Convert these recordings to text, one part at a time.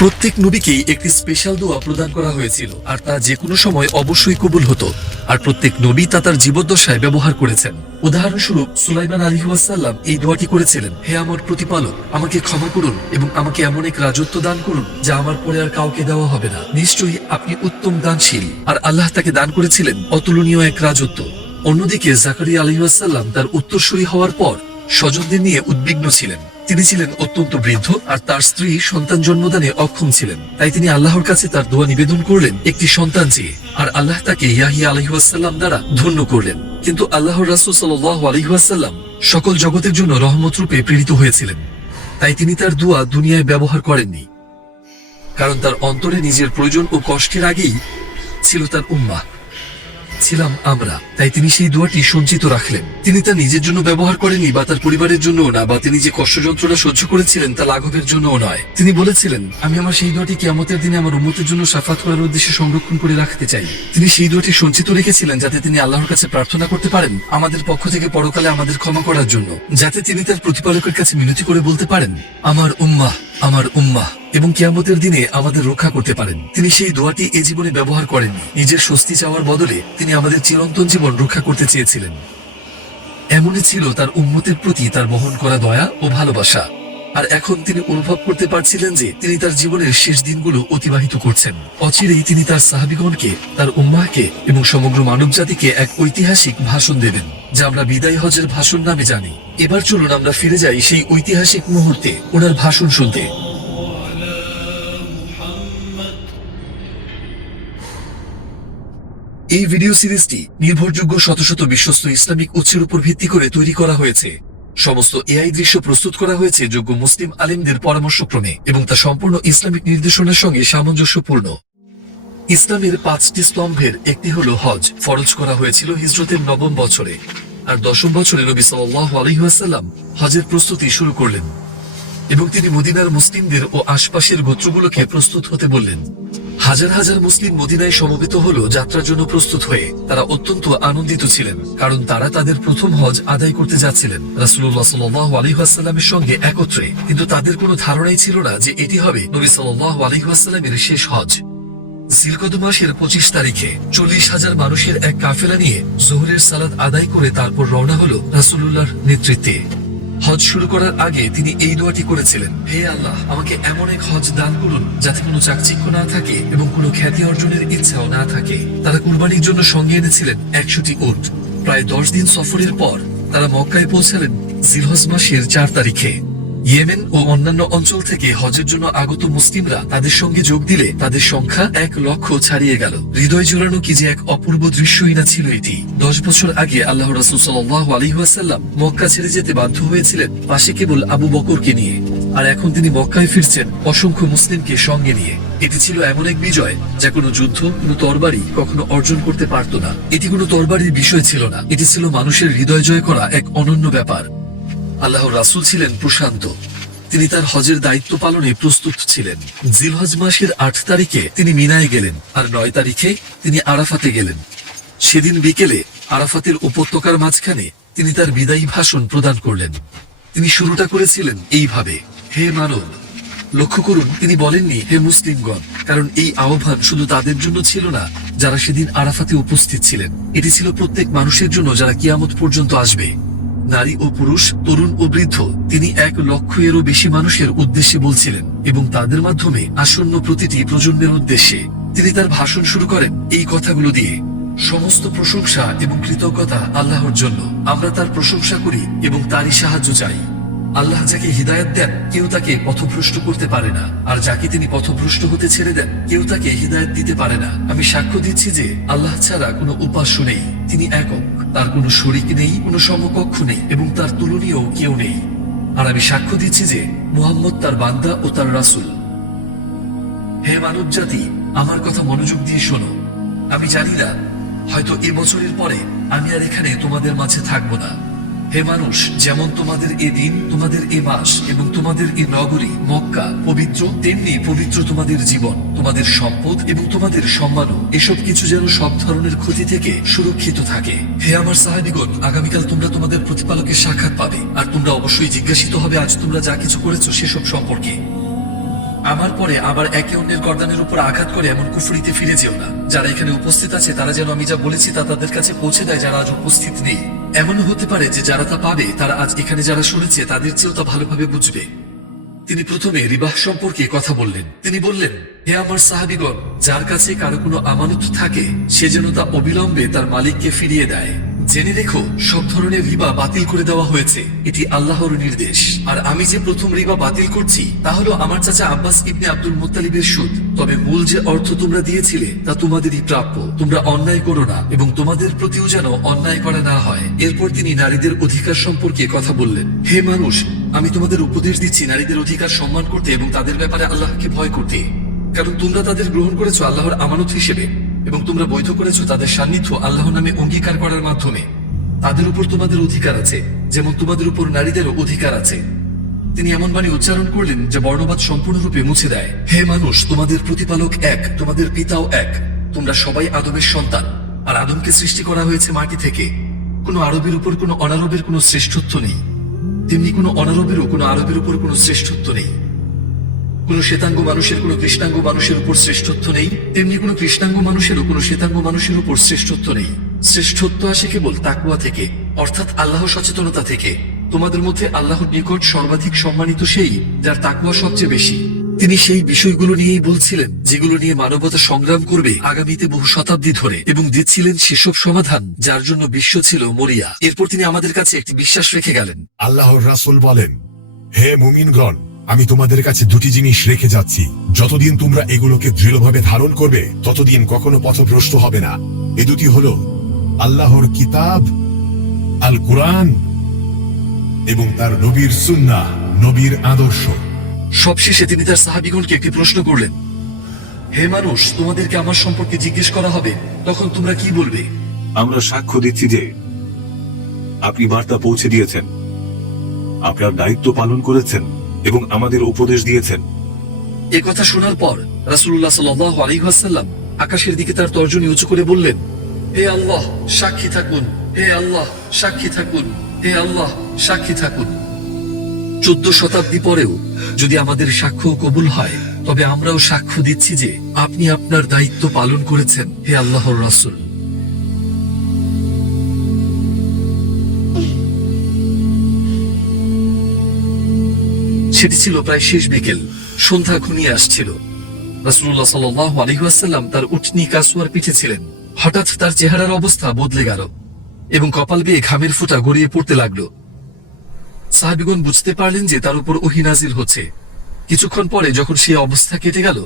প্রত্যেক নবীকেই একটি স্পেশাল দোয়া প্রদান করা হয়েছিল, আর তা যে কোনো সময় অবশ্যই কবুল হতো। আর প্রত্যেক নবী তা তার জীবদ্দশায় ব্যবহার করেছেন। উদাহরণস্বরূপ সুলাইমান আলাইহিস সালাম এই দোয়াটি করেছিলেন: হে আমার প্রতিপালক, আমাকে ক্ষমা করুন এবং আমাকে এমন এক রাজত্ব দান করুন যা আমার পরে আর কাউকে দেওয়া হবে না। নিশ্চয়ই আপনি উত্তম দানশীল। আর আল্লাহ তাকে দান করেছিলেন অতুলনীয় এক রাজত্ব। অন্যদিকে জাকারিয়া আলাইহিস সালাম তার উত্তরসূরি হওয়ার পর স্বজনদের নিয়ে উদ্বিগ্ন ছিলেন। তিনি ছিলেন অত্যন্ত বৃদ্ধ, আর তার স্ত্রী সন্তান জন্মদানে অক্ষম ছিলেন। তাই তিনি আল্লাহর কাছে তার দোয়া নিবেদন করলেন একটি সন্তান চেয়ে, আর আল্লাহ তাকে ইয়াহিয়া আলাইহিস সালাম দ্বারা ধন্য করলেন। কিন্তু আল্লাহর রাসূল সাল্লাল্লাহু আলাইহি ওয়াসাল্লাম সকল জগতের জন্য রহমত রূপে প্রেরিত হয়েছিলেন। তাই তিনি তার দোয়া দুনিয়ায় ব্যবহার করেননি, কারণ তার অন্তরে নিজের প্রয়োজন ও কষ্টের আগেই ছিল তার উম্মাহ, ছিলাম আমরা। তাই তিনি সেই দোয়াটি সঞ্চিত রাখলেন। তিনি তা নিজের জন্য ব্যবহার করেননি, বা তার পরিবারের জন্যও না, বা তিনি যে কষ্ট যন্ত্রণা সহ্য করেছিলেন তা লাঘবের জন্যও নয়। তিনি বলেছিলেন, আমি আমার সেই দোয়াটি কিয়ামতের দিনে আমার উম্মতের জন্য শাফাত করার উদ্দেশ্যে সংরক্ষণ করে রাখতে চাই। তিনি সেই দোয়াটি সঞ্চিত রেখেছিলেন যাতে তিনি আল্লাহর কাছে প্রার্থনা করতে পারেন আমাদের পক্ষ থেকে পরকালে আমাদের ক্ষমা করার জন্য, যাতে তিনি তার প্রতিপালকের কাছে মিনতি করে বলতে পারেন, আমার উম্মাহ, আমার উম্মাহ, এবং কিয়ামতের দিনে আমাদের রক্ষা করতে পারেন। তিনি সেই দোয়াটি এ জীবনে ব্যবহার করেননি। নিজের স্বস্তি চাওয়ার বদলে তিনি আমাদের চিরন্তন জীবন রক্ষা করতে চেয়েছিলেন। এমনই ছিল তার উম্মতের প্রতি তার বহন করা দয়া ও ভালোবাসা। আর এখন তিনি অনুভব করতে পারছিলেন যে তিনি তার জীবনের শেষ দিনগুলো অতিবাহিত করছেন। অচিরেই তিনি তার সাহাবীগণকে, তার উম্মাহকে এবং সমগ্র মানব জাতিকে এক ঐতিহাসিক ভাষণ দেবেন, যা আমরা বিদায় হজের ভাষণ নামে জানি। এবার চলুন আমরা ফিরে যাই সেই ঐতিহাসিক মুহূর্তে, ওনার ভাষণ শুনতে। এই ভিডিও সিরিজটি নির্ভরযোগ্য শত শত বিশ্বস্ত ইসলামিক উৎসের উপর ভিত্তি করে তৈরি করা হয়েছে। সমস্ত এআই দৃশ্য প্রস্তুত করা হয়েছে যোগ্য মুসলিম আলেমদের পরামর্শক্রমে, এবং তা সম্পূর্ণ ইসলামিক নির্দেশনার সঙ্গে সামঞ্জস্যপূর্ণ। ইসলামের 5টি স্তম্ভের একটি হলো হজ। ফরজ করা হয়েছিল হিজরতের 9ম বছরে, আর 10ম বছরে নবী সাল্লাল্লাহু আলাইহি ওয়াসাল্লাম হজের প্রস্তুতি শুরু করলেন, এবং তিনি মদিনার মুসলিমদের ও আশপাশের গোত্রগুলোকে প্রস্তুত হতে বললেন। হাজার হাজার মুসলিম মদিনায় সমবেত হলো যাত্রার জন্য প্রস্তুত হয়ে। তারা অত্যন্ত আনন্দিত ছিলেন, কারণ তারা তাদের প্রথম হজ আদায় করতে যাচ্ছিলেন রাসূলুল্লাহ সাল্লাল্লাহু আলাইহি ওয়াসাল্লামের সঙ্গে একত্রে। কিন্তু তাদের কোনো ধারণাই ছিল না যে এটি হবে নবী সাল্লাল্লাহু আলাইহি ওয়াসাল্লামের শেষ হজ। জিলকদ মাসের 25 তারিখে 40,000 মানুষের এক কাফেলা নিয়ে যোহরের সালাত আদায় করে তারপর রওনা হলো রাসূলুল্লাহর নেতৃত্বে। হজ শুরু করার আগে তিনি এই দোয়াটি করেছিলেন: হে আল্লাহ, আমাকে এমন এক হজ দান করুন যাতে কোনো চাকচিক্য না থাকে এবং কোনো খ্যাতি অর্জনের ইচ্ছাও না থাকে। তারা কুরবানির জন্য সঙ্গে এনেছিলেন 100টি উট। প্রায় 10 দিন সফরের পর তারা মক্কায় পৌঁছালেন জিলহজ মাসের 4 তারিখে। ইয়েমেন ও অন্যান্য অঞ্চল থেকে হজের জন্য আগত মুসলিমরা তাদের সঙ্গে যোগ দিলে তাদের সংখ্যা 1 লক্ষ ছাড়িয়ে গেল। হৃদয় জোড়ানো কি যে এক অপূর্ব দৃশ্যই না ছিল এটি। 10 বছর আগে আল্লাহ রাসূল সাল্লাল্লাহু আলাইহি ওয়াসাল্লাম মক্কা ছেড়ে যেতে বাধ্য হয়েছিলেন পাশে কেবল আবু বকরকে নিয়ে, আর এখন তিনি মক্কায় ফিরছেন অসংখ্য মুসলিমকে সঙ্গে নিয়ে। এটি ছিল এমন এক বিজয় যা কোনো যুদ্ধ, কোনো তরবারি কখনো অর্জন করতে পারত না। এটি কোনো তরবারির বিষয় ছিল না, এটি ছিল মানুষের হৃদয় জয় করা এক অনন্য ব্যাপার। আল্লাহর রাসূল ছিলেন প্রশান্ত। তিনি তার হজের দায়িত্ব পালনে প্রস্তুত ছিলেন। জিলহজ মাসের 8 তারিখে তিনি মিনায় গেলেন, আর 9 তারিখে তিনি আরাফাতে গেলেন। সেদিন বিকেলে আরাফাতের উপত্যকার মাঝখানে তিনি তার বিদায়ী ভাষণ প্রদান করলেন। তিনি শুরুটা করেছিলেন এইভাবে: হে মানব। লক্ষ্য করুন, তিনি বলেননি হে মুসলিমগণ, কারণ এই আহ্বান শুধু তাদের জন্য ছিল না যারা সেদিন আরাফাতে উপস্থিত ছিলেন। এটি ছিল প্রত্যেক মানুষের জন্য যারা কিয়ামত পর্যন্ত আসবে, নারী ও পুরুষ, তরুণ ও বৃদ্ধ। তিনি 1 লক্ষেরও বেশি মানুষের উদ্দেশ্যে বলছিলেন, এবং তাদের মাধ্যমে আসন্ন প্রতিটি প্রজন্মের উদ্দেশ্যে। তিনি তার ভাষণ শুরু করেন এই কথাগুলো দিয়ে: সমস্ত প্রশংসা এবং কৃতজ্ঞতা আল্লাহর জন্য। আমরা তার প্রশংসা করি এবং তারই সাহায্য চাই। আল্লাহ যাকে হিদায়াত দেন কেউ তাকে পথভ্রষ্ট করতে পারে না, আর যাকে তিনি পথভ্রষ্ট হতে ছেড়ে দেন কেউ তাকে হিদায়াত দিতে পারে না। আমি সাক্ষ্য দিচ্ছি যে আল্লাহ ছাড়া কোনো উপাস্য নেই। তিনি একক, তার কোনো শরীক নেই, কোনো সমকক্ষ নেই, এবং তার তুলনীয় কেউ নেই। আর আমি সাক্ষ্য দিচ্ছি যে মুহাম্মদ তার বান্দা ও তার রাসূল। হে মানব জাতি, আমার কথা মনোযোগ দিয়ে শোনো। আমি জানি না, হয়তো এ বছরের পরে আমি আর এখানে তোমাদের মাঝে থাকবো না। হে মানুষ, যেমন তোমাদের এ দিন, তোমাদের এ মাস এবং তোমাদের এ নগরী মক্কা পবিত্র, তেমনি পবিত্র তোমাদের জীবন, তোমাদের সম্পদ এবং তোমাদের সম্মানও। এসব কিছু যেন সব ধরনের ক্ষতি থেকে সুরক্ষিত থাকে। হে আমার সাহাবীগণ, আগামীকাল তোমরা তোমাদের প্রতিপালকের সাক্ষাৎ পাবে, আর তোমরা অবশ্যই জিজ্ঞাসিত হবে আজ তোমরা যা কিছু করেছো সেসব সম্পর্কে। আমার পরে আবার একে অন্যের গর্দানের উপর আঘাত করে এমন কুফরিতে ফিরে যেও না। যারা এখানে উপস্থিত আছে তারা যেন আমি যা বলেছি তা তাদের কাছে পৌঁছে দেয় যারা আজ উপস্থিত নেই। এমনও হতে পারে যে যারা তা পাবে তারা আজ এখানে যারা শুনেছে তাদের চেয়েও তা ভালোভাবে বুঝবে। তিনি প্রথমে রিবাহ সম্পর্কে কথা বললেন। তিনি বললেন, হে আমার সাহাবীগণ, যার কাছে কারো কোনো আমানত থাকে সে যেন তা অবিলম্বে তার মালিককে ফিরিয়ে দেয়। জেনে রেখো, সব ধরনের রিবা বাতিল করে দেওয়া হয়েছে, এটি আল্লাহর নির্দেশ। আর আমি যে প্রথম রিবা বাতিল করছি তা হলো আমার চাচা আব্বাস ইবনে আব্দুল মুত্তালিবের সুদ। তবে মূল যে অর্থ তোমরা দিয়েছিলে তা তোমাদেরই প্রাপ্য। তোমরা অন্যায় করো না এবং তোমাদের প্রতিও যেন অন্যায় করা না হয়। এরপর তিনি নারীদের অধিকার সম্পর্কে কথা বললেন। হে মানুষ, আমি তোমাদের উপদেশ দিচ্ছি নারীদের অধিকার সম্মান করতে এবং তাদের ব্যাপারে আল্লাহকে ভয় করতে, কারণ তোমরা তাদের গ্রহণ করেছো আল্লাহর আমানত হিসেবে এবং তোমরা বৈধ করেছো তাদের সান্নিধ্য আল্লাহ নামে অঙ্গীকার করার মাধ্যমে। তাদের উপর তোমাদের অধিকার আছে, যেমন তোমাদের উপর নারীদেরও অধিকার আছে। তিনি এমন বাণী উচ্চারণ করলেন যা বর্ণবাদ সম্পূর্ণরূপে মুছে দেয়। হে মানুষ, তোমাদের প্রতিপালক এক, তোমাদের পিতাও এক। তোমরা সবাই আদমের সন্তান, আর আদমকে সৃষ্টি করা হয়েছে মাটি থেকে। কোনো আরবের উপর কোনো অনারবের কোনো শ্রেষ্ঠত্ব নেই, তেমনি কোনো অনারবেরও কোনো আরবের উপর কোনো শ্রেষ্ঠত্ব নেই। কোন শ্বেতাঙ্গ মানুষের কোন কৃষ্ণাঙ্গ মানুষের উপর শ্রেষ্ঠত্ব নেই, তেমনি কোন কৃষ্ণাঙ্গ মানুষেরও কোন শ্বেতাঙ্গ মানুষের উপর শ্রেষ্ঠত্ব নেই। শ্রেষ্ঠত্ব আসে কেবল তাকওয়া থেকে, অর্থাৎ আল্লাহ সচেতনতা থেকে। তোমাদের মধ্যে আল্লাহর নিকট সর্বাধিক সম্মানিত সেই যার তাকওয়া সবচেয়ে বেশি। তিনি সেই বিষয়গুলো নিয়েই বলছিলেন যেগুলো নিয়ে মানবতা সংগ্রাম করবে আগামীতে বহু শতাব্দী ধরে, এবং দিচ্ছিলেন সেসব সমাধান যার জন্য বিশ্ব ছিল মরিয়া। এরপর তিনি আমাদের কাছে একটি বিশ্বাস রেখে গেলেন। আল্লাহর রাসূল বলেন, হে মুমিনগণ, আমি তোমাদের কাছে দুটি জিনিস রেখে যাচ্ছি। যতদিন তোমরা এগুলোকে দৃঢ়ভাবে ধারণ করবে ততদিন কখনো পথভ্রষ্ট হবে না। এ দুটি হলো আল্লাহর কিতাব আল কুরআন এবং তার নবীর সুন্নাহ, নবীর আদর্শ। সবশেষে তিনি তার সাহাবীগণকে একটি প্রশ্ন করলেন। হে মানুষ, তোমাদেরকে আমার সম্পর্কে জিজ্ঞেস করা হবে, তখন তোমরা কি বলবে? আমরা সাক্ষ্য দিচ্ছি যে আপনি বার্তা পৌঁছে দিয়েছেন, আপনার দায়িত্ব পালন করেছেন এবং আমাদের উপদেশ দিয়েছেন। এ কথা শোনার পর রাসূলুল্লাহ সাল্লাল্লাহু আলাইহি ওয়াসাল্লাম আকাশের দিকে তার তর্জনী উঁচু করে বললেন, হে আল্লাহ সাক্ষী থাকুন, হে আল্লাহ সাক্ষী থাকুন, হে আল্লাহ সাক্ষী থাকুন। 14 শতাব্দী পরেও যদি আমাদের সাক্ষ্য কবুল হয়, তবে আমরাও সাক্ষ্য দিচ্ছি যে আপনি আপনার দায়িত্ব পালন করেছেন, হে আল্লাহর রাসূল। সেটি ছিল প্রায় শেষ বিকেল, সন্ধ্যা ঘনিয়ে আসছিল। রাসূলুল্লাহ সাল্লাল্লাহু আলাইহি ওয়াসাল্লাম তার উটনী কাসওয়ার পিঠে ছিলেন। হঠাৎ তার চেহারার অবস্থা বদলে গেল এবং কপাল বেয়ে ঘামের ফোঁটা গড়িয়ে পড়তে লাগলো। সাহাবীগণ বুঝতে পারলেন যে তার উপর ওহী নাজিল হচ্ছে। কিছুক্ষণ পরে যখন সেই অবস্থা কেটে গেল,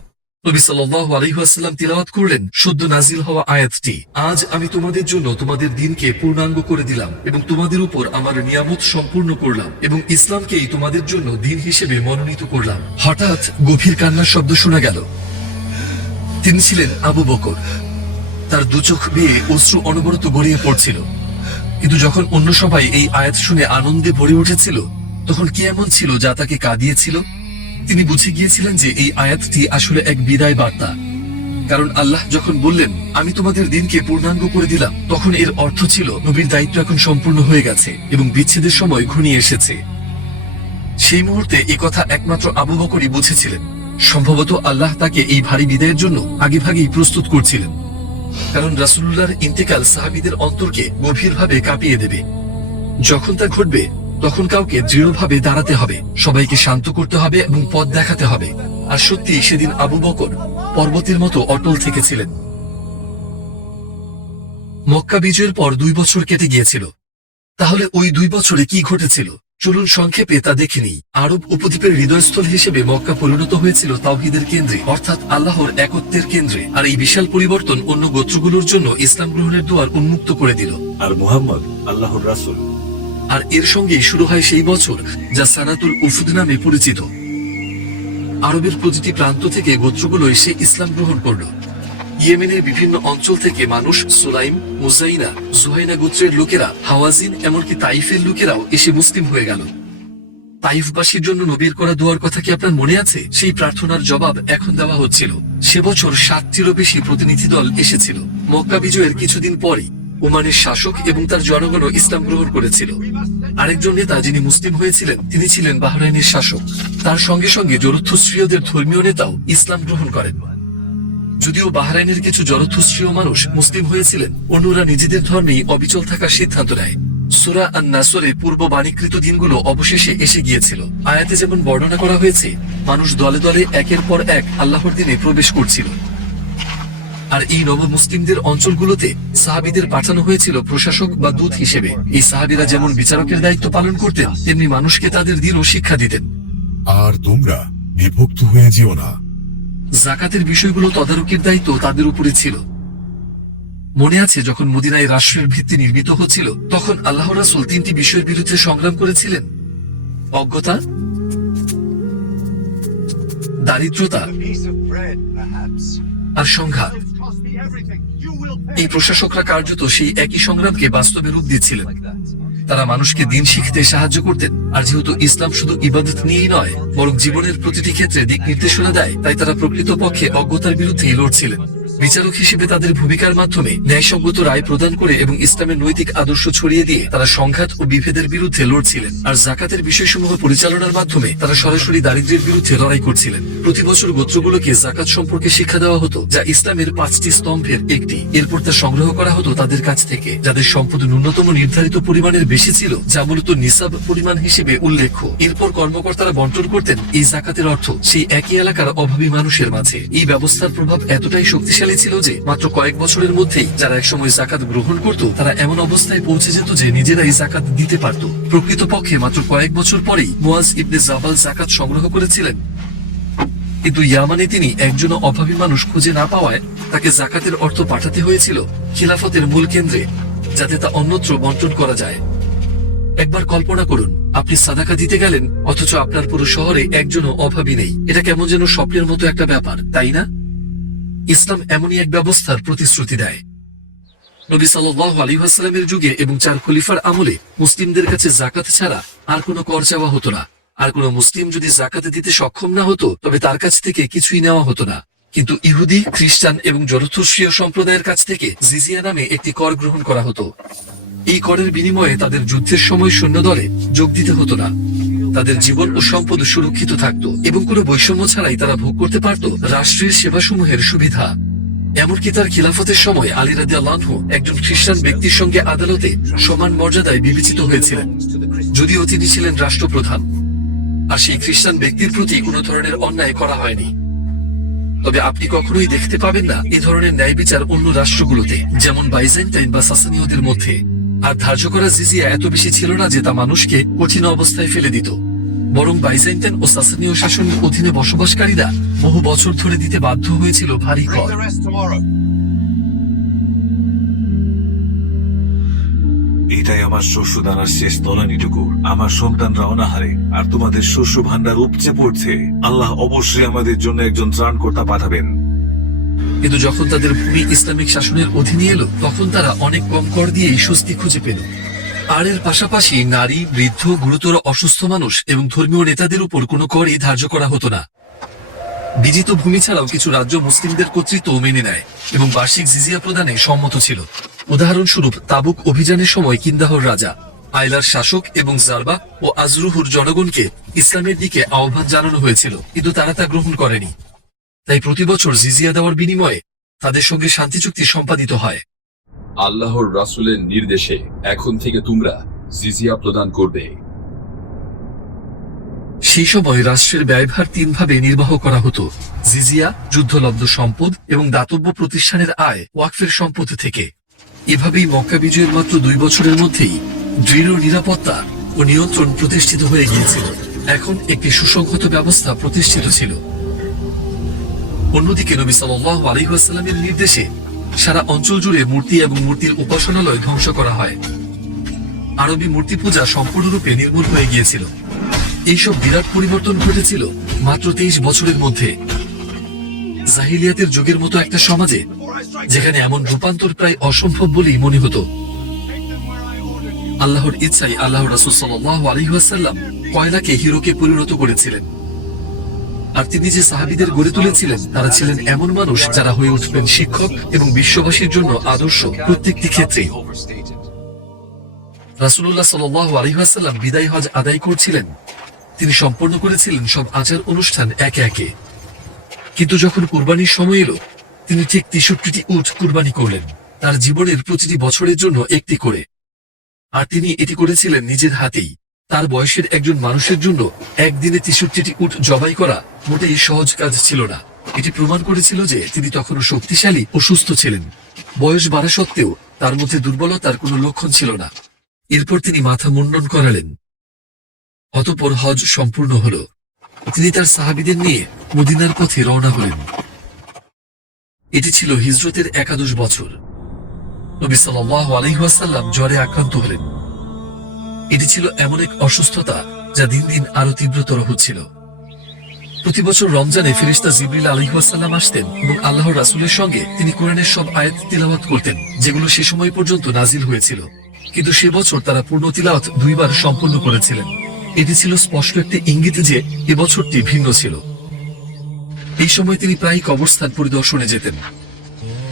নবী সাল্লাল্লাহু আলাইহি ওয়াসাল্লাম তিলাওয়াত করলেন সদ্য নাজিল হওয়া আয়াতটি, আজ আমি তোমাদের জন্য তোমাদের দ্বীনকে পূর্ণাঙ্গ করে দিলাম এবং তোমাদের উপর আমার নিয়ামত সম্পূর্ণ করলাম এবং ইসলামকেই তোমাদের জন্য দ্বীন হিসেবে মনোনীত করলাম। হঠাৎ গভীর কান্নার শব্দ শোনা গেল। তিনি ছিলেন আবু বকর। তার দু চোখ বেয়ে অশ্রু অনবরত গড়িয়ে পড়ছিল। কিন্তু যখন অন্য সবাই এই আয়াত শুনে আনন্দে ভরে উঠেছিল, তখন কি এমন ছিল যা তাকে কাঁদিয়েছিল? তিনি বুঝে গিয়েছিলেন যে এই আয়াতটি আসলে এক বিদায় বার্তা। কারণ আল্লাহ যখন বললেন আমি তোমাদের দ্বীনকে পূর্ণাঙ্গ করে দিলাম, তখন এর অর্থ ছিল নবীর দায়িত্ব এখন সম্পূর্ণ হয়ে গেছে এবং বিচ্ছেদের সময় ঘনিয়ে এসেছে। সেই মুহূর্তে এই কথা একমাত্র আবু বকরই বুঝেছিলেন। সম্ভবত আল্লাহ তাকে এই ভারী বিদায়ের জন্য আগেভাগেই প্রস্তুত করছিলেন, কারণ রাসূলুল্লাহর ইন্তেকাল সাহাবীদের অন্তরকে গভীরভাবে কাঁপিয়ে দেবে। যখন তা ঘটবে, তখন কাউকে দৃঢ়ভাবে দাঁড়াতে হবে, সবাইকে শান্ত করতে হবে এবং পথ দেখাতে হবে। আর সত্যি সেদিন আবু বকর পর্বতের মতো অটল থেকেছিলেন। মক্কা বিজয়ের পর 2 বছর কেটে গিয়েছিল। তাহলে ওই 2 বছরে কি ঘটেছিল? চলুন সংক্ষেপে তা দেখে নিই। আরব উপদ্বীপের হৃদয়স্থল হিসেবে মক্কা পরিণত হয়েছিল তাওহীদের কেন্দ্রে, অর্থাৎ আল্লাহর একত্বের কেন্দ্রে। আর এই বিশাল পরিবর্তন অন্য গোত্রগুলোর জন্য ইসলাম গ্রহণের দুয়ার উন্মুক্ত করে দিল। আর মুহাম্মদ আল্লাহর রাসূল। আর এর সঙ্গেই শুরু হয় সেই বছর যা সানাতুল উফুদ নামে পরিচিত। আরবের প্রতিটি প্রান্ত থেকে গোত্রগুলো এসে ইসলাম গ্রহণ করল। ইয়েমেনের বিভিন্ন অঞ্চল থেকে মানুষ, সুলাইম, মুজাইনা, জুহাইনা গোত্রের লোকেরা, হাওয়াজিন, এমনকি তাইফের লোকেরাও এসে মুসলিম হয়ে গেল। তাইফবাসীর জন্য নবীর করা দোয়ার কথা কি আপনার মনে আছে? সেই প্রার্থনার জবাব এখন দেওয়া হচ্ছিল। সে বছর 7টিরও বেশি প্রতিনিধি দল এসেছিল। মক্কা বিজয়ের কিছুদিন পরই ওমানের শাসক এবং তার জনগণও ইসলাম গ্রহণ করেছিল। আরেকজন নেতা যিনি মুসলিম হয়েছিলেন তিনি ছিলেন বাহরাইনের শাসক। তার সঙ্গে সঙ্গে জরথুস্ট্রীয়দের ধর্মীয় নেতাও ইসলাম গ্রহণ করেন। যদিও বাহরাইনের কিছু জরথুস্ট্রীয় মানুষ মুসলিম হয়েছিলেন, অন্যরা নিজেদের ধর্মেই অবিচল থাকার সিদ্ধান্ত নেয়। সূরা আন-নাসরে পূর্ব বাণীকৃত দিনগুলো অবশেষে এসে গিয়েছিল। আয়াতে যেমন বর্ণনা করা হয়েছে, মানুষ দলে দলে একের পর এক আল্লাহর দিনে প্রবেশ করছিল। আর এই নব মুসলিমদের অঞ্চলগুলোতে সাহাবীদের পাঠানো হয়েছিল প্রশাসক বা দূত হিসেবে। এই সাহাবীরা যেমন বিচারকের দায়িত্ব পালন করতেন, তেমনি মানুষকে তাদের দিনও শিক্ষা দিতেন। আর তোমরা বিভক্ত হয়ে যেও না। যাকাতের বিষয়গুলো তদারকির দায়িত্ব তাদের উপরে ছিল। মনে আছে যখন মদিনায় রাষ্ট্রের ভিত্তি নির্মিত হচ্ছিল, তখন আল্লাহ রাসূল তিনটি বিষয়ের বিরুদ্ধে সংগ্রাম করেছিলেন: অজ্ঞতা, দারিদ্রতা আর সংঘাত। এই প্রশাসকরা কার্যত সেই একই সংগ্রামকে বাস্তবে রূপ দিচ্ছিলেন। তারা মানুষকে দিন শিখতে সাহায্য করতেন। আর যেহেতু ইসলাম শুধু ইবাদত নিয়েই নয়, বরং জীবনের প্রতিটি ক্ষেত্রে দিক নির্দেশনা দেয়, তাই তারা প্রকৃতপক্ষে অজ্ঞতার বিরুদ্ধেই লড়ছিলেন। বিচারক হিসেবে তাদের ভূমিকার মাধ্যমে ন্যায়সঙ্গত রায় প্রদান করে এবং ইসলামের নৈতিক আদর্শ ছড়িয়ে দিয়ে তারা সংঘাত ও বিভেদের বিরুদ্ধে লড়ছিলেন। আর যাকাতের বিষয়সমূহ পরিচালনার মাধ্যমে তারা সরাসরি দারিদ্র্যের বিরুদ্ধে লড়াই করছিলেন। প্রতি বছর গোত্রগুলোকে যাকাত সম্পর্কে শিক্ষা দেওয়া হতো, যা ইসলামের 5টি স্তম্ভের একটি। এরপর তা সংগ্রহ করা হতো তাদের কাছ থেকে যাদের সম্পদ ন্যূনতম নির্ধারিত পরিমাণের বেশি ছিল, যা মূলত নিসাব পরিমাণ হিসেবে উল্লেখ্য। এরপর কর্মকর্তারা বন্টন করতেন এই যাকাতের অর্থ সেই একই এলাকার অভাবী মানুষের মাঝে। এই ব্যবস্থার প্রভাব এতটাই শক্তিশালী ছিল যে মাত্র কয়েক বছরের মধ্যেই যারা একসময় যাকাত গ্রহণ করত, তারা এমন অবস্থায় পৌঁছে যেত যে নিজেরাই যাকাত দিতে পারত। প্রকৃতপক্ষে মাত্র কয়েক বছর পরেই মুয়াজ ইবনে জাবাল যাকাত সংগ্রহ করেছিলেন, কিন্তু ইয়ামানে তিনি একজন অভাবী মানুষ খুঁজে না পাওয়ায় তাকে যাকাতের অর্থ পাঠাতে হয়েছিল খিলাফতের মূল কেন্দ্রে, যাতে তা অন্যত্র বন্টন করা যায়। একবার কল্পনা করুন, আপনি সাদাকা দিতে গেলেন, অথচ আপনার পুরো শহরে একজনও অভাবী নেই। এটা কেমন যেন স্বপ্নের মতো একটা ব্যাপার, তাই না? ইসলাম এমনই এক ব্যবস্থার প্রতিশ্রুতি দেয়। নবী সাল্লাল্লাহু আলাইহি ওয়াসাল্লামের যুগে এবং 4 খলিফার আমলে মুসলিমদের কাছে যাকাত ছাড়া আর কোনো কর চাওয়া হতো না। আর কোনো মুসলিম যদি যাকাত দিতে সক্ষম না হতো, তবে তার কাছ থেকে কিছুই নেওয়া হতো না। কিন্তু ইহুদি, খ্রিস্টান এবং জরথুস্ট্রীয় সম্প্রদায়ের কাছ থেকে জিজিয়া নামে একটি কর গ্রহণ করা হতো। এই করের বিনিময়ে তাদের যুদ্ধের সময় সৈন্যদলে যোগ দিতে হতো না। তাদের জীবন ও সম্পদ সুরক্ষিত থাকত এবং কোনো বৈষম্য ছাড়াই তারা ভোগ করতে পারত রাষ্ট্রের সেবাসমূহের সুবিধা। এমনকি তার খিলাফতের সময় আলী রাদিয়াল্লাহু আনহু একজন খ্রিস্টান ব্যক্তির সঙ্গে আদালতে সমান মর্যাদায় বিবেচিত হয়েছিলেন, যদিও তিনি ছিলেন রাষ্ট্রপ্রধান। আর সেই খ্রিস্টান ব্যক্তির প্রতি কোনো ধরনের অন্যায় করা হয়নি। তবে আপনি কখনোই দেখতে পাবেন না এ ধরনের ন্যায় বিচার অন্য রাষ্ট্রগুলোতে, যেমন বাইজেন্টাইন বা সাসানীয়দের মধ্যে। আর ধার্য করা জিজিয়া এত বেশি ছিল না যে তা মানুষকে কঠিন অবস্থায় ফেলে দিত, বরং বাইজেন্টাইন ও সাসানীয় শাসনের অধীনে বসবাসকারীরা বহু বছর ধরে দিতে বাধ্য হয়েছিল ভারী কর। এটাই আমার শস্য দানার শেষ তলানিটুকু। আমার সন্তানরা অনাহারে, আর তোমাদের শস্য ভান্ডার উপচে পড়ছে। আল্লাহ অবশ্যই আমাদের জন্য একজন ত্রাণকর্তা পাঠাবেন। কিন্তু যখন তাদের ভূমি ইসলামিক শাসনের অধীনে এলো, তখন তারা অনেক কম কর দিয়েই স্বস্তি খুঁজে পেল। আর এর পাশাপাশি নারী, বৃদ্ধ, গুরুতর অসুস্থ মানুষ এবং ধর্মীয় নেতাদের উপর কোনো করই ধার্য করা হতো না। বিজিত ভূমি ছাড়াও কিছু রাজ্য মুসলিমদের কর্তৃত্ব মেনে নেয় এবং বার্ষিক জিজিয়া প্রদানে সম্মত ছিল। উদাহরণস্বরূপ, তাবুক অভিযানের সময় কিন্দাহর রাজা, আইলার শাসক এবং জারবা ও আজরুহুর জনগণকে ইসলামের দিকে আহ্বান জানানো হয়েছিল, কিন্তু তারা তা গ্রহণ করেনি। তাই প্রতি বছর জিজিয়া দেওয়ার বিনিময়ে তাদের সঙ্গে শান্তি চুক্তি সম্পাদিত হয়। আল্লাহর রাসূলের নির্দেশে এখন থেকে তোমরা জিজিয়া প্রদান করবে। সেই সময় রাষ্ট্রের ব্যয়ভার 3 ভাবে নির্বাহ করা হতো: জিজিয়া, যুদ্ধলব্ধ সম্পদ এবং দাতব্য প্রতিষ্ঠানের আয় ওয়াকফের সম্পদ থেকে। এভাবেই মক্কা বিজয়ের মাত্র 2 বছরের মধ্যেই দৃঢ় নিরাপত্তা ও নিয়ন্ত্রণ প্রতিষ্ঠিত হয়ে গিয়েছিল। এখন একটি সুসংহত ব্যবস্থা প্রতিষ্ঠিত ছিল। অন্যদিকে নবী সাল্লাল্লাহু আলাইহি ওয়াসাল্লামের নির্দেশে সারা অঞ্চল জুড়ে মূর্তি এবং মূর্তির উপাসনালয় ধ্বংস করা হয়। আরবি মূর্তি পূজা সম্পূর্ণরূপে নির্মূল হয়ে গিয়েছিল। এইসব বিরাট পরিবর্তন ঘটেছিল মাত্র 23 বছরের মধ্যে। জাহিলিয়াতের যুগের মতো একটা সমাজে, যেখানে এমন রূপান্তর প্রায় অসম্ভব বলেই মনে হতো। আল্লাহর ইচ্ছায় আল্লাহর রাসূল সাল্লাল্লাহু আলাইহি ওয়াসাল্লাম কয়লাকে হিরোকে পরিণত করেছিলেন। আর তিনি যে সাহাবীদের গড়ে তুলেছিলেন তারা ছিলেন এমন মানুষ যারা হয়ে উঠবেন শিক্ষক এবং বিশ্ববাসীর জন্য আদর্শ প্রত্যেকটি ক্ষেত্রে। রাসূলুল্লাহ সাল্লাল্লাহু আলাইহি ওয়াসাল্লাম বিদায় হজ আদায় করছিলেন। তিনি সম্পন্ন করেছিলেন সব আচার অনুষ্ঠান একে একে, কিন্তু যখন কুরবানির সময় এলো তিনি ঠিক ৬৩টি উট কুরবানি করলেন, তার জীবনের প্রতিটি বছরের জন্য একটি করে। আর তিনি এটি করেছিলেন নিজের হাতেই। তার বয়সের একজন মানুষের জন্য একদিনে ৬৩টি উট জবাই করা মোটেই সহজ কাজ ছিল না। এটি প্রমাণ করেছিল যে তিনি তখনও শক্তিশালী ও সুস্থ ছিলেন। বয়স বাড়া সত্ত্বেও তার মধ্যে দুর্বলতার কোনো লক্ষণ ছিল না। এরপর তিনি মাথা মুন্ডন করালেন। অতঃপর হজ সম্পূর্ণ হল। তিনি তার সাহাবীদের নিয়ে মদিনার পথে রওনা হলেন। এটি ছিল হিজরতের ১১ বছর। নবী সাল্লাল্লাহু আলাইহি ওয়াসাল্লাম জ্বরে আক্রান্ত হলেন। এটি ছিল এমন এক অসুস্থতা যা দিন দিন আরো তীব্রতর হচ্ছিল। প্রতি বছর রমজানে ফেরেশতা জিবরিল আলাইহিস সালাম আসতেন এবং আল্লাহর রাসূলের সঙ্গে তিনি কোরআনের সব আয়াত তিলাওয়াত করতেন যেগুলো সে সময় পর্যন্ত নাজিল হয়েছিল। কিন্তু সে বছর তারা পূর্ণ তিলাওয়াত 2 বার সম্পন্ন করেছিলেন। এটি ছিল স্পষ্ট একটি ইঙ্গিত যে এ বছরটি ভিন্ন ছিল। এই সময় তিনি প্রায় কবরস্থান পরিদর্শনে যেতেন।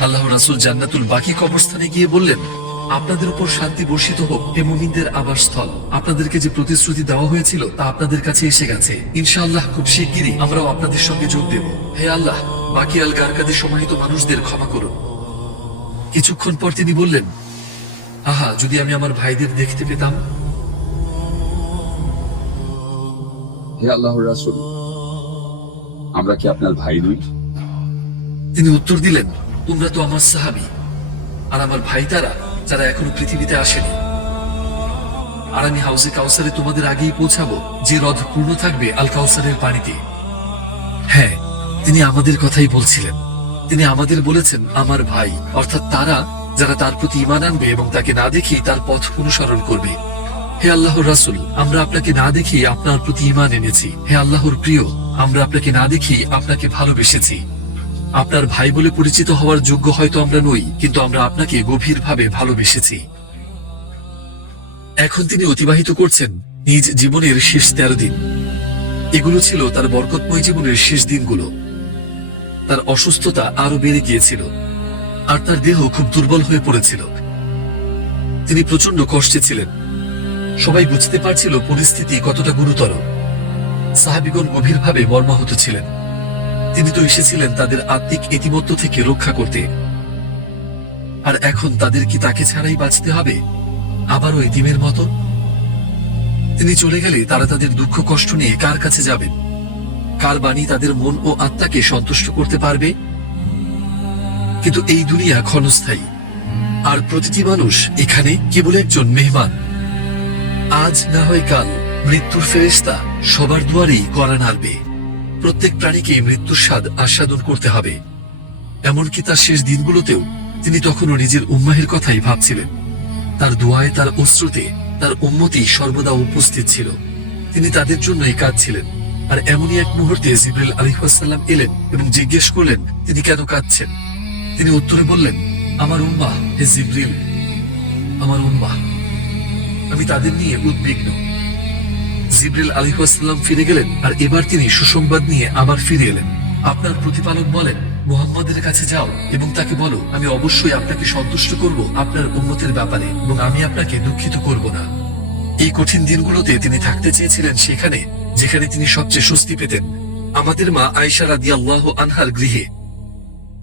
আল্লাহর রাসূল জান্নাতুল বাকি কবরস্থানে গিয়ে বললেন, আপনাদের উপর শান্তি বর্ষিত হোক, হে মুমিনদের আবাসস্থল। আপনাদেরকে যে প্রতিশ্রুতি দেওয়া হয়েছিল তা আপনাদের কাছে এসে গেছে। ইনশাআল্লাহ খুব শিগগিরই আমরাও আপনাদের সঙ্গে যোগ দেব। হে আল্লাহ, বাকি আল গারকাদের সমাহিত মানুষদের ক্ষমা করুন। কিছুক্ষণ পর তিনি বললেন, আহা, যদি আমি আমার ভাইদের দেখতে পেতাম। হে আল্লাহর রাসূল, আমরা কি আপনার ভাই নই? তিনি উত্তর দিলেন, তোমরা তো আমার সাহাবী, আর আমার ভাই তারা যারা এখনো পৃথিবীতে আসেনি। আর আমি হাউজে কাউসারে তোমাদের আগেই পৌঁছাবো, যে হ্রদ পূর্ণ থাকবে আল কাউসারের পানিতে। হ্যাঁ, তিনি আমাদের কথাই বলছিলেন। তিনি আমাদের বলেছেন আমার ভাই, অর্থাৎ তারা যারা তার প্রতি ঈমান আনবে এবং তাকে না দেখেই তার পথ অনুসরণ করবে। হে আল্লাহর রাসূল, আমরা আপনাকে না দেখেই আপনার প্রতি ঈমান এনেছি। হে আল্লাহর প্রিয়, আমরা আপনাকে না দেখেই আপনাকে ভালোবেসেছি। আপনার ভাই বলে পরিচিত হওয়ার যোগ্য হয়তো আমরা নই, কিন্তু আমরা আপনাকে গভীরভাবে ভালোবেসেছি। এখন তিনি অতিবাহিত করছেন নিজ জীবনের শেষ 13 দিন। এগুলো ছিল তার বরকতময় জীবনের শেষ দিনগুলো। তার অসুস্থতা আরো বেড়ে গিয়েছিল, আর তার দেহ খুব দুর্বল হয়ে পড়েছিল। তিনি প্রচন্ড কষ্টে ছিলেন। সবাই বুঝতে পারছিল পরিস্থিতি কতটা গুরুতর। সাহাবীগণ গভীরভাবে মর্মাহত ছিলেন। তিনি তো এসেছিলেন তাদের আত্মিক ইতিমত্য থেকে রক্ষা করতে, আর এখন তাদের কি তাকে ছাড়াই বাঁচতে হবে, আবারও এতিমের মতো? তিনি চলে গেলে তারা তাদের দুঃখ কষ্ট নিয়ে কার কাছে যাবেন? কার বাণী তাদের মন ও আত্মাকে সন্তুষ্ট করতে পারবে? কিন্তু এই দুনিয়া ক্ষণস্থায়ী, আর প্রতিটি মানুষ এখানে কেবল একজন মেহমান। আজ না হয় কাল মৃত্যুর ফেরেশতা সবার দুয়ারেই কড়া নাড়বে। প্রত্যেক প্রাণীকে মৃত্যুর স্বাদ আস্বাদন করতে হবে। এমনকি তার শেষ দিনগুলোতেও তিনি তখনও নিজের উম্মাহের কথাই ভাবছিলেন। তার দোয়ায়, তার অশ্রুতে তার উম্মতি সর্বদা উপস্থিত ছিল। তিনি তাদের জন্যই কাঁদছিলেন। আর এমনই এক মুহূর্তে জিবরিল আলাইহিস সালাম এলেন এবং জিজ্ঞেস করলেন তিনি কেন কাঁদছেন। তিনি উত্তরে বললেন, আমার উম্মাহ, হে জিবরিল, আমার উম্মাহ, আমি তাদের নিয়ে উদ্বিগ্ন। জিবরিল আলাইহিস সালাম ফিরে গেলেন, আর এবার তিনি সুসংবাদ নিয়ে আবার ফিরে এলেন। আপনার প্রতিপালক বলেন, মুহাম্মাদের কাছে যাও এবং তাকে বলো, আমি অবশ্যই আপনাকে সন্তুষ্ট করব আপনার উম্মতের ব্যাপারে, এবং আমি আপনাকে দুঃখিত করব না। এই কঠিন দিনগুলোতে তিনি থাকতে চেয়েছিলেন সেখানে যেখানে তিনি সবচেয়ে স্বস্তি পেতেন, আমাদের মা আয়েশা রাদিয়াল্লাহু আনহার গৃহে।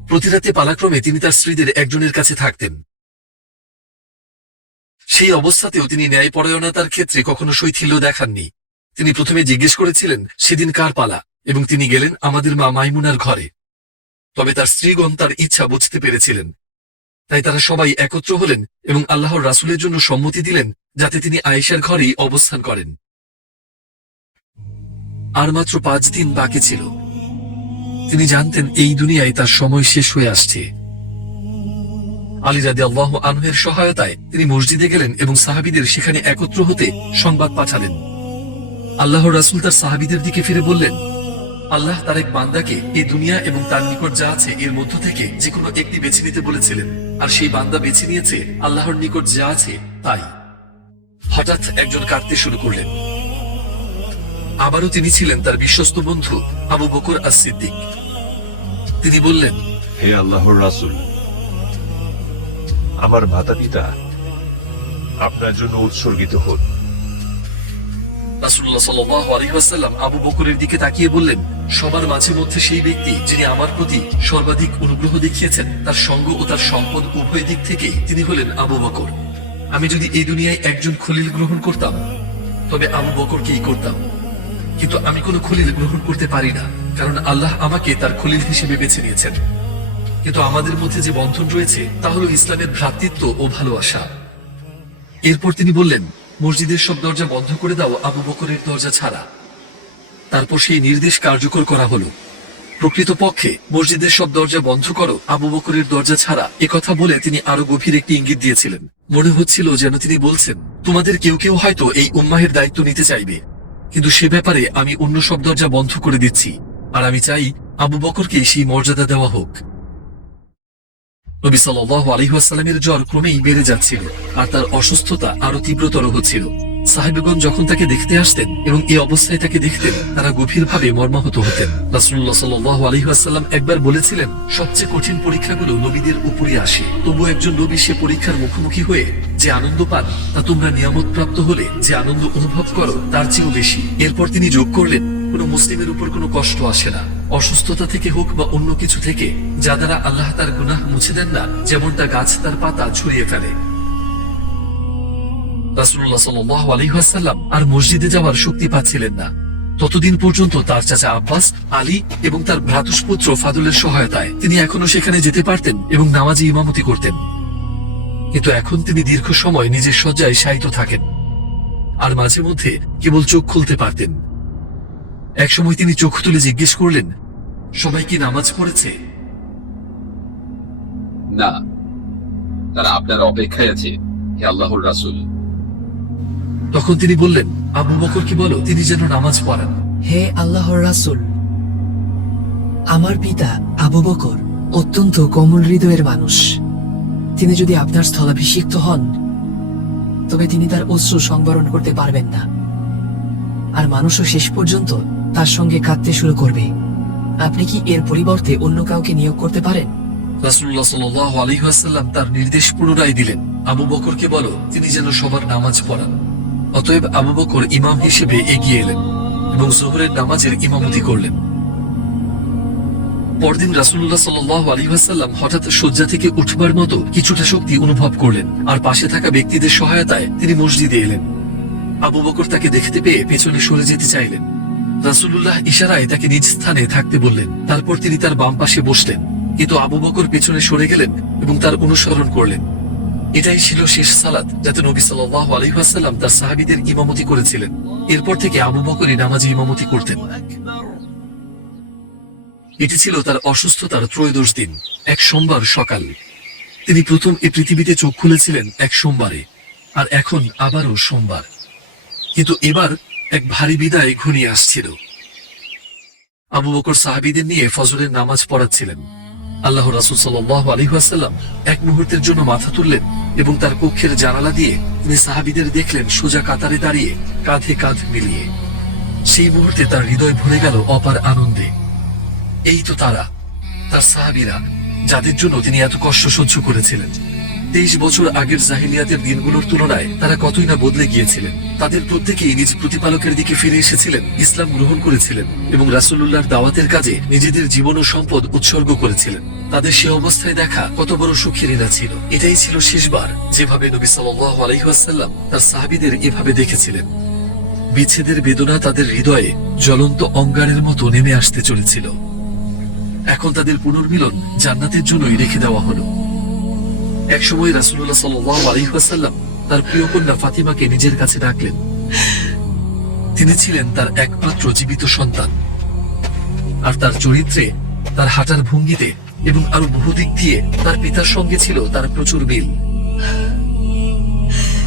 প্রতি রাতে পালাক্রমে তিনি তার স্ত্রীদের একজনের কাছে থাকতেন। সেই অবস্থাতেও তিনি ন্যায়পরায়ণতার ক্ষেত্রে কখনো শৈথিল্য দেখাননি। তিনি প্রথমে জিজ্ঞেস করেছিলেন সেদিন কার পালা, এবং তিনি গেলেন আমাদের মা মাইমুনার ঘরে। তবে তার স্ত্রীগণ তার ইচ্ছা বুঝতে পেরেছিলেন, তাই তারা সবাই একত্র হলেন এবং আল্লাহর রাসূলের জন্য সম্মতি দিলেন যাতে তিনি আয়েশার ঘরেই অবস্থান করেন। আর মাত্র 5 দিন বাকি ছিল। তিনি জানতেন এই দুনিয়ায় তার সময় শেষ হয়ে আসছে। আলী রাদিয়াল্লাহু আনহুর সহায়তায় তিনি মসজিদে গেলেন এবং সাহাবীদের সেখানে একত্র হতে সংবাদ পাঠালেন। আল্লাহর রাসূল তার সাহাবীদের দিকে ফিরে বললেন, আল্লাহ তার এক বান্দাকে এই দুনিয়া এবং তার নিকট যা আছে এর মধ্য থেকে যে কোনো একটি বেছে নিতে বলেছিলেন, আর সেই বান্দা বেছে নিয়েছে আল্লাহর নিকট যা আছে তাই। হঠাৎ একজন কাঁদতে শুরু করলেন। তিনি বললেন, হে আল্লাহর রাসূল, আমি কাঁদছি। তিনি বললেন, হে আল্লাহর রাসূল, আপনি কাঁদবেন না। তিনি বললেন, হে আল্লাহর রাসূল, আমি কাঁদছি। তিনি বললেন, হে আল্লাহর রাসূল, আপনি কাঁদবেন না। তিনি বললেন, হে আল্লাহর রাসূল, আবারও তিনি ছিলেন তার বিশ্বস্ত বন্ধু আবু বকর আস-সিদ্দিক। তিনি বললেন, হে আল্লাহর রাসূল, আমার মাতা পিতা আপনার জন্য উৎসর্গিত হন। রাসূলুল্লাহ সাল্লাল্লাহু আলাইহি ওয়াসাল্লাম আবু বকরের দিকে তাকিয়ে বললেন, সবার মাঝে মধ্যে সেই ব্যক্তি যিনি আমার প্রতি সর্বাধিক অনুগ্রহ দেখিয়েছেন, তার সঙ্গ ও তার সম্পদ উভয় দিক থেকেই তিনি হলেন আবু বকর। আমি যদি এই দুনিয়ায় একজন খলিল গ্রহণ করতাম তবে আবু বকরকেই করতাম, কিন্তু আমি কোনো খলিল গ্রহণ করতে পারি না, কারণ আল্লাহ আমাকে তার খলিল হিসেবে বেছে নিয়েছেন। কিন্তু আমাদের মধ্যে যে বন্ধন রয়েছে তা হলো ইসলামের ভ্রাতৃত্ব ও ভালোবাসা। এরপর তিনি বললেন, মসজিদের সব দরজা বন্ধ করে দাও আবু বকরের দরজা ছাড়া। তারপর সেই নির্দেশ কার্যকর করা হলো। প্রকৃতপক্ষে মসজিদের সব দরজা বন্ধ করো আবু বকরের দরজা ছাড়া, একথা বলে তিনি আরো গভীর একটি ইঙ্গিত দিয়েছিলেন। মনে হচ্ছিল যেন তিনি বলছেন, তোমাদের কেউ কেউ হয়তো এই উম্মাহের দায়িত্ব নিতে চাইবে, কিন্তু সে ব্যাপারে আমি অন্য সব দরজা বন্ধ করে দিচ্ছি, আর আমি চাই আবু বকরকে সেই মর্যাদা দেওয়া হোক। নবী সাল্লাল্লাহু আলাইহি ওয়াসাল্লামের জ্বর ক্রমেই বেড়ে যাচ্ছিল, আর তার অসুস্থতা আরো তীব্রতর হচ্ছিল। সাহাবীগণ যখন তাকে দেখতে আসতেন এবং এই অবস্থায় তাকে দেখতেন, তারা গভীরভাবে মর্মাহত হতেন। রাসূলুল্লাহ সাল্লাল্লাহু আলাইহি ওয়াসাল্লাম একবার বলেছিলেন, সবচেয়ে কঠিন পরীক্ষাগুলো নবীদের উপরই আসে, তবু একজন নবী সে পরীক্ষার মুখোমুখি হয়ে যে আনন্দ পান তা তোমরা নিয়ামত প্রাপ্ত হলে যে আনন্দ অনুভব করো তার চেয়েও বেশি। এরপর তিনি যোগ করলেন, কোনো মুসলিমের উপর কোনো কষ্ট আসে না, অসুস্থতা থেকে হোক বা অন্য কিছু থেকে, যা দ্বারা আল্লাহ তার গুনাহ মুছে দেন না, যেমনটা গাছ তার পাতা ছড়িয়ে ফেলে। রাসূলুল্লাহ সাল্লাল্লাহু আলাইহি ওয়াসাল্লাম আর মসজিদে যাওয়ার শক্তি পাচ্ছিলেন না। ততদিন পর্যন্ত তার চাচা আব্বাস, আলী এবং তার ভ্রাতুষ্পুত্র ফাদুলের সহায়তায় তিনি এখনো সেখানে যেতে পারতেন এবং নামাজে ইমামতি করতেন। কিন্তু এখন তিনি দীর্ঘ সময় নিজের শয্যায় শায়িত থাকেন, আর মাঝে মধ্যে কেবল চোখ খুলতে পারতেন। একসময় তিনি চোখ তুলে জিজ্ঞেস করলেন, সবাই কি নামাজ পড়েছে? না, তারা আপনার অপেক্ষায় আছে হে আল্লাহর রাসূল। তখন তিনি বললেন, আবু বকরকে বলো তিনি যেন নামাজ পড়ান। হে আল্লাহর রাসূল, আমার পিতা আবু বকর অত্যন্ত কোমল হৃদয়ের মানুষ। তিনি যদি আপনার স্থলাভিষিক্ত হন তবে তিনি তার অশ্রু সংবরণ করতে পারবেন না, আর মানুষও শেষ পর্যন্ত তার সঙ্গে কাঁদতে শুরু করবে। আপনি কি এর পরিবর্তে অন্য কাউকে নিয়োগ করতে পারেন? রাসূলুল্লাহ সাল্লাল্লাহু আলাইহি ওয়াসাল্লাম তার নির্দেশ পুনরায় দিলেন, আবু বকরকে বলো তিনি যেন সবার নামাজ পড়ান। অতএব আবু বকর ইমাম হিসেবে এগিয়ে এলেন এবং যোহরের নামাজের ইমামতি করলেন। পরদিন রাসূলুল্লাহ সাল্লাল্লাহু আলাইহি ওয়াসাল্লাম হঠাৎ শয্যা থেকে উঠবার মতো কিছুটা শক্তি অনুভব করলেন, আর পাশে থাকা ব্যক্তিদের সহায়তায় তিনি মসজিদে এলেন। আবু বকর তাকে দেখতে পেয়ে পেছনে সরে যেতে চাইলেন। রাসূলুল্লাহ ইশারায় তাকে নিজ স্থানে থাকতে বললেন। তারপর তিনি তার বাম পাশে বসলেন, কিন্তু আবু বকর পেছনে সরে গেলেন এবং তার অনুসরণ করলেন। এটাই ছিল শেষ সালাত যাতে নবী সাল্লাল্লাহু আলাইহি ওয়াসাল্লাম তার সাহাবীদের ইমামতি করেছিলেন। এরপর থেকে আবু বকরই নামাজে ইমামতি করতেন। এটি ছিল তার অসুস্থতার ত্রয়োদশ দিন, এক সোমবার সকাল। তিনি প্রথম এই পৃথিবীতে চোখ খুলেছিলেন এক সোমবারে, আর এখন আবারও সোমবার, কিন্তু এবার এক ভারী বিদায় ঘনিয়ে আসছিল। আবু বকর সাহাবীদের নিয়ে ফজরের নামাজ পড়াচ্ছিলেন। আল্লাহ রাসূল সাল্লাল্লাহু আলাইহি ওয়াসাল্লাম এক মুহূর্তের জন্য মাথা তুললেন এবং তার কক্ষের জানালা দিয়ে তিনি সাহাবীদের দেখলেন সোজা কাতারে দাঁড়িয়ে, কাঁধে কাঁধ মিলিয়ে। সেই মুহূর্তে তার হৃদয় ভরে গেল অপার আনন্দে। এই তো তারা, তার সাহাবীরা, যাদের জন্য তিনি এত কষ্ট সহ্য করেছিলেন। 23 বছর আগের জাহিলিয়াতের দিনগুলোর তুলনায় তারা কতই না বদলে গিয়েছিলেন। তাদের প্রত্যেকেই নিজ প্রতিপালকের দিকে ফিরে এসেছিলেন, ইসলাম গ্রহণ করেছিলেন এবং রাসূলুল্লাহর দাওয়াতের কাজে নিজেদের জীবন ও সম্পদ উৎসর্গ করেছিলেন। তাদের সে অবস্থায় দেখা কত বড় সুখেরিনা ছিল। এটাই ছিল শেষবার যেভাবে নবী সাল্লাল্লাহু আলাইহি ওয়াসাল্লাম তার সাহাবীদের এভাবে দেখেছিলেন। বিচ্ছেদের বেদনা তাদের হৃদয়ে জ্বলন্ত অঙ্গারের মতো নেমে আসতে চলেছিল। এখন তাদের পুনর্মিলন জান্নাতের জন্যই রেখে দেওয়া হলো। একসময় রাসূলুল্লাহ সাল্লাল্লাহু আলাইহি ওয়াসাল্লাম তার প্রিয় কন্যা ফাতিমাকে নিজের কাছে ডাকলেন। তিনি ছিলেন তার একমাত্র জীবিত সন্তান, আর তার চরিত্রে, তার হাঁটার ভঙ্গিতে এবং আরো বহু দিক দিয়ে তার পিতার সঙ্গে ছিল তার প্রচুর মিল।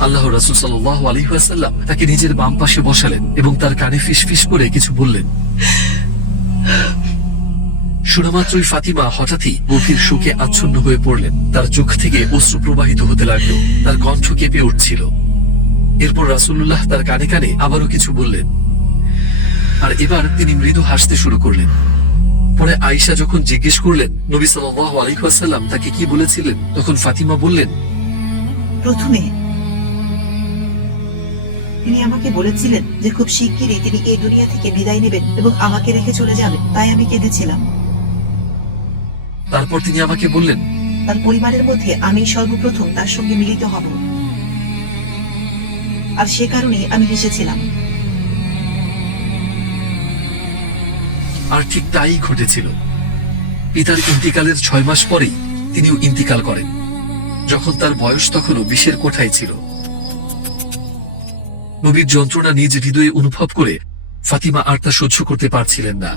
আল্লাহর রাসূল সাল্লাল্লাহু আলাইহি ওয়াসাল্লাম তাকে নিজের বাম পাশে বসালেন এবং তার কানে ফিসফিস করে কিছু বললেন। শুনামাত্রই ফাতিমা হঠাৎই গভীর শোকে আচ্ছন্ন হয়ে পড়লেন। তার চোখ থেকে অশ্রু প্রবাহিত হতে লাগলো, তার কণ্ঠ কেঁপে উঠছিল। এরপর রাসূলুল্লাহ তার কানে কানে আবারও কিছু বললেন। আর এবার তিনি মৃদু হাসতে শুরু করলেন। পরে আয়েশা যখন জিজ্ঞেস করলেন নবী সাল্লাল্লাহু আলাইহি ওয়াসাল্লাম তাকে কি বলেছিলেন, তখন ফাতিমা বললেন, প্রথমে তিনি আমাকে বলেছিলেন যে খুব শিগগিরই তিনি এই দুনিয়া থেকে বিদায় নেবেন এবং আমাকে রেখে চলে যাবেন, তাই আমি কেঁদেছিলাম। তারপর তিনি আমাকে বললেন, তার পরিবারের মধ্যে আমি সর্বপ্রথম তার সঙ্গে মিলিত হব, আর সে কারণেই আমি হেসেছিলাম। আর ঠিক তাই ঘটেছিল। পিতার ইন্তিকালের 6 মাস পরেই তিনিও ইন্তিকাল করেন, যখন তার বয়স তখনও 20-এর কোঠায় ছিল। নবীর যন্ত্রণা নিজ হৃদয়ে অনুভব করে ফাতিমা আর তা সহ্য করতে পারছিলেন না।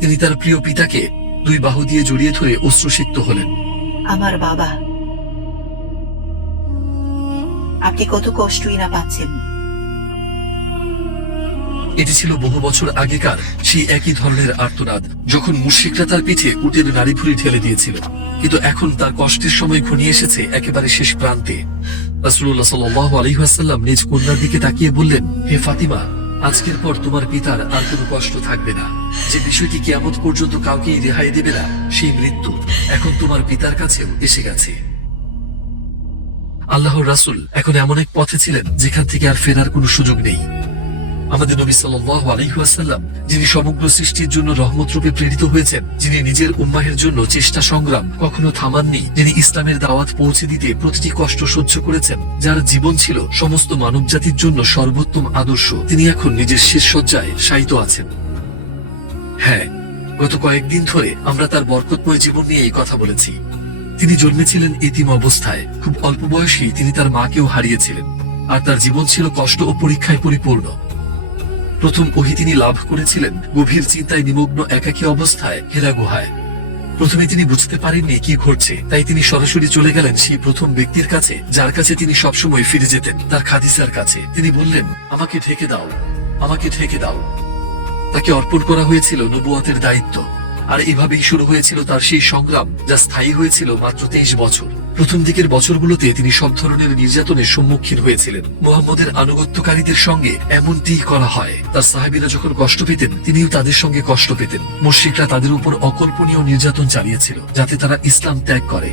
তিনি তার প্রিয় পিতাকে 2 বাহু দিয়ে জড়িয়ে ধরে অশ্রুসিক্ত হলেন। আমার বাবা, আপনি কত কষ্টই না পাচ্ছেন। এটি ছিল বহু বছর আগেকার সেই একই ধরনের আর্তনাদ, যখন মুশরিকরা তার পিঠে উটের নাড়ি ভুড়ি ঢেলে দিয়েছিল। কিন্তু এখন তার কষ্টের সময় ঘনিয়ে এসেছে একেবারে শেষ প্রান্তে। রাসূলুল্লাহ সাল্লাল্লাহু আলাইহি ওয়াসাল্লাম নিজ কন্যার দিকে তাকিয়ে বললেন, হে ফাতিমা, আজকের পর তোমার পিতার আর কোনো কষ্ট থাকবে না। যে বিষয়টি কিয়ামত পর্যন্ত কাউকেই রেহাই দেবে না, সেই মৃত্যু এখন তোমার পিতার কাছেও এসে গেছে। আল্লাহর রাসূল এখন এমন এক পথে ছিলেন যেখান থেকে আর ফেরার কোনো সুযোগ নেই। আমাদের নবী সাল্লাল্লাহু আলাইহি ওয়াসাল্লাম, যিনি সমগ্র সৃষ্টির জন্য রহমত রূপে প্রেরিত হয়েছেন, যিনি নিজের উম্মাহের জন্য চেষ্টা সংগ্রাম কখনো থামাননি, যিনি ইসলামের দাওয়াত পৌঁছে দিতে প্রতিটি কষ্ট সহ্য করেছেন, যার জীবন ছিল সমস্ত মানবজাতির জন্য সর্বোত্তম আদর্শ, তিনি এখন নিজের শেষ শয্যায় শায়িত আছেন। হ্যাঁ, গত কয়েকদিন ধরে আমরা তার বরকতময় জীবন নিয়ে এই কথা বলেছি। তিনি জন্মেছিলেন এতিম অবস্থায়, খুব অল্প বয়সেই তিনি তার মাকেও হারিয়েছিলেন, আর তার জীবন ছিল কষ্ট ও পরীক্ষায় পরিপূর্ণ। প্রথম ওহী তিনি লাভ করেছিলেন গভীর চিন্তায় নিমগ্ন একাকী অবস্থায় হেরা গুহায়। প্রথমে তিনি বুঝতে পারেননি কি ঘটছে, তাই তিনি সরাসরি চলে গেলেন সেই প্রথম ব্যক্তির কাছে যার কাছে তিনি সবসময় ফিরে যেতেন, তার খাদিজার কাছে। তিনি বললেন, আমাকে ঢেকে দাও, আমাকে ঢেকে দাও। তাকে অর্পণ করা হয়েছিল নবুয়তের দায়িত্ব, আর এভাবেই শুরু হয়েছিল তার সেই সংগ্রাম, যা স্থায়ী হয়েছিল মাত্র 23 বছর। প্রথম দিকের বছরগুলোতে তিনি সব ধরনের নির্যাতনের সম্মুখীন হয়েছিলেন। মুহাম্মদের আনুগত্যকারীদের সঙ্গে এমনটি করা হয়। তার সাহাবীরা যখন কষ্ট পেতেন, তিনিও তাদের সঙ্গে কষ্ট পেতেন। মুশরিকরা তাদের উপর অকল্পনীয় নির্যাতন চালিয়েছিল, যাতে তারা ইসলাম ত্যাগ করে।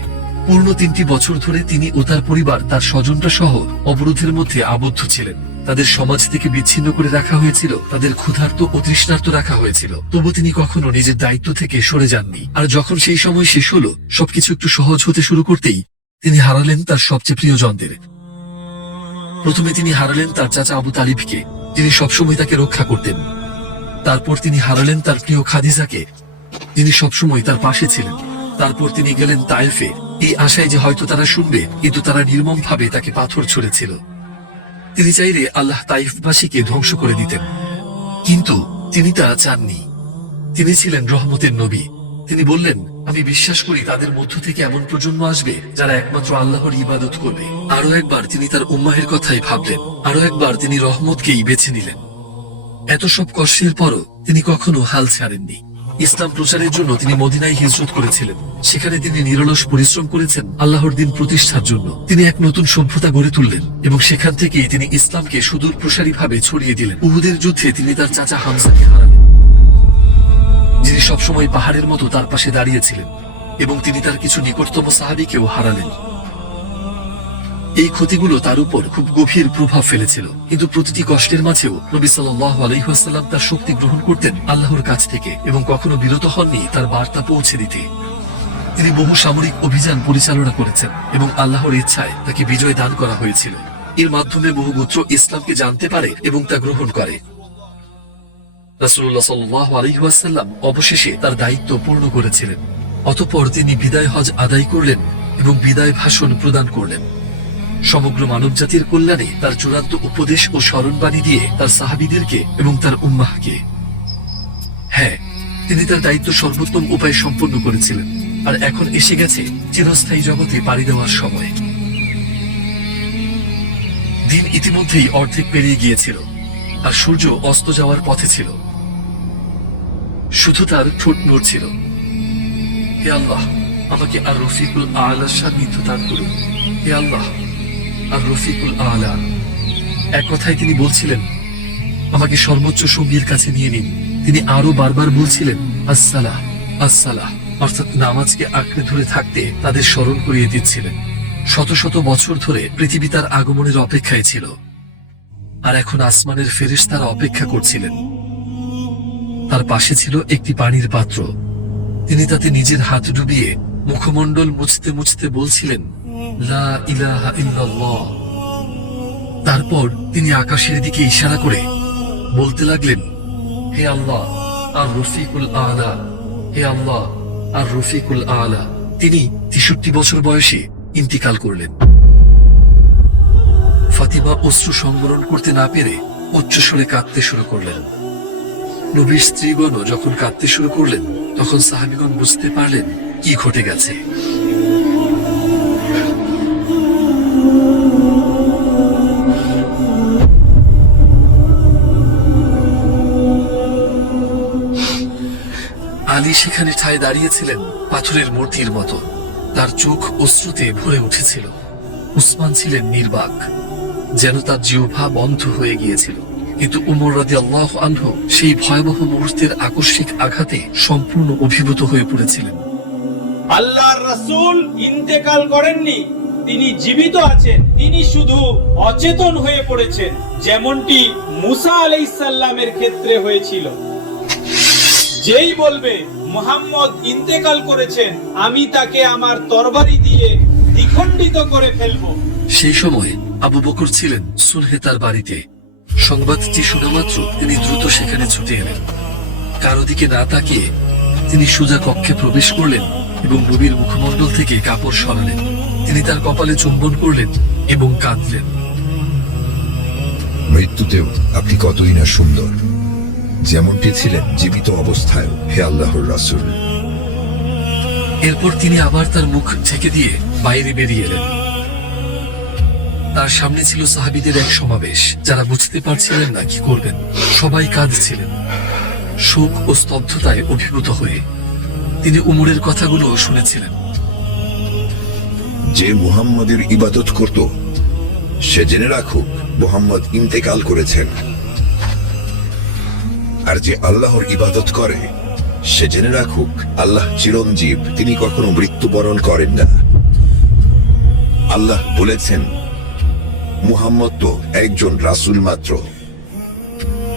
পূর্ণ 3টি বছর ধরে তিনি ও তার পরিবার, তার স্বজনরা সহ অবরোধের মধ্যে আবদ্ধ ছিলেন। তাদের সমাজ থেকে বিচ্ছিন্ন করে রাখা হয়েছিল, তাদের ক্ষুধার্ত ও তৃষ্ণার্ত রাখা হয়েছিল। তবু তিনি কখনো নিজের দায়িত্ব থেকে সরে যাননি। আর যখন সেই সময় শেষ হলো, সবকিছু একটু সহজ হতে শুরু করতেই তিনি হারালেন তার সবচেয়ে প্রিয়জনদের। প্রথমে তিনি হারালেন তার চাচা আবু তালিবকে, যিনি সবসময় তাকে রক্ষা করতেন। তারপর তিনি হারালেন তার প্রিয় খাদিজাকে, যিনি সবসময় তার পাশে ছিলেন। তারপর তিনি গেলেন তায়েফে, এই আশায় যে হয়তো তারা শুনবে, কিন্তু তারা নির্মমভাবে তাকে পাথর ছুঁড়েছিল। তিনি চাইলে আল্লাহ তাইফবাসীকে ধ্বংস করে দিতেন, কিন্তু তিনি তা চাননি। তিনি ছিলেন রহমতের নবী। তিনি বললেন, আমি বিশ্বাস করি তাদের মধ্য থেকে এমন প্রজন্ম আসবে যারা একমাত্র আল্লাহর ইবাদত করবে। আরো একবার তিনি তার উম্মাহের কথাই ভাবলেন, আরো একবার তিনি রহমতকেই বেছে নিলেন। এত সব কষ্টের পরও তিনি কখনো হাল ছাড়েননি। ইসলাম প্রচারের জন্য তিনি মদিনায় হিজরত করেছিলেন। সেখানে তিনি নিরলস পরিশ্রম করেছেন আল্লাহর দিন প্রতিষ্ঠার জন্য। তিনি এক নতুন সভ্যতা গড়ে তুললেন এবং সেখান থেকেই তিনি ইসলামকে সুদূর প্রসারীভাবে ছড়িয়ে দিলেন। উহুদের যুদ্ধে তিনি তার চাচা হামজাকে হারালেন, যিনি সবসময় পাহাড়ের মতো তার পাশে দাঁড়িয়েছিলেন, এবং তিনি তার কিছু নিকটতম সাহাবীকেও হারালেন। এই ক্ষতিগুলো তার উপর খুব গভীর প্রভাব ফেলেছিল, কিন্তু প্রতিটি কষ্টের মাঝেও নবী সাল্লাল্লাহু আলাইহি ওয়াসাল্লাম তার শক্তি গ্রহণ করতেন আল্লাহর কাছ থেকে এবং কখনো বিরত হননি তার বার্তা পৌঁছে দিতে। তিনি বহু সামরিক অভিযান পরিচালনা করেছেন এবং আল্লাহর ইচ্ছায় তাকে বিজয় দান করা হয়েছিল। এর মাধ্যমে বহু গোত্র ইসলামকে জানতে পারে এবং তা গ্রহণ করে। রাসূলুল্লাহ সাল্লাল্লাহু আলাইহি ওয়াসাল্লাম অবশেষে তার দায়িত্ব পূর্ণ করেছিলেন। অতঃপর তিনি বিদায় হজ আদায় করলেন এবং বিদায় ভাষণ প্রদান করলেন। সমগ্র মানবজাতির কল্যাণে তার চূড়ান্ত উপদেশ ও স্মরণবাণী দিয়ে তার সাহাবীদেরকে এবং তার উম্মাহকে। হ্যাঁ, তিনি তার দায়িত্ব সর্বোত্তম উপায়ে সম্পন্ন করেছিলেন, আর এখন এসে গেছে চিরস্থায়ী জগতে পাড়ি দেওয়ার সময়। দিন ইতিমধ্যেই অর্ধেক পেরিয়ে গিয়েছিল, আর সূর্য অস্ত যাওয়ার পথে ছিল। শুধু তার ঠোঁট নড়ছিল। হে আল্লাহ, আমাকে আর রফিকুল আলার সান্নিধ্য দান করুন। হে আল্লাহ, আর রফিকুল আলা। এক কথায় তিনি বলছিলেন, আমাকে সর্বোচ্চ সঙ্গীর কাছে নিয়ে নিন। তিনি আরো বারবার বলছিলেন, আসসালাহ আসসালাহ, অর্থাৎ নামাজকে আঁকড়ে ধরে থাকতে তাদের স্মরণ করিয়ে দিচ্ছিলেন। শত শত বছর ধরে পৃথিবী তার আগমনের অপেক্ষায় ছিল, আর এখন আসমানের ফেরেশতারা অপেক্ষা করছিলেন। তার পাশে ছিল একটি পানির পাত্র। তিনি তাতে নিজের হাত ডুবিয়ে মুখমণ্ডল মুছতে মুছতে বলছিলেন, লা ইলাহা ইল্লাল্লাহ। তারপর তিনি আকাশের দিকে ইশারা করে বলতে লাগলেন, হে আল্লাহ আর রফিকুল আলা, হে আল্লাহ আর রফিকুল আলা। তিনি 63 বছর বয়সে ইন্তিকাল করলেন। ফাতিমা অশ্রু সংবরণ করতে না পেরে উচ্চস্বরে কাঁদতে শুরু করলেন। নবীর স্ত্রীগণও যখন কাঁদতে শুরু করলেন, তখন সাহাবীগণ বুঝতে পারলেন কি ঘটে গেছে। আলী সেখানে ঠায় দাঁড়িয়েছিলেন পাথরের মূর্তির মতো। তার চোখ অশ্রুতে ভরে উঠেছিল। উসমান ছিলেন নির্বাক, যেন তার জিহ্বা বন্ধ হয়ে গিয়েছিল। কিন্তু উমর রাদিয়াল্লাহু আনহু সেই ভয়াবহ মুহূর্তের আকস্মিক আঘাতে সম্পূর্ণ অভিভূত হয়ে পড়েছিলেন। আল্লাহর রাসূল ইন্তেকাল করেননি, তিনি জীবিত আছেন। তিনি শুধু অচেতন হয়ে পড়েছেন, যেমনটি মুসা আলাইহিস সালামের ক্ষেত্রে হয়েছিল। যেই বলবে মুহাম্মদ ইন্তেকাল করেছেন, আমি তাকে আমার তরবারি দিয়ে দ্বিখণ্ডিত করে ফেলবো। সেই সময় আবু বকর ছিলেন সুলহে তার বাড়িতে। সংবাদটি শোনা মাত্র তিনি দ্রুত সেখানে ছুটে এলেন। কারো দিকে না তাকিয়ে তিনি সোজা কক্ষে প্রবেশ করলেন এবং নবীর মুখমণ্ডল থেকে কাপড় সরালেন। তিনি তার কপালে চুম্বন করলেন এবং কাঁদলেন। মৃত্যুতেও আপনি কতই না সুন্দর, যেমনটি ছিলেন জীবিত অবস্থায়, হে আল্লাহর রাসূল। এরপর তিনি আবার তার মুখ ঢেকে দিয়ে বাইরে বেরিয়ে এলেন। তার সামনে ছিল সাহাবীদের এক সমাবেশ, যারা বুঝতে পারছিলেন না কি করবেন। সবাই কাঁদছিলেন, শোক ও স্তব্ধতায় অভিভূত হয়ে। তিনি উমরের কথাগুলো শুনেছিলেন। যে মুহাম্মদের ইবাদত করত, সে জেনে রাখুক মুহাম্মদ ইন্তেকাল করেছেন। আর যে আল্লাহর ইবাদত করে, সে জেনে রাখুক আল্লাহ চিরঞ্জীব, তিনি কখনো মৃত্যুবরণ করেন না। আল্লাহ বলেছেন, মুহাম্মদ তো একজন রাসূল মাত্র।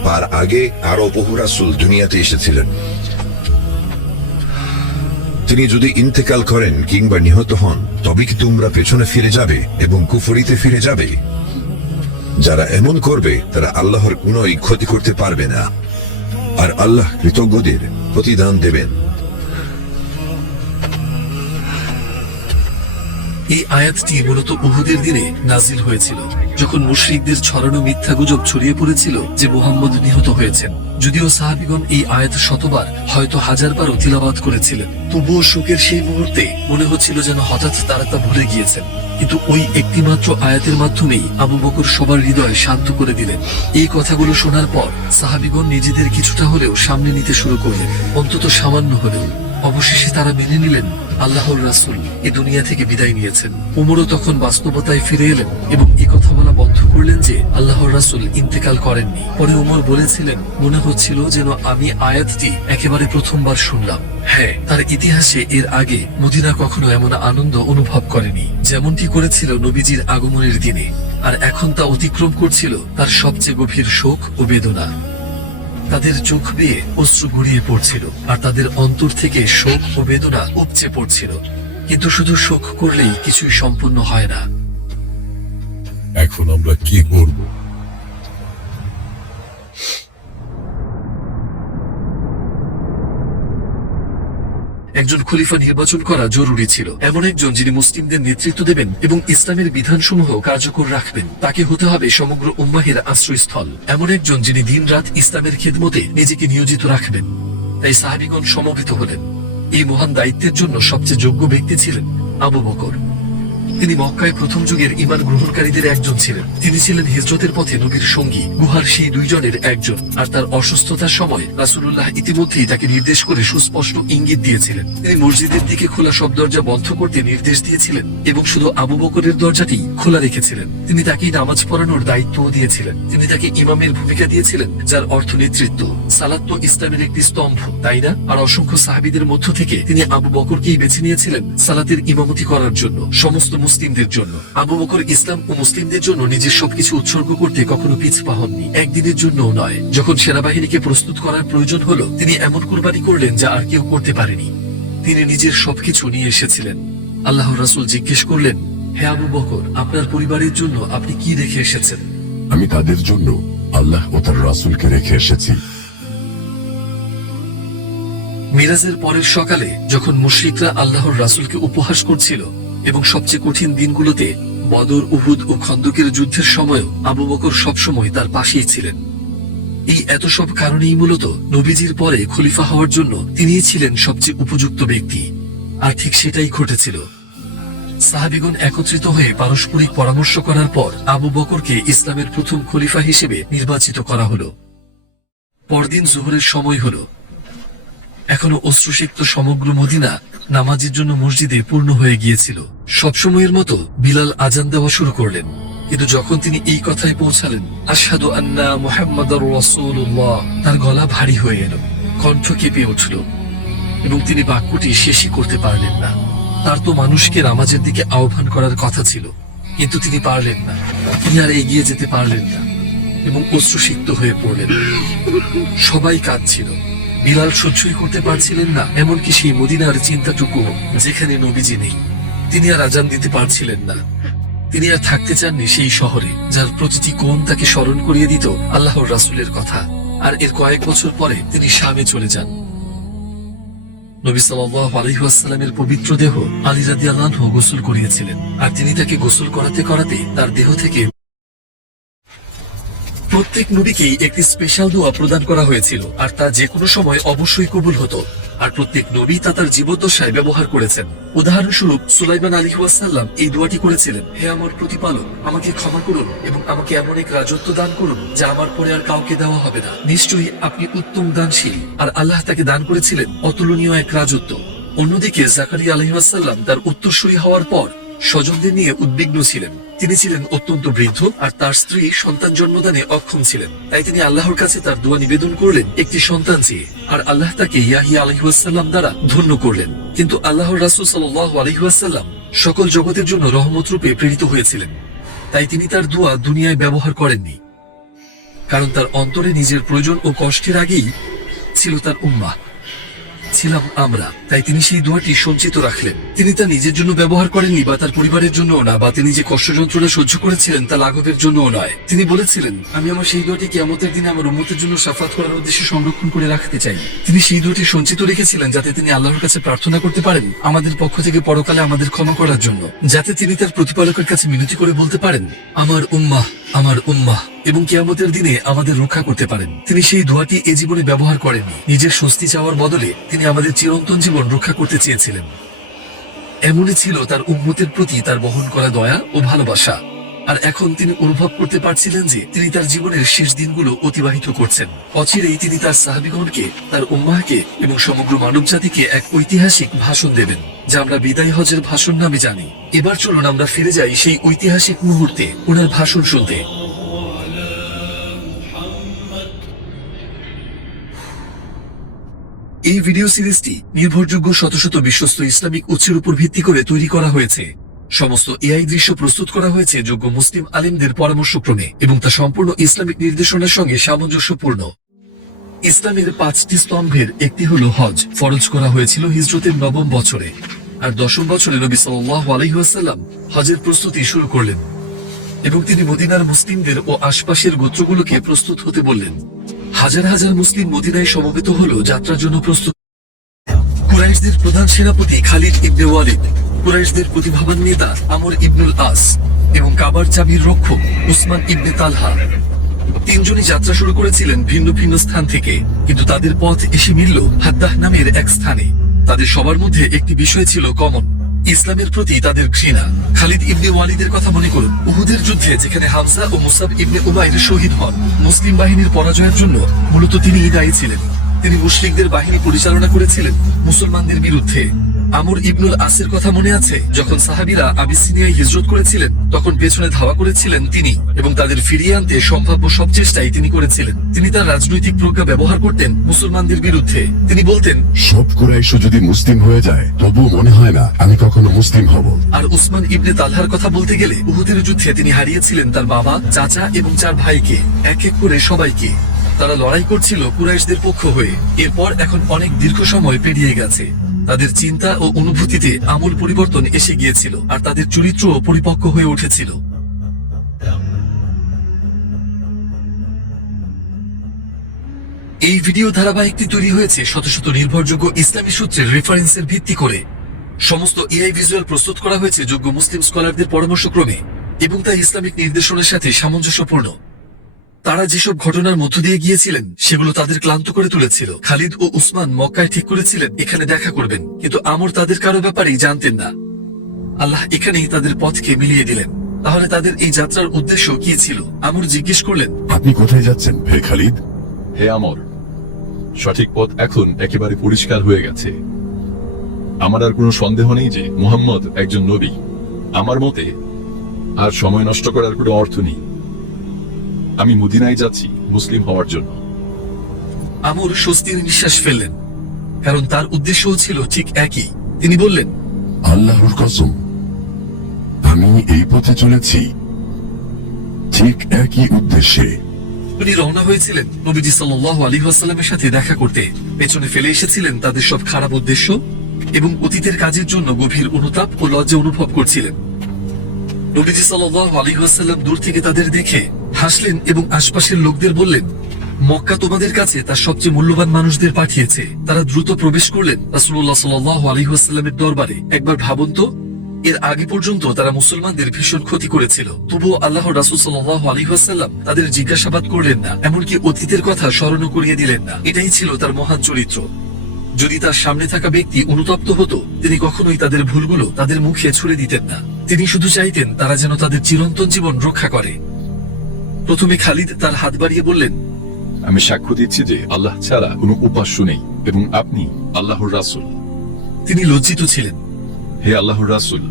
তার আগে আরো বহু রাসূল দুনিয়াতে এসেছিলেন। তিনি যদি ইন্তেকাল করেন কিংবা নিহত হন, তবে কি তোমরা পেছনে ফিরে যাবে এবং কুফরিতে ফিরে যাবে? যারা এমন করবে তারা আল্লাহর কোনোই ক্ষতি করতে পারবে না, আর আল্লাহ কৃতজ্ঞদের প্রতিদান দেবেন। এই আয়াতটি মূলত উহুদের দিনে নাজিল হয়েছিল, যখন মুশরিকদের ছড়ানো মিথ্যা গুজব ছড়িয়ে পড়েছিল যে মুহাম্মদ নিহত হয়েছেন। যদিও সাহাবীগণ এই আয়াত শতবার, হয়তো হাজারবারও তিলাওয়াত করেছিলেন, তবুও শোকের সেই মুহূর্তে মনে হচ্ছিল যেন হঠাৎ তারা তা ভুলে গিয়েছেন। কিন্তু ওই একটিমাত্র আয়াতের মাধ্যমেই আবু বকর সবার হৃদয় শান্ত করে দিলেন। এই কথাগুলো শোনার পর সাহাবীগণ নিজেদের কিছুটা হলেও সামনে নিতে শুরু করলেন, অন্তত সামান্য হলেও। অবশেষে তারা মেনে নিলেন আল্লাহর রাসূল এ দুনিয়া থেকে বিদায় নিয়েছেন। উমরও তখন বাস্তবতায় ফিরে এলেন এবং এই কথা বলা বন্ধ করলেন যে আল্লাহর রাসূল ইন্তেকাল করেননি। পরে উমর বলেছিলেন, মনে হচ্ছিল যেন আমি আয়াতটি একেবারে প্রথমবার শুনলাম। হ্যাঁ, তার ইতিহাসে এর আগে মদিনা কখনো এমন আনন্দ অনুভব করেনি, যেমনটি করেছিল নবীজির আগমনের দিনে। আর এখন তা অতিক্রম করছিল তার সবচেয়ে গভীর শোক ও বেদনা। তাদের চোখ বেয়ে অশ্রু গড়িয়ে পড়ছিল, আর তাদের অন্তর থেকে শোক ও বেদনা উপচে পড়ছিল। কিন্তু শুধু শোক করলেই কিছুই সম্পূর্ণ হয় না। এখন আমরা কি করব? একজন খলিফা নির্বাচন করা জরুরি ছিল, এমন একজন যিনি মুসলিমদের নেতৃত্ব দেবেন এবং ইসলামের বিধানসমূহ কার্যকর রাখবেন। তাকে হতে হবে সমগ্র উম্মাহের আশ্রয়স্থল, এমন একজন যিনি দিনরাত ইসলামের খেদমতে নিজেকে নিয়োজিত রাখবেন। তাই সাহাবীগণ সমবেত হলেন। এই মহান দায়িত্বের জন্য সবচেয়ে যোগ্য ব্যক্তি ছিলেন আবু বকর। তিনি মক্কায় প্রথম যুগের ঈমান গ্রহণকারীদের একজন ছিলেন। তিনি ছিলেন হিজরতের পথে নবীর সঙ্গী গুহার সেই দুইজনের একজন। আর তার অসুস্থতার সময় রাসূলুল্লাহ ইতিমধ্যেই তাকে নির্দেশ করে সুস্পষ্ট ইঙ্গিত দিয়েছিলেন। তিনি মসজিদের দিকে খোলা সব দরজা বন্ধ করতে নির্দেশ দিয়েছিলেন এবং শুধু আবু বকরের দরজাটি খোলা রেখেছিলেন। তিনি তাকেই নামাজ পড়ানোর দায়িত্বও দিয়েছিলেন। তিনি তাকে ইমামের ভূমিকা দিয়েছিলেন, যার অর্থ নেতৃত্ব। সালাত তো ইসলামের একটি স্তম্ভ, তাই না? আর অসংখ্য সাহাবীদের মধ্য থেকে তিনি আবু বকরকেই বেছে নিয়েছিলেন সালাতের ইমামতি করার জন্য, সমস্ত মুসলিমদের জন্য। আবু বকর ইসলাম ও মুসলিমদের জন্য নিজের সবকিছু উৎসর্গ করতে কখনো পিছপা হননি, একদিনের জন্যও নয়। যখন সেনাবাহিনীকে প্রস্তুত করার প্রয়োজন হলো, তিনি এমন কুরবানি করলেন যা আর কেউ করতে পারেনি। তিনি নিজের সবকিছু নিয়ে এসেছিলেন। আল্লাহর রাসূল জিজ্ঞেস করলেন, হে আবু বকর, আপনার পরিবারের জন্য আপনি কি রেখে এসেছেন? আমি তাদের জন্য আল্লাহ ও তার রাসূলকে রেখে এসেছি। মিরাজের পরের সকালে যখন মুশরিকরা আল্লাহর রাসূলকে উপহাস করছিল এবং সবচেয়ে কঠিন দিনগুলোতে বদর, উহুদ ও খন্দকের যুদ্ধের সময়ও আবু বকর সবসময় তার পাশেই ছিলেন। এই এত সব কারণেই মূলত নবীজির পরে খলিফা হওয়ার জন্য তিনিই ছিলেন সবচেয়ে উপযুক্ত ব্যক্তি। আর ঠিক সেটাই ঘটেছিল। সাহাবীগণ একত্রিত হয়ে পারস্পরিক পরামর্শ করার পর আবু বকরকে ইসলামের প্রথম খলিফা হিসেবে নির্বাচিত করা হলো। পরদিন জোহরের সময় হলো। এখনো অশ্রুসিক্ত সমগ্র মদিনা নামাজের জন্য মসজিদে পূর্ণ হয়ে গিয়েছিল। সবসময়ের মতো বিলাল আজান দেওয়া শুরু করলেন। কিন্তু যখন তিনি এই কথায় পৌঁছালেন, আশহাদু আন্না মুহাম্মাদুর রাসূলুল্লাহ, তার গলা ভারী হয়ে এলো, কণ্ঠ কেঁপে উঠল এবং তিনি বাক্যটি শেষই করতে পারলেন না। তার তো মানুষকে নামাজের দিকে আহ্বান করার কথা ছিল, কিন্তু তিনি পারলেন না। তিনি আর এগিয়ে যেতে পারলেন না এবং অশ্রুসিক্ত হয়ে পড়লেন। সবাই কাঁদছিল। বিলাল সহ্যই করতে পারছিলেন না, এমনকি সেই মদিনার চিন্তাটুকু যেখানে নবীজি নেই। তিনি আর আজান দিতে পারছিলেন না। তিনি আর থাকতে চাননি সেই শহরে, যার প্রতিটি কোণ তাকে স্মরণ করিয়ে দিত আল্লাহর রাসূলের কথা। আর এর কয়েক বছর পরে তিনি শামে চলে যান। নবী সাল্লাল্লাহু আলাইহি ওয়াসাল্লামের পবিত্র দেহ আলী রাদিয়াল্লাহু আনহু গোসল করিয়েছিলেন। আর তিনি তাকে গোসল করাতে করাতে তার দেহ থেকে প্রত্যেক নবীকেই একটি স্পেশাল দোয়া প্রদান করা হয়েছিল, আর তা যে কোনো সময় অবশ্যই কবুল হতো। আর প্রত্যেক নবী তা তার জীবদ্দশায় ব্যবহার করেছেন। উদাহরণস্বরূপ সুলাইমান আলাইহিস সালাম এই দোয়াটি করেছিলেন, হে আমার প্রতিপালক, আমাকে ক্ষমা করুন এবং আমাকে এমন এক রাজত্ব দান করুন যা আমার পরে আর কাউকে দেওয়া হবে না। নিশ্চয়ই আপনি উত্তম দানশীল। আর আল্লাহ তাকে দান করেছিলেন অতুলনীয় এক রাজত্ব। অন্যদিকে জাকারিয়া আলাইহিস সালাম তার উত্তরসূরি হওয়ার পর স্বজনদের নিয়ে উদ্বিগ্ন ছিলেন। তিনি ছিলেন অত্যন্ত বৃদ্ধ আর তার স্ত্রী সন্তান জন্মদানে অক্ষম ছিলেন। তাই তিনি আল্লাহর কাছে তার দোয়া নিবেদন করলেন একটি সন্তান চেয়ে। আর আল্লাহ তাকে ইয়াহিয়া আলাইহিস সালাম দ্বারা ধন্য করলেন। কিন্তু আল্লাহর রাসূল সাল্লাল্লাহু আলাইহি ওয়াসাল্লাম সকল জগতের জন্য রহমত রূপে প্রেরিত হয়েছিলেন। তাই তিনি তার দোয়া দুনিয়ায় ব্যবহার করেননি, কারণ তার অন্তরে নিজের প্রয়োজন ও কষ্টের আগেই ছিল তার উম্মাহ, ছিলাম আমরা। তাই তিনি সেই দোয়াটি সঞ্চিত রাখলেন। তিনি তা নিজের জন্য ব্যবহার করেননি বা তার পরিবারের জন্যও না, বা তিনি যে কষ্ট যন্ত্রণা সহ্য করেছিলেন তা লাঘবের জন্যও নয়। তিনি বলেছিলেন, আমি আমার সেই দোয়াটি কিয়ামতের দিনে আমার উম্মতের জন্য শাফাত করার উদ্দেশ্যে সংরক্ষণ করে রাখতে চাই। তিনি সেই দোয়াটি সঞ্চিত রেখেছিলেন যাতে তিনি আল্লাহর কাছে প্রার্থনা করতে পারেন আমাদের পক্ষ থেকে পরকালে আমাদের ক্ষমা করার জন্য, যাতে তিনি তার প্রতিপালকের কাছে মিনতি করে বলতে পারেন, আমার উম্মাহ, আমার উম্মাহ, এবং কিয়ামতের দিনে আমাদের রক্ষা করতে পারেন। তিনি সেই দোয়াটি এ জীবনে ব্যবহার করেননি। নিজের স্বস্তি চাওয়ার বদলে তিনি আমাদের চিরন্তন জীবন রক্ষা করতে চেয়েছিলেন। এমনই ছিল তার উম্মতের প্রতি তার বহন করা দয়া ও ভালোবাসা। আর এখন তিনি অনুভব করতে পারছিলেন যে তিনি তার জীবনের শেষ দিনগুলো অতিবাহিত করছেন। অচিরেই তিনি তার সাহাবীগণকে, তার উম্মাহকে এবং সমগ্র মানব জাতিকে এক ঐতিহাসিক ভাষণ দেবেন, যা আমরা বিদায় হজের ভাষণ নামে জানি। এবার চলুন আমরা ফিরে যাই সেই ঐতিহাসিক মুহূর্তে, ওনার ভাষণ শুনতে। এই ভিডিও সিরিজটি নির্ভরযোগ্য শত শত বিশ্বস্ত ইসলামিক উৎসের উপর ভিত্তি করে তৈরি করা হয়েছে। সমস্ত এআই দৃশ্য প্রস্তুত করা হয়েছে যোগ্য মুসলিম আলেমদের পরামর্শক্রমে এবং তা সম্পূর্ণ ইসলামিক নির্দেশনার সঙ্গে সামঞ্জস্যপূর্ণ। ইসলামের 5টি স্তম্ভের একটি হলো হজ। ফরজ করা হয়েছিল হিজরতের 9ম বছরে, আর 10ম বছরে নবী সাল্লাল্লাহু আলাইহি ওয়াসাল্লাম হজের প্রস্তুতি শুরু করলেন এবং তিনি মদিনার মুসলিমদের ও আশপাশের গোত্রগুলোকে প্রস্তুত হতে বললেন। হাজার হাজার মুসলিম মদিনায় সমবেত হলো যাত্রার জন্য প্রস্তুত। কুরাইশদের প্রধান সেনাপতি খালিদ ইবনে ওয়ালিদ, কুরাইশদের প্রতিভাবান নেতা আমর ইবনুল আস এবং কাবার চাবির রক্ষক উসমান ইবনে তালহা, তিনজনই যাত্রা শুরু করেছিলেন ভিন্ন ভিন্ন স্থান থেকে, কিন্তু তাদের পথ এসে মিলল হাদ্দাহ নামের এক স্থানে। তাদের সবার মধ্যে একটি বিষয় ছিল কমন, ইসলামের প্রতি তাদের ঘৃণা। খালিদ ইবনে ওয়ালিদের কথা মনে করুন। উহুদের যুদ্ধে যেখানে হামজা ও মুসাব ইবনে উমাইর শহীদ হন, মুসলিম বাহিনীর পরাজয়ের জন্য মূলত তিনিই দায়ী ছিলেন। তিনি মুশরিকদের বাহিনী পরিচালনা করেছিলেন মুসলমানদের বিরুদ্ধে। আমর ইবনুল আসের কথা মনে আছে? যখন সাহাবীরা আবিসিনিয়ায় হিজরত করেছিলেন, তখন পেছনে ধাওয়া করেছিলেন তিনি, এবং তাদের ফিরিয়ে আনতে সম্ভাব্য সব চেষ্টাই তিনি করেছিলেন। তিনি তার রাজনৈতিক প্রজ্ঞা ব্যবহার করতেন মুসলমানদের বিরুদ্ধে। তিনি বলতেন, সব কুরাইশ যদি মুসলিম হয়ে যায় তবু মনে হয় না আমি কখনো মুসলিম হব। আর উসমান ইবনে তালহার কথা বলতে গেলে উহুদের যুদ্ধে তিনি হারিয়েছিলেন তার বাবা, চাচা এবং 4 ভাইকে, এক এক করে সবাইকে। তারা লড়াই করছিল কুরাইশদের পক্ষ হয়ে। এরপর এখন অনেক দীর্ঘ সময় পেরিয়ে গেছে। তাদের চিন্তা ও অনুভূতিতে আমূল পরিবর্তন এসে গিয়েছিল, আর তাদের চরিত্রও পরিপক্ক হয়ে উঠেছিল। এই ভিডিও ধারাবাহিকটি তৈরি হয়েছে শত শত নির্ভরযোগ্য ইসলামী সূত্রের রেফারেন্সের ভিত্তি করে। সমস্ত এআই ভিজুয়াল প্রস্তুত করা হয়েছে যোগ্য মুসলিম স্কলারদের পরামর্শক্রমে, এবং তা ইসলামিক নির্দেশনার সাথে সামঞ্জস্যপূর্ণ। তারা যেসব ঘটনার মধ্য দিয়ে গিয়েছিলেন সেগুলো তাদের ক্লান্ত করে তুলেছিল। খালিদ ও উসমান মক্কায় ঠিক করেছিলেন এখানে দেখা করবেন, কিন্তু আমর তাদের কারো ব্যাপারেই জানতেন না। আল্লাহ এখানেই তাদের পথকে মিলিয়ে দিলেন। তাহলে তাদের এই যাত্রার উদ্দেশ্য কি ছিল? আমর জিজ্ঞেস করলেন, আপনি কোথায় যাচ্ছেন হে খালিদ? হে আমর, সঠিক পথ এখন একেবারে পরিষ্কার হয়ে গেছে। আমার আর কোনো সন্দেহ নেই যে মুহাম্মদ একজন নবী। আমার মতে আর সময় নষ্ট করার কোনো অর্থ নেই। আমি মদিনায় যাচ্ছি মুসলিম হওয়ার জন্য। আমর স্বস্তির নিঃশ্বাস ফেললেন, কারণ তার উদ্দেশ্যও ছিল ঠিক একই। তিনি বললেন, আল্লাহর কসম, আমি এই পথে চলেছি ঠিক একই উদ্দেশ্যে। তিনি রওনা হয়েছিলেন নবীজি সাল্লাল্লাহু আলাইহি ওয়াসাল্লামের সাথে দেখা করতে। পেছনে ফেলে এসেছিলেন তাদের সব খারাপ উদ্দেশ্য, এবং অতীতের কাজের জন্য গভীর অনুতাপ ও লজ্জা অনুভব করছিলেন। নবীজি সাল্লাল্লাহু আলাইহি ওয়াসাল্লাম দূর থেকে তাদের দেখে হাসলেন এবং আশপাশের লোকদের বললেন, মক্কা তোমাদের কাছে তার সবচেয়ে মূল্যবান মানুষদের পাঠিয়েছে। তারা দ্রুত প্রবেশ করলেন রাসূলুল্লাহ সাল্লাল্লাহু আলাইহি ওয়াসাল্লামের দরবারে। একবার ভাবুন তো, এর আগে পর্যন্ত তারা মুসলমানদের ভীষণ ক্ষতি করেছিল, তবুও আল্লাহর রাসূল সাল্লাল্লাহু আলাইহি ওয়াসাল্লাম তাদের জিজ্ঞাসাবাদ করলেন না, এমনকি অতীতের কথা স্মরণ করিয়ে দিলেন না। এটাই ছিল তার মহান চরিত্র। যদি তার সামনে থাকা ব্যক্তি অনুতপ্ত হতো, তিনি কখনোই তাদের ভুলগুলো তাদের মুখে ছুড়ে দিতেন না। তিনি শুধু চাইতেন তারা যেন তাদের চিরন্তন জীবন রক্ষা করে। প্রথমে খালিদ তার হাত বাড়িয়ে বললেন, আমি সাক্ষ্য দিচ্ছি যে আল্লাহ ছাড়া কোনো উপাস্য নেই এবং আপনি আল্লাহর রাসূল। তিনি লজ্জিত ছিলেন। হে আল্লাহর রাসূল,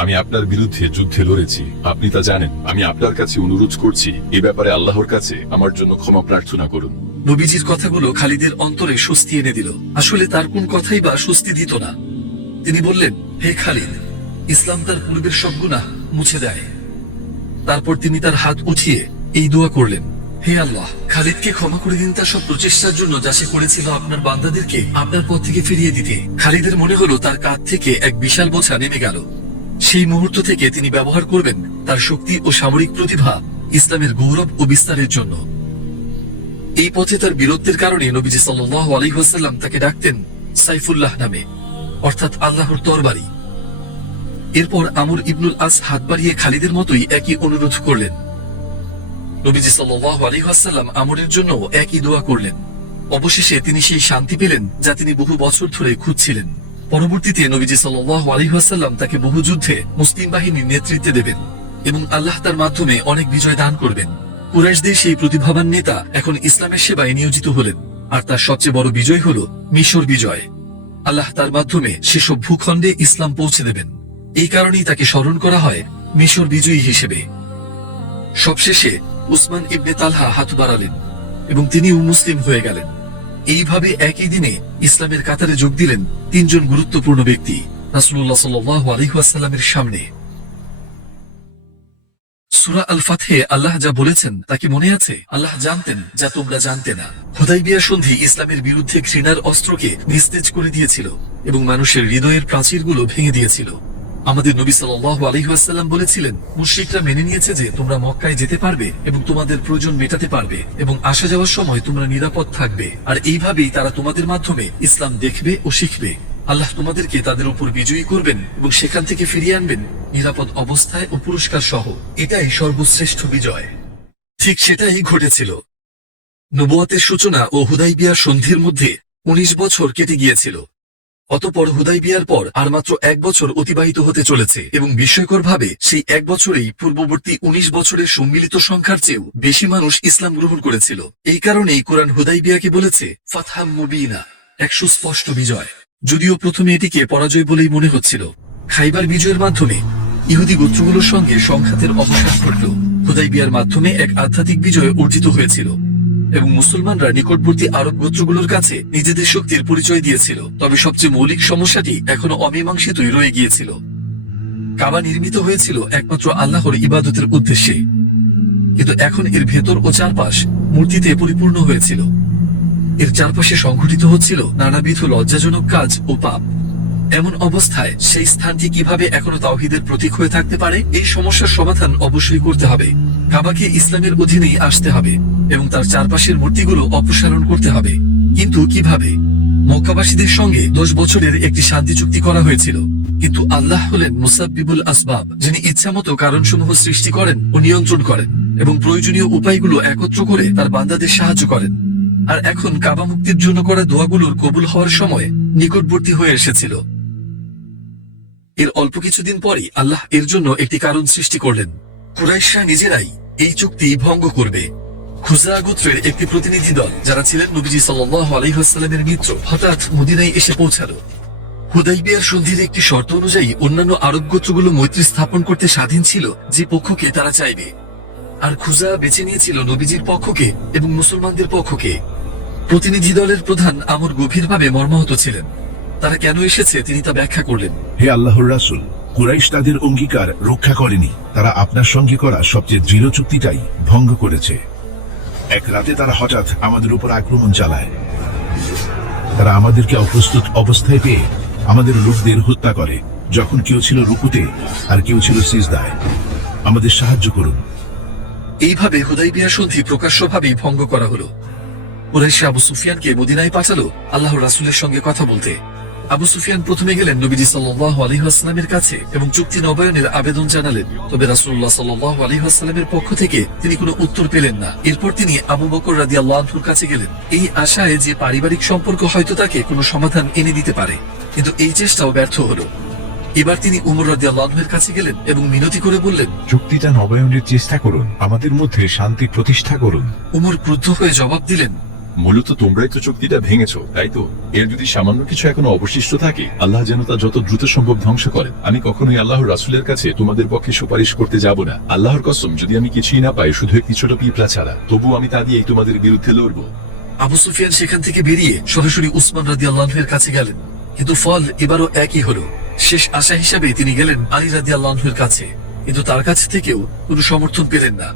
আমি আপনার বিরুদ্ধে যুদ্ধে লড়েছি, আপনি তা জানেন। আমি আপনার কাছে অনুরোধ করছি এ ব্যাপারে আল্লাহর কাছে আমার জন্য ক্ষমা প্রার্থনা করুন। নবীজির কথাগুলো খালিদের অন্তরে স্বস্তি এনে দিল। আসলে তার কোন কথাই বা স্বস্তি দিত না। তিনি বললেন, হে খালিদ, ইসলাম তার পূর্বের সব গুনাহ মুছে দেয়। তারপর তিনি তার হাত উঠিয়ে এই দোয়া করলেন, হে আল্লাহ, খালিদকে ক্ষমা করে দিন তার সব প্রচেষ্টার জন্য, যা সে করেছিল আপনার বান্দাদেরকে আপনার পথ থেকে ফিরিয়ে দিতে। খালিদের মনে হলো তার কাঁধ থেকে এক বিশাল বোঝা নেমে গেল। সেই মুহূর্ত থেকে তিনি ব্যবহার করবেন তার শক্তি ও সামরিক প্রতিভা ইসলামের গৌরব ও বিস্তারের জন্য। এই পথে তার বীরত্বের কারণে নবীজি সাল্লাল্লাহু আলাইহি ওয়াসাল্লাম তাকে ডাকতেন সাইফুল্লাহ নামে, অর্থাৎ আল্লাহর তরবারি। এরপর আমর ইবনুল আস হাত বাড়িয়ে খালিদের মতোই একই অনুরোধ করলেন। নবীজি সাল্লাল্লাহু আলাইহি ওয়াসাল্লাম আমরের জন্য একই দোয়া করলেন। অবশেষে তিনি সেই শান্তি পেলেন যা তিনি বহু বছর ধরে খুঁজছিলেন। পরবর্তীতে নবীজি সাল্লাল্লাহু আলাইহি ওয়াসাল্লাম তাকে বহু যুদ্ধে মুসলিম বাহিনীর নেতৃত্বে দেবেন, এবং আল্লাহ তার মাধ্যমে অনেক বিজয় দান করবেন। কুরাইশদের সেই প্রতিভাবান নেতা এখন ইসলামের সেবায় নিয়োজিত হলেন, আর তার সবচেয়ে বড় বিজয় হল মিশর বিজয়। আল্লাহ তার মাধ্যমে সেসব ভূখণ্ডে ইসলাম পৌঁছে দেবেন। এই কারণেই তাকে স্মরণ করা হয় মিশর বিজয়ী হিসেবে। সবশেষে উসমান ইবনে তালহা হাত বাড়ালেন এবং তিনিও মুসলিম হয়ে গেলেন। এইভাবে একই দিনে ইসলামের কাতারে যোগ দিলেন 3 জন গুরুত্বপূর্ণ ব্যক্তি রাসূলুল্লাহ সাল্লাল্লাহু আলাইহি ওয়াসাল্লামের সামনে। সূরা আল ফাতহে আল্লাহ যা বলেছেন তা কি মনে আছে? আল্লাহ জানতেন যা তোমরা জানতে না। হুদাইবিয়া সন্ধি ইসলামের বিরুদ্ধে ঘৃণার অস্ত্রকে নিস্তেজ করে দিয়েছিল এবং মানুষের হৃদয়ের প্রাচীরগুলো ভেঙে দিয়েছিল। আমাদের নবী সাল্লাল্লাহু আলাইহি ওয়াসাল্লাম বলেছিলেন, মুশরিকরা মেনে নিয়েছে যে তোমরা মক্কায় যেতে পারবে এবং তোমাদের প্রয়োজন মেটাতে পারবে, এবং আসা যাওয়ার সময় তোমরা নিরাপদ থাকবে, আর এইভাবেই তারা তোমাদের মাধ্যমে ইসলাম দেখবে ও শিখবে। আল্লাহ তোমাদেরকে তাদের উপর বিজয়ী করবেন এবং সেখান থেকে ফিরিয়ে আনবেন নিরাপদ অবস্থায় ও পুরস্কার সহ। এটাই সর্বশ্রেষ্ঠ বিজয়। ঠিক সেটাই ঘটেছিল। নবুয়তের সূচনা ও হুদাইবিয়ার সন্ধির মধ্যে 19 বছর কেটে গিয়েছিল। অতঃপর হুদাইবিয়ার পর আর মাত্র 1 বছর অতিবাহিত হতে চলেছে এবং বিস্ময়করভাবে সেই 1 বছরেই পূর্ববর্তী 19 বছরের সম্মিলিত সংখ্যার চেয়েও বেশি মানুষ ইসলাম গ্রহণ করেছিল। এই কারণেই কোরআন হুদাইবিয়াকে বলেছে ফাতহাম মুবিনা, এক সুস্পষ্ট বিজয়। যদিও প্রথমে এটিকে পরাজয় বলেই মনে হচ্ছিল। খাইবার বিজয়ের মাধ্যমে ইহুদি গোত্রগুলোর সঙ্গে সংঘাতের অবসান ঘটল। হুদাইবিয়ার মাধ্যমে এক আধ্যাত্মিক বিজয় অর্জিত হয়েছিল এবং মুসলমানরা নিকটবর্তী আরব গোত্রগুলোর কাছে নিজেদের শক্তির পরিচয় দিয়েছিল। তবে সবচেয়ে মৌলিক সমস্যাটি এখনো অমীমাংসিতই রয়ে গিয়েছিল। কাবা নির্মিত হয়েছিল একমাত্র আল্লাহর ইবাদতের উদ্দেশ্যে, কিন্তু এখন এর ভেতর ও চারপাশ মূর্তিতে পরিপূর্ণ হয়েছিল। এর চারপাশে সংঘটিত হচ্ছিল নানাবিধ লজ্জাজনক কাজ ও পাপ। এমন অবস্থায় সেই স্থানটি কিভাবে এখনো তাওহীদের প্রতীক হয়ে থাকতে পারে? এই সমস্যার সমাধান অবশ্যই করতে হবে। কাবাকে ইসলামের অধীনেই আসতে হবে এবং তার চারপাশের মূর্তিগুলো অপসারণ করতে হবে। কিন্তু কিভাবে? মক্কাবাসীদের সঙ্গে 10 বছরের একটি শান্তি চুক্তি করা হয়েছিল, কিন্তু আল্লাহ হলেন মুসাব্বিবুল আসবাব, যিনি ইচ্ছামতো কারণসমূহ সৃষ্টি করেন ও নিয়ন্ত্রণ করেন এবং প্রয়োজনীয় উপায়গুলো একত্র করে তার বান্দাদের সাহায্য করেন। আর এখন কাবা মুক্তির জন্য করা দোয়াগুলোর কবুল হওয়ার সময় নিকটবর্তী হয়ে এসেছিল। এর অল্প কিছুদিন পরই আল্লাহ এর জন্য একটি কারণ সৃষ্টি করলেন। কুরাইশরা নিজেরাই এই চুক্তি ভঙ্গ করবে। খুজা গোত্রের একটি প্রতিনিধি দল, যারা ছিলেন নবীজি সাল্লাল্লাহু আলাইহি ওয়াসাল্লামের মিত্র, হঠাৎ মদিনায় এসে পৌঁছালো। হুদাইবিয়ার সন্ধির একটি শর্ত অনুযায়ী অন্যান্য আরব গোত্রগুলো মৈত্রী স্থাপন করতে স্বাধীন ছিল যে পক্ষকে তারা চাইবে, আর খুজা বেছে নিয়েছিল নবীজির পক্ষকে এবং মুসলমানদের পক্ষকে। প্রতিনিধি দলের প্রধান আমর গভীরভাবে মর্মাহত ছিলেন। তারা কেন এসেছে তিনি তা ব্যাখ্যা করলেন। হে আল্লাহর রাসূল, কুরাইশ তাদের অঙ্গীকার রক্ষা করেনি। তারা আপনার সঙ্গে করা সবচেয়ে দৃঢ় চুক্তিটাই ভঙ্গ করেছে। এক রাতে তারা হঠাৎ আমাদের উপর আক্রমণ চালায়। তারা আমাদেরকে অপ্রস্তুত অবস্থায় পেয়ে আমাদের লোকদের হত্যা করে, যখন কেউ ছিল রুকুতে আর কেউ ছিল সিজদায়। আমাদের সাহায্য করুন। এইভাবে হুদাইবিয়া সন্ধি প্রকাশ্যভাবেই ভঙ্গ করা হলো। কুরাইশ আবু সুফিয়ানকে মদিনায় পাঠালো আল্লাহর রাসূলের সঙ্গে কথা বলতে। আবু সুফিয়ান প্রথমে গেলেন নবীজি সাল্লাল্লাহু আলাইহি ওয়াসাল্লামের কাছে এবং চুক্তি নবায়নের আবেদন জানালেন। তবে রাসূলুল্লাহ সাল্লাল্লাহু আলাইহি ওয়াসাল্লামের পক্ষ থেকে তিনি কোনো উত্তর পেলেন না। এরপর তিনি আবু বকর রাদিয়াল্লাহু আনহুর কাছে গেলেন, এই আশায় যে পারিবারিক সম্পর্ক হয়তো তাকে কোনো সমাধান এনে দিতে পারে, কিন্তু এই চেষ্টাও ব্যর্থ হলো। এবার তিনি উমর রাদিয়াল্লাহু আনহুর কাছে গেলেন এবং মিনতি করে বললেন, চুক্তিটা নবায়নের চেষ্টা করুন, আমাদের মধ্যে শান্তি প্রতিষ্ঠা করুন। উমর ক্রুদ্ধ হয়ে জবাব দিলেন, মূলত তোমরাই তো চুক্তিটা ভেঙেছো, তাই তো? এর যদি সামান্য কিছু এখনো অবশিষ্ট থাকে, আল্লাহ যেন তা যত দ্রুত সম্ভব ধ্বংস করেন। আমি কখনোই আল্লাহর রাসূলের কাছে তোমাদের পক্ষে সুপারিশ করতে যাব না। আল্লাহর কসম, যদি আমি কিছুই না পাই, শুধু একটি ছোট পিঁপড়া ছাড়া, তবু আমি তা দিয়েই তোমাদের বিরুদ্ধে লড়বো। আবু সুফিয়ান সেখান থেকে বেরিয়ে সরাসরি উসমান রাদিয়াল্লাহু আনহুর কাছে গেলেন, কিন্তু ফল এবারও একই হলো। শেষ আশা হিসাবে তিনি গেলেন আলী রাদিয়াল্লাহু আনহুর কাছে, কিন্তু তার কাছ থেকেও কোনো সমর্থন পেলেন না।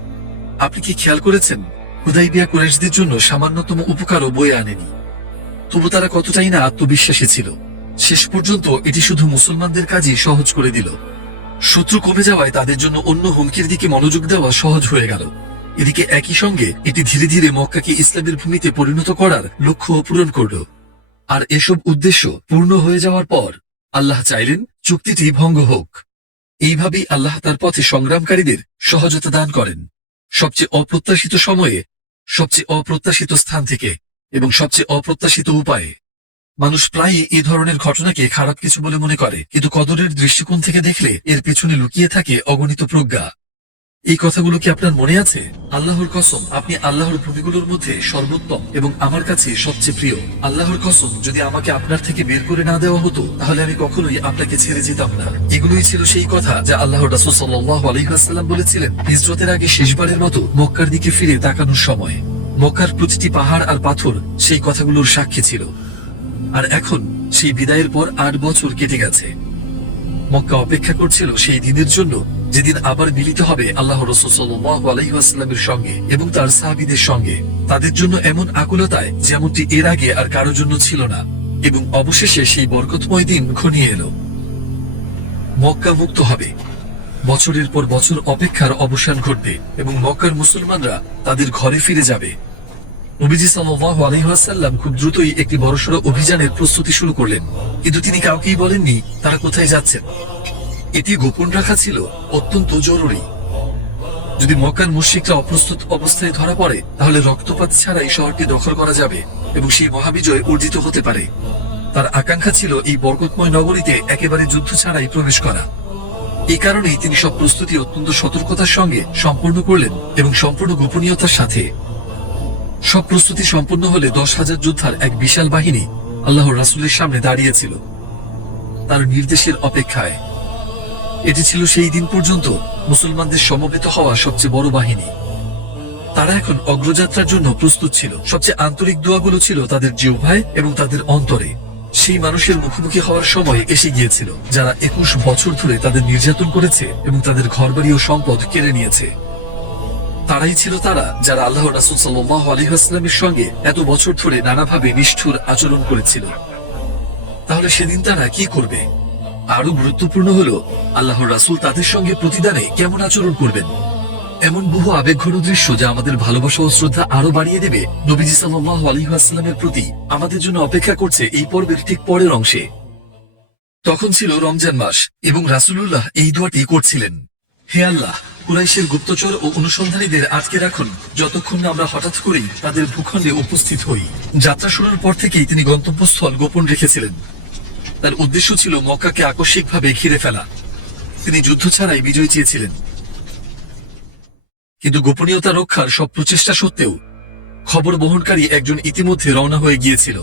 আপনি কি খেয়াল করেছেন, হুদাইবিয়া কুরাইশদের জন্য সামান্যতম উপকারও বয়ে আনেনি। তবু তারা কতটাই না আত্মবিশ্বাসী ছিল। শেষ পর্যন্ত এটি শুধু মুসলমানদের কাজই সহজ করে দিল। শত্রু কমে যাওয়ায় তাদের জন্য অন্য হুমকির দিকে মনোযোগ দেওয়া সহজ হয়ে গেল। এদিকে একই সঙ্গে এটি ধীরে ধীরে মক্কাকে ইসলামের ভূমিতে পরিণত করার লক্ষ্য পূরণ করল। আর এসব উদ্দেশ্য পূর্ণ হয়ে যাওয়ার পর আল্লাহ চাইলেন চুক্তিটি ভঙ্গ হোক। এইভাবেই আল্লাহ তার পথে সংগ্রামকারীদের সহজতা দান করেন। সবচেয়ে অপ্রত্যাশিত সময়ে, সবচেয়ে অপ্রত্যাশিত স্থান থেকে এবং সবচেয়ে অপ্রত্যাশিত উপায়ে। মানুষ প্রায়ই এই ধরনের ঘটনাকে খারাপ কিছু বলে মনে করে, কিন্তু কদরের দৃষ্টিকোণ থেকে দেখলে এর পেছনে লুকিয়ে থাকে অগণিত প্রজ্ঞা। এই কথাগুলো কি আপনার মনে আছে? আল্লাহর কসম, আপনি আল্লাহর ভূমিগুলোর মধ্যে সর্বোত্তম এবং আমার কাছে সবচেয়ে প্রিয়। আল্লাহর কসম, যদি আমাকে আপনার থেকে বের করে না দেওয়া হতো, তাহলে আমি কখনোই আপনাকে ছেড়ে যেতাম না। এগুলোই ছিল সেই কথা যা আল্লাহর রাসূল সাল্লাল্লাহু আলাইহি ওয়াসাল্লাম বলেছিলেন হিজরতের আগে শেষবারের মতো মক্কার দিকে ফিরে তাকানোর সময়। মক্কার প্রতিটি পাহাড় আর পাথর সেই কথাগুলোর সাক্ষী ছিল। আর এখন সেই বিদায়ের পর 8 বছর কেটে গেছে। মক্কা অপেক্ষা করছিল সেই দিনের জন্য, যেদিন আবার মিলিত হবে আল্লাহ রাসূল সাল্লাল্লাহু আলাইহি ওয়াসাল্লামের সঙ্গে এবং তার সাহাবীদের সঙ্গে। তাদের জন্য এমন আকুলতায় যেমনটি এর আগে আর কারো জন্য ছিল না। এবং অবশেষে সেই বরকতময় দিন ঘনিয়ে এলো। মক্কা মুক্ত হবে। বছরের পর বছর অপেক্ষার অবসান ঘটবে এবং মক্কার মুসলমানরা তাদের ঘরে ফিরে যাবে। নবীজি সাল্লাল্লাহু আলাইহি ওয়াসাল্লাম খুব দ্রুতই একটি বড়সড় অভিযানের প্রস্তুতি শুরু করলেন, কিন্তু তিনি কাউকেই বলেননি তারা কোথায় যাচ্ছেন। এটি গোপন রাখা ছিল অত্যন্ত জরুরি। যদি মক্কার মুশরিকরা অপ্রস্তুত অবস্থায় ধরা পড়ে, তাহলে রক্তপাত ছাড়াই শহরটি দখল করা যাবে এবং সেই মহাবিজয় অর্জিত হতে পারে। তার আকাঙ্ক্ষা ছিল এই বরকতময় নগরীতে একেবারে যুদ্ধ ছাড়াই প্রবেশ করা। এই কারণেই তিনি সব প্রস্তুতি অত্যন্ত সতর্কতার সঙ্গে সম্পন্ন করলেন এবং সম্পূর্ণ গোপনীয়তার সাথে। সব প্রস্তুতি সম্পন্ন হলে 10,000 যোদ্ধার এক বিশাল বাহিনী আল্লাহর রাসূলের সামনে দাঁড়িয়েছিল তার নির্দেশের অপেক্ষায়। এটি ছিল সেই দিন পর্যন্ত মুসলমানদের সমবেত হওয়া সবচেয়ে বড় বাহিনী। তারা এখন অগ্রযাত্রার জন্য প্রস্তুত ছিল। সবচেয়ে আন্তরিক দোয়াগুলো ছিল তাদের জিহ্বায় এবং তাদের অন্তরে। সেই মানুষের মুখোমুখি হওয়ার সময় এসে গিয়েছিল যারা 21 বছর ধরে তাদের নির্যাতন করেছে এবং তাদের ঘরবাড়ি ও সম্পদ কেড়ে নিয়েছে। তারাই ছিল তারা যারা আল্লাহ রাসূল সাল্লাল্লাহু আলাইহি ওয়াসাল্লামের সঙ্গে এত বছর ধরে নানাভাবে নিষ্ঠুর আচরণ করেছিল। তাহলে সেদিন তারা কি করবে? আরো গুরুত্বপূর্ণ হলো আল্লাহর রাসূল তাদের সঙ্গে প্রতিদানে কেমন আচরণ করবেন। এমন বহু আবেগঘন দৃশ্য যা আমাদের ভালোবাসা ও শ্রদ্ধা আরো বাড়িয়ে দেবে নবীজি সাল্লাল্লাহু আলাইহি ওয়াসাল্লামের প্রতি আমাদের জন্য অপেক্ষা করছে এই পর্বের ঠিক পরের অংশে। তখন ছিল রমজান মাস এবং রাসূলুল্লাহ এই দোয়াটি করছিলেন, হে আল্লাহ, কুরাইশের গুপ্তচর ও অনুসন্ধানীদের আটকে রাখুন যতক্ষণ না আমরা হঠাৎ করেই তাদের ভূখণ্ডে উপস্থিত হই। যাত্রা শুরুর পর থেকেই তিনি গন্তব্যস্থল গোপন রেখেছিলেন। তার উদ্দেশ্য ছিল মক্কাকে আকস্মিকভাবে ঘিরে ফেলা। তিনি যুদ্ধ ছাড়াই বিজয় চেয়েছিলেন, কিন্তু গোপনীয়তা রক্ষার সব প্রচেষ্টা সত্ত্বেও খবর বহনকারী একজন ইতিমধ্যে রওনা হয়ে গিয়েছিল।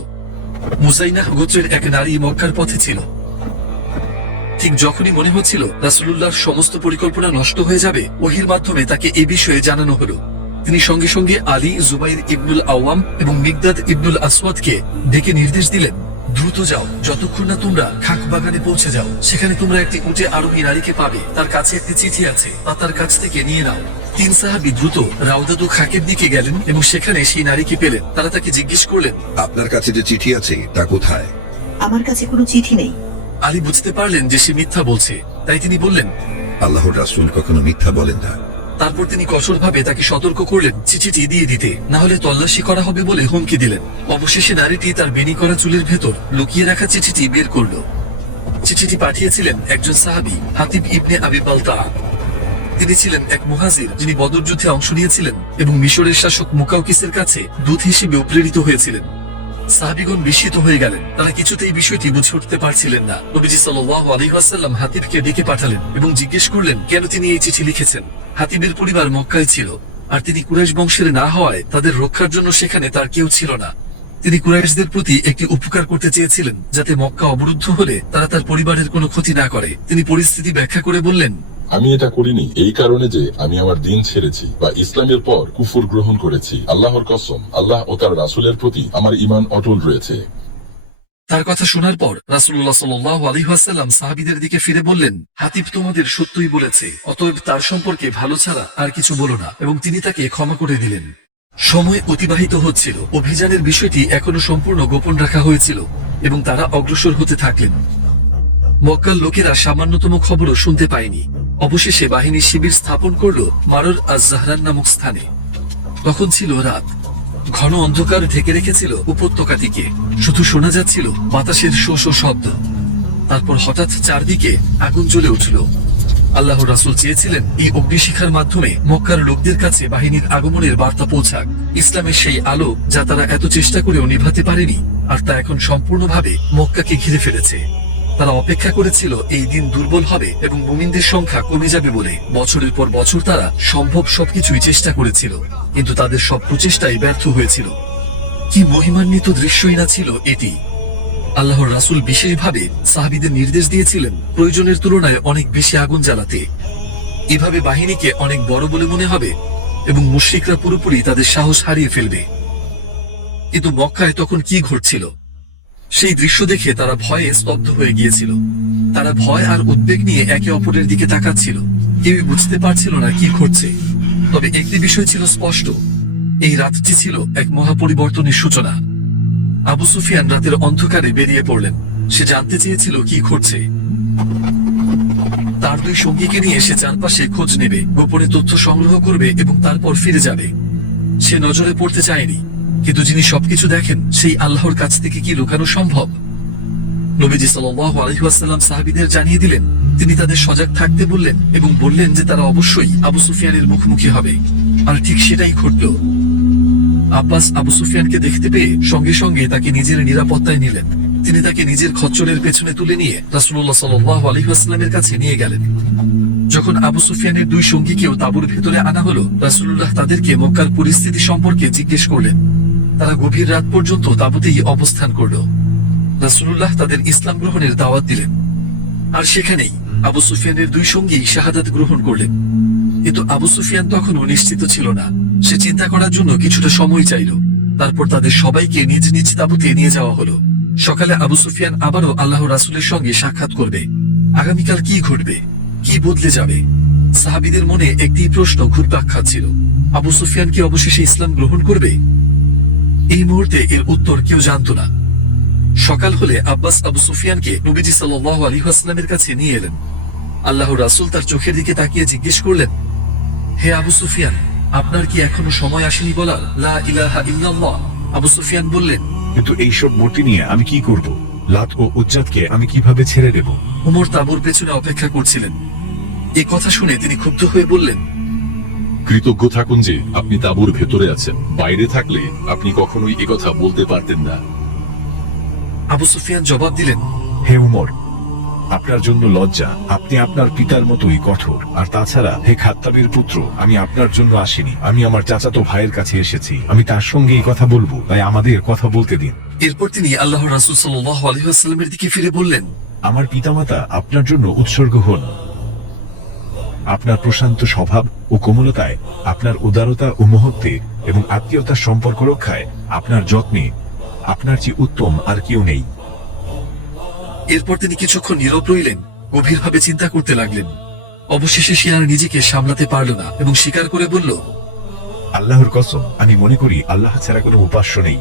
মুজাইনাহ গোত্রের এক নারী মক্কার পথে ছিল। ঠিক যখনই মনে হচ্ছিল রাসূলুল্লাহর সমস্ত পরিকল্পনা নষ্ট হয়ে যাবে, ওহীর মাধ্যমে তাকে এই বিষয়ে জানানো হলো। তিনি সঙ্গে সঙ্গে আলী, জুবাইর ইবনুল আওয়াম এবং মিকদাদ ইবনুল আসওয়াদকে ডেকে নির্দেশ দিলেন, দ্রুত যাও, যতক্ষণ না তোমরা খাক বাগানে পৌঁছে যাও। সেখানে তোমরা একটি উটে আরোহী নারীকে পাবে, তার কাছে একটি চিঠি আছে, তা তার কাছ থেকে নিয়ে নাও। 3 সাহাবী দ্রুত রাউদাদু খাকের দিকে গেলেন এবং সেখানে সেই নারীকে পেলেন। তারা তাকে জিজ্ঞেস করলেন, আপনার কাছে যে চিঠি আছে তা কোথায়? আমার কাছে কোনো চিঠি নেই। আলী বুঝতে পারলেন যে সে মিথ্যা বলছে, তাই তিনি বললেন, আল্লাহর রাসূল কখনো মিথ্যা বলেন না। তারপর তিনি কঠোরভাবে তাকে সতর্ক করলেন চিঠিটি দিয়ে দিতে, না হলে তল্লাশি করা হবে বলে হুমকি দিলেন। অবশেষে নারীটি তার বেনি করা চুলের ভেতর লুকিয়ে রাখা চিঠিটি বের করল। চিঠিটি পাঠিয়েছিলেন একজন সাহাবী, হাতিব ইবনে আবি বালতাআ। তিনি ছিলেন এক মুহাজির যিনি বদর যুদ্ধে অংশ নিয়েছিলেন এবং মিশরের শাসক মুকাউকিসের কাছে দূত হিসেবে প্রেরিত হয়েছিলেন। সাহাবীগণ বিস্মিত হয়ে গেলেন, তারা কিছুতেই বিষয়টি বুঝে উঠতে পারছিলেন না। নবীজি সাল্লাল্লাহু আলাইহি ওয়াসাল্লাম হাতিবকে ডেকে পাঠালেন এবং জিজ্ঞেস করলেন কেন তিনি এই চিঠি লিখেছেন। হাতিবের পরিবার মক্কায় ছিল, আর তিনি কুরাইশ বংশের না হওয়ায় তাদের রক্ষার জন্য সেখানে তার কেউ ছিল না। তিনি কুরাইশদের প্রতি একটি উপকার করতে চেয়েছিলেন, যাতে মক্কা অবরুদ্ধ হলে তারা তার পরিবারের কোনো ক্ষতি না করে। তিনি পরিস্থিতি ব্যাখ্যা করে বললেন, আমি এটা করিনি এই কারণে যে আমি আমার দিন ছেড়েছি বা ইসলামের পর কুফর গ্রহণ করেছি। আল্লাহর কসম, আল্লাহ ও তার রাসূলের প্রতি আমার ঈমান অটল রয়েছে। তার কথা শোনার পর রাসূলুল্লাহ সাল্লাল্লাহু আলাইহি ওয়াসাল্লাম সাহাবীদের দিকে ফিরে বললেন, হাতিব তোমাদের সত্যই বলেছে, অতএব তার সম্পর্কে ভালো ছাড়া আর কিছু বলো না, এবং তিনি তাকে ক্ষমা করে দিলেন। সময় অতিবাহিত হচ্ছিল, অভিযানের বিষয়টি এখনো সম্পূর্ণ গোপন রাখা হয়েছিল এবং তারা অগ্রসর হতে থাকলেন। মক্কার লোকেরা সামান্যতম খবরও শুনতে পায়নি। অবশেষে বাহিনী শিবির স্থাপন করল মারর আজ-জাহরান নামক স্থানে। তখন ছিল রাত, ঘন অন্ধকার ঢেকে রেখেছিল উপত্যকাটিকে, শুধু শোনা যাচ্ছিল বাতাসের শো শো শব্দ। তারপর হঠাৎ চারদিকে আগুন জ্বলে উঠল। আল্লাহর রাসূল চেয়েছিলেন এই অগ্নিশিখার মাধ্যমে মক্কার লোকদের কাছে বাহিনীর আগমনের বার্তা পৌঁছাক, ইসলামের সেই আলো যা তারা এত চেষ্টা করেও নিভাতে পারেনি, আর তা এখন সম্পূর্ণভাবে মক্কাকে ঘিরে ফেলেছে। তারা অপেক্ষা করেছিল এই দিন দুর্বল হবে এবং মুমিনদের সংখ্যা কমে যাবে বলে। বছরের পর বছর তারা সম্ভব সবকিছুই চেষ্টা করেছিল, কিন্তু তাদের সব প্রচেষ্টাই ব্যর্থ হয়েছিল। কি মহিমান্বিত দৃশ্যই না ছিল এটি! আল্লাহর রাসূল বিশেষভাবে সাহাবীদের নির্দেশ দিয়েছিলেন প্রয়োজনের তুলনায় অনেক বেশি আগুন জ্বালাতে। এভাবে বাহিনীকে অনেক বড় বলে মনে হবে এবং মুশরিকরা পুরোপুরি তাদের সাহস হারিয়ে ফেলবে। কিন্তু মক্কায় তখন কি ঘটছিল সেই দৃশ্য দেখে তারা ভয়ে স্তব্ধ হয়ে গিয়েছিল। তারা ভয় আর উদ্বেগ নিয়ে একে অপরের দিকে তাকাচ্ছিল, কেউই বুঝতে পারছিল না কি ঘটছে। তবে একটি বিষয় ছিল স্পষ্ট, এই রাতটি ছিল এক মহাপরিবর্তনের সূচনা। আবু সুফিয়ান রাতের অন্ধকারে বেরিয়ে পড়লেন। সে জানতে চেয়েছিল কি ঘটছে। তার 2 সঙ্গীকে নিয়ে সে চারপাশে খোঁজ নেবে, গোপনে তথ্য সংগ্রহ করবে এবং তারপর ফিরে যাবে। সে নজরে পড়তে চায়নি, কিন্তু যিনি সবকিছু দেখেন সেই আল্লাহর কাছ থেকে কি লুকানো সম্ভব? নবীজি সাল্লাল্লাহু আলাইহি ওয়াসাল্লাম সাহাবীদের জানিয়ে দিলেন, তিনি তাদের সজাগ থাকতে বললেন এবং বললেন যে তারা অবশ্যই আবু সুফিয়ানের মুখোমুখি হবে। আর ঠিক সেটাই ঘটল। আব্বাস আবু সুফিয়ানকে দেখতে পেয়ে সঙ্গে সঙ্গে তাকে নিজের নিরাপত্তায় নিলেন। তিনি তাকে নিজের খচ্চরের পেছনে তুলে নিয়ে রাসূলুল্লাহ সাল্লাল্লাহু আলাইহি ওয়াসাল্লামের কাছে নিয়ে গেলেন। যখন আবু সুফিয়ানের দুই সঙ্গীকেও তাঁবুর ভেতরে আনা হলো, রাসূলুল্লাহ তাদেরকে মক্কার পরিস্থিতি সম্পর্কে জিজ্ঞেস করলেন। তারা গভীর রাত পর্যন্ত তাঁবুতেই অবস্থান করল। রাসূলুল্লাহ তাদের ইসলাম গ্রহণের দাওয়াত দিলেন, আর সেখানেই আবু সুফিয়ানের দুই সঙ্গী শাহাদাত গ্রহণ করলেন। কিন্তু আবু সুফিয়ান তখনও নিশ্চিত ছিল না। সে চিন্তা করার জন্য কিছুটা সময় চাইল। তারপর তাদের সবাইকে নিজ নিজ তাঁবুতে নিয়ে যাওয়া হলো। সকালে আবু সুফিয়ান আবারও আল্লাহ রাসূলের সঙ্গে সাক্ষাৎ করবে। আগামীকাল কি ঘটবে, কি বদলে যাবে? সাহাবীদের মনে একটি প্রশ্ন ঘুরপাক খাচ্ছিল, আবু সুফিয়ান কি অবশেষে ইসলাম গ্রহণ করবে? এই মুহূর্তে এর উত্তর কেউ জানত না। সকাল হলে আব্বাস আবু সুফিয়ানকে নবীজি সাল্লাল্লাহু আলাইহি ওয়াসাল্লামের কাছে নিয়ে এলেন। আল্লাহর রাসূল তার চোখের দিকে তাকিয়ে জিজ্ঞেস করলেন, হে আবু সুফিয়ান, আপনার কি এখনো সময় আসেনি বলার লা ইলাহা ইল্লাল্লাহ? আবু সুফিয়ান বললেন, কিন্তু এইসব মূর্তি নিয়ে আমি কি করব? লাত ও উজ্জাতকে আমি কিভাবে ছেড়ে দেব? উমর তাঁবুর পেছনে অপেক্ষা করছিলেন। এই কথা শুনে তিনি ক্ষুব্ধ হয়ে বললেন, কৃতজ্ঞ থাকুন যে আপনি তাঁবুর ভেতরে আছেন। বাইরে থাকলে আপনি কখনোই একথা বলতে পারতেন না। আবু সুফিয়ান জবাব দিলেন, হে উমর, আপনার জন্য লজ্জা। আপনি আপনার পিতার মতোই কঠোর। আর তাছাড়া হে খাত্তাবের পুত্র, আমি আপনার জন্য আসিনি, আমি আমার চাচাতো ভাইয়ের কাছে এসেছি। আমি তার সঙ্গে এই কথা বলবো, তাই আমাদের কথা বলতে দিন। এরপর তিনি আল্লাহর রাসূল সাল্লাল্লাহু আলাইহি ওয়াসাল্লামের দিকে ফিরে বললেন, আমার পিতামাতা আপনার জন্য উৎসর্গ হন। আপনার প্রশান্ত স্বভাব ও কোমলতায়, আপনার উদারতা ও মহত্বে এবং আত্মীয়তার সম্পর্ক রক্ষায়, আপনার যত্নে আপনার চেয়ে উত্তম আর কেউ নেই। এরপর তিনি কিছুক্ষণ নীরব রইলেন, গভীরভাবে চিন্তা করতে লাগলেন। অবশেষে সে আর নিজেকে সামলাতে পারল না এবং স্বীকার করে বলল, আল্লাহর কসম, আমি মনে করি আল্লাহ ছাড়া কোনো উপাস্য নেই।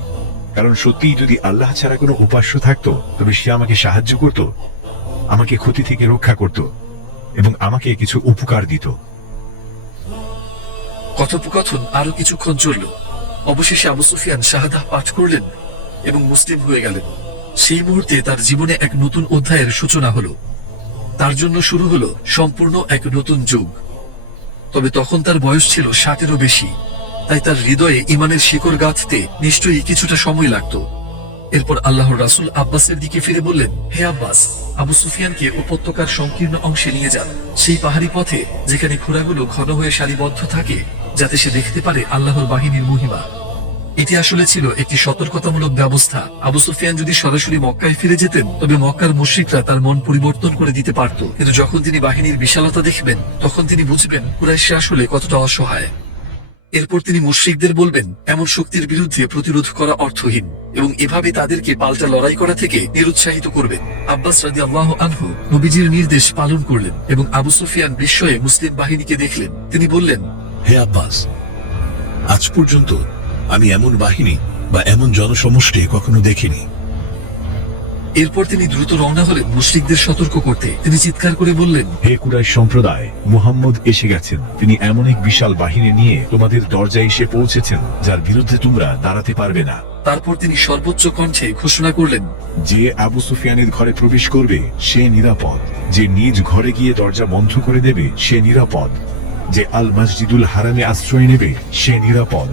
কারণ সত্যিই যদি আল্লাহ ছাড়া কোনো উপাস্য থাকতো, তবে সে আমাকে সাহায্য করত, আমাকে ক্ষতি থেকে রক্ষা করত এবং আমাকে কিছু উপকার দিত। কথোপকথন আরো কিছুক্ষণ চলল। অবশেষে আবু সুফিয়ান শাহাদাহ পাঠ করলেন এবং মুসলিম হয়ে গেলেন। সেই মুহূর্তে তার জীবনে এক নতুন অধ্যায়ের সূচনা হলো। তার জন্য শুরু হলো সম্পূর্ণ এক নতুন যুগ। তবে তখন তার বয়স ছিল 60-এরও বেশি, তাই তার হৃদয়ে ঈমানের শিকড় গাঁথতে নিশ্চয়ই কিছুটা সময় লাগতো। এরপর আল্লাহর রাসূল আব্বাসের দিকে ফিরে বললেন, হে আব্বাস, আবু সুফিয়ানকে উপত্যকার সংকীর্ণ অংশে নিয়ে যান, সেই পাহাড়ি পথে যেখানে ঘোড়াগুলো ঘন হয়ে সারিবদ্ধ থাকে, যাতে সে দেখতে পারে আল্লাহর বাহিনীর মহিমা। এটি আসলে ছিল একটি সতর্কতামূলক ব্যবস্থা। আবু সুফিয়ান যদি সরাসরি মক্কায় ফিরে যেতেন, তবে মক্কার মুশরিকরা তার মন পরিবর্তন করে দিতে পারত। কিন্তু যখন তিনি বাহিনীর বিশালতা দেখবেন, তখন তিনি বুঝবেন কুরাইশরা আসলে কতটা অসহায়। এরপর তিনি মুশরিকদের বলবেন, এমন শক্তির বিরুদ্ধে প্রতিরোধ করা অর্থহীন, এবং এভাবে তাদেরকে পাল্টা লড়াই করা থেকে নিরুৎসাহিত করবেন। আব্বাস রাদিয়াল্লাহু আনহু নবীজির নির্দেশ পালন করলেন এবং আবু সুফিয়ান বিস্ময়ে মুসলিম বাহিনীকে দেখলেন। তিনি বললেন, হে আব্বাস, আজ পর্যন্ত আমি এমন বাহিনী বা এমন জনসমষ্টি কখনো দেখিনি। এরপর তিনি দ্রুত রওনা হলেন মুশরিকদের সতর্ক করতে। তিনি চিৎকার করে বললেন, হে কুরাইশ সম্প্রদায়, মুহাম্মদ এসে গেছেন। তিনি এমন এক বিশাল বাহিনী নিয়ে তোমাদের দরজায় এসে পৌঁছেছেন, যার বিরুদ্ধে তোমরা দাঁড়াতে পারবে না। তারপর তিনি সর্বোচ্চ কণ্ঠে ঘোষণা করলেন, যে আবু সুফিয়ানের ঘরে প্রবেশ করবে সে নিরাপদ, যে নিজ ঘরে গিয়ে দরজা বন্ধ করে দেবে সে নিরাপদ, যে আল মসজিদুল হারামে আশ্রয় নেবে সে নিরাপদ।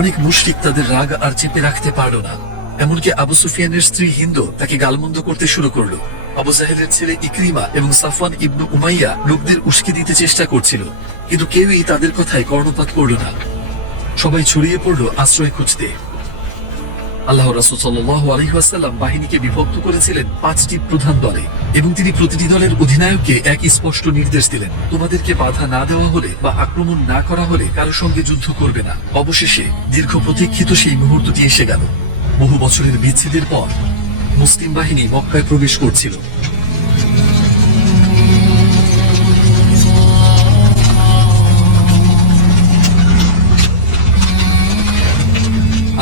অনেক মুশরিক তাদের রাগ আর চেপে রাখতে পারল না। এমনকি আবু সুফিয়ানের স্ত্রী হিন্দু তাকে গালমন্দ করতে শুরু করলো। আবু জাহেলের ছেলে ইকরিমা এবং সাফওয়ান ইবনু উমাইয়া লোকদের উস্কে দিতে চেষ্টা করছিল, কিন্তু কেউই তাদের কথায় কর্ণপাত করল না। সবাই ছড়িয়ে পড়ল আশ্রয় খুঁজতে। আল্লাহর রাসূল সাল্লাল্লাহু আলাইহি ওয়াসাল্লাম বাহিনীকে বিভক্ত করেছিলেন 5টি প্রধান দলে, এবং তিনি প্রতিটি দলের অধিনায়ককে এক স্পষ্ট নির্দেশ দিলেন, তোমাদেরকে বাধা না দেওয়া হলে বা আক্রমণ না করা হলে কারো সঙ্গে যুদ্ধ করবে না। অবশেষে দীর্ঘ প্রতীক্ষিত সেই মুহূর্তটি এসে গেল। বহু বছরের বিচ্ছেদের পর মুসলিম বাহিনী মক্কায় প্রবেশ করছিল।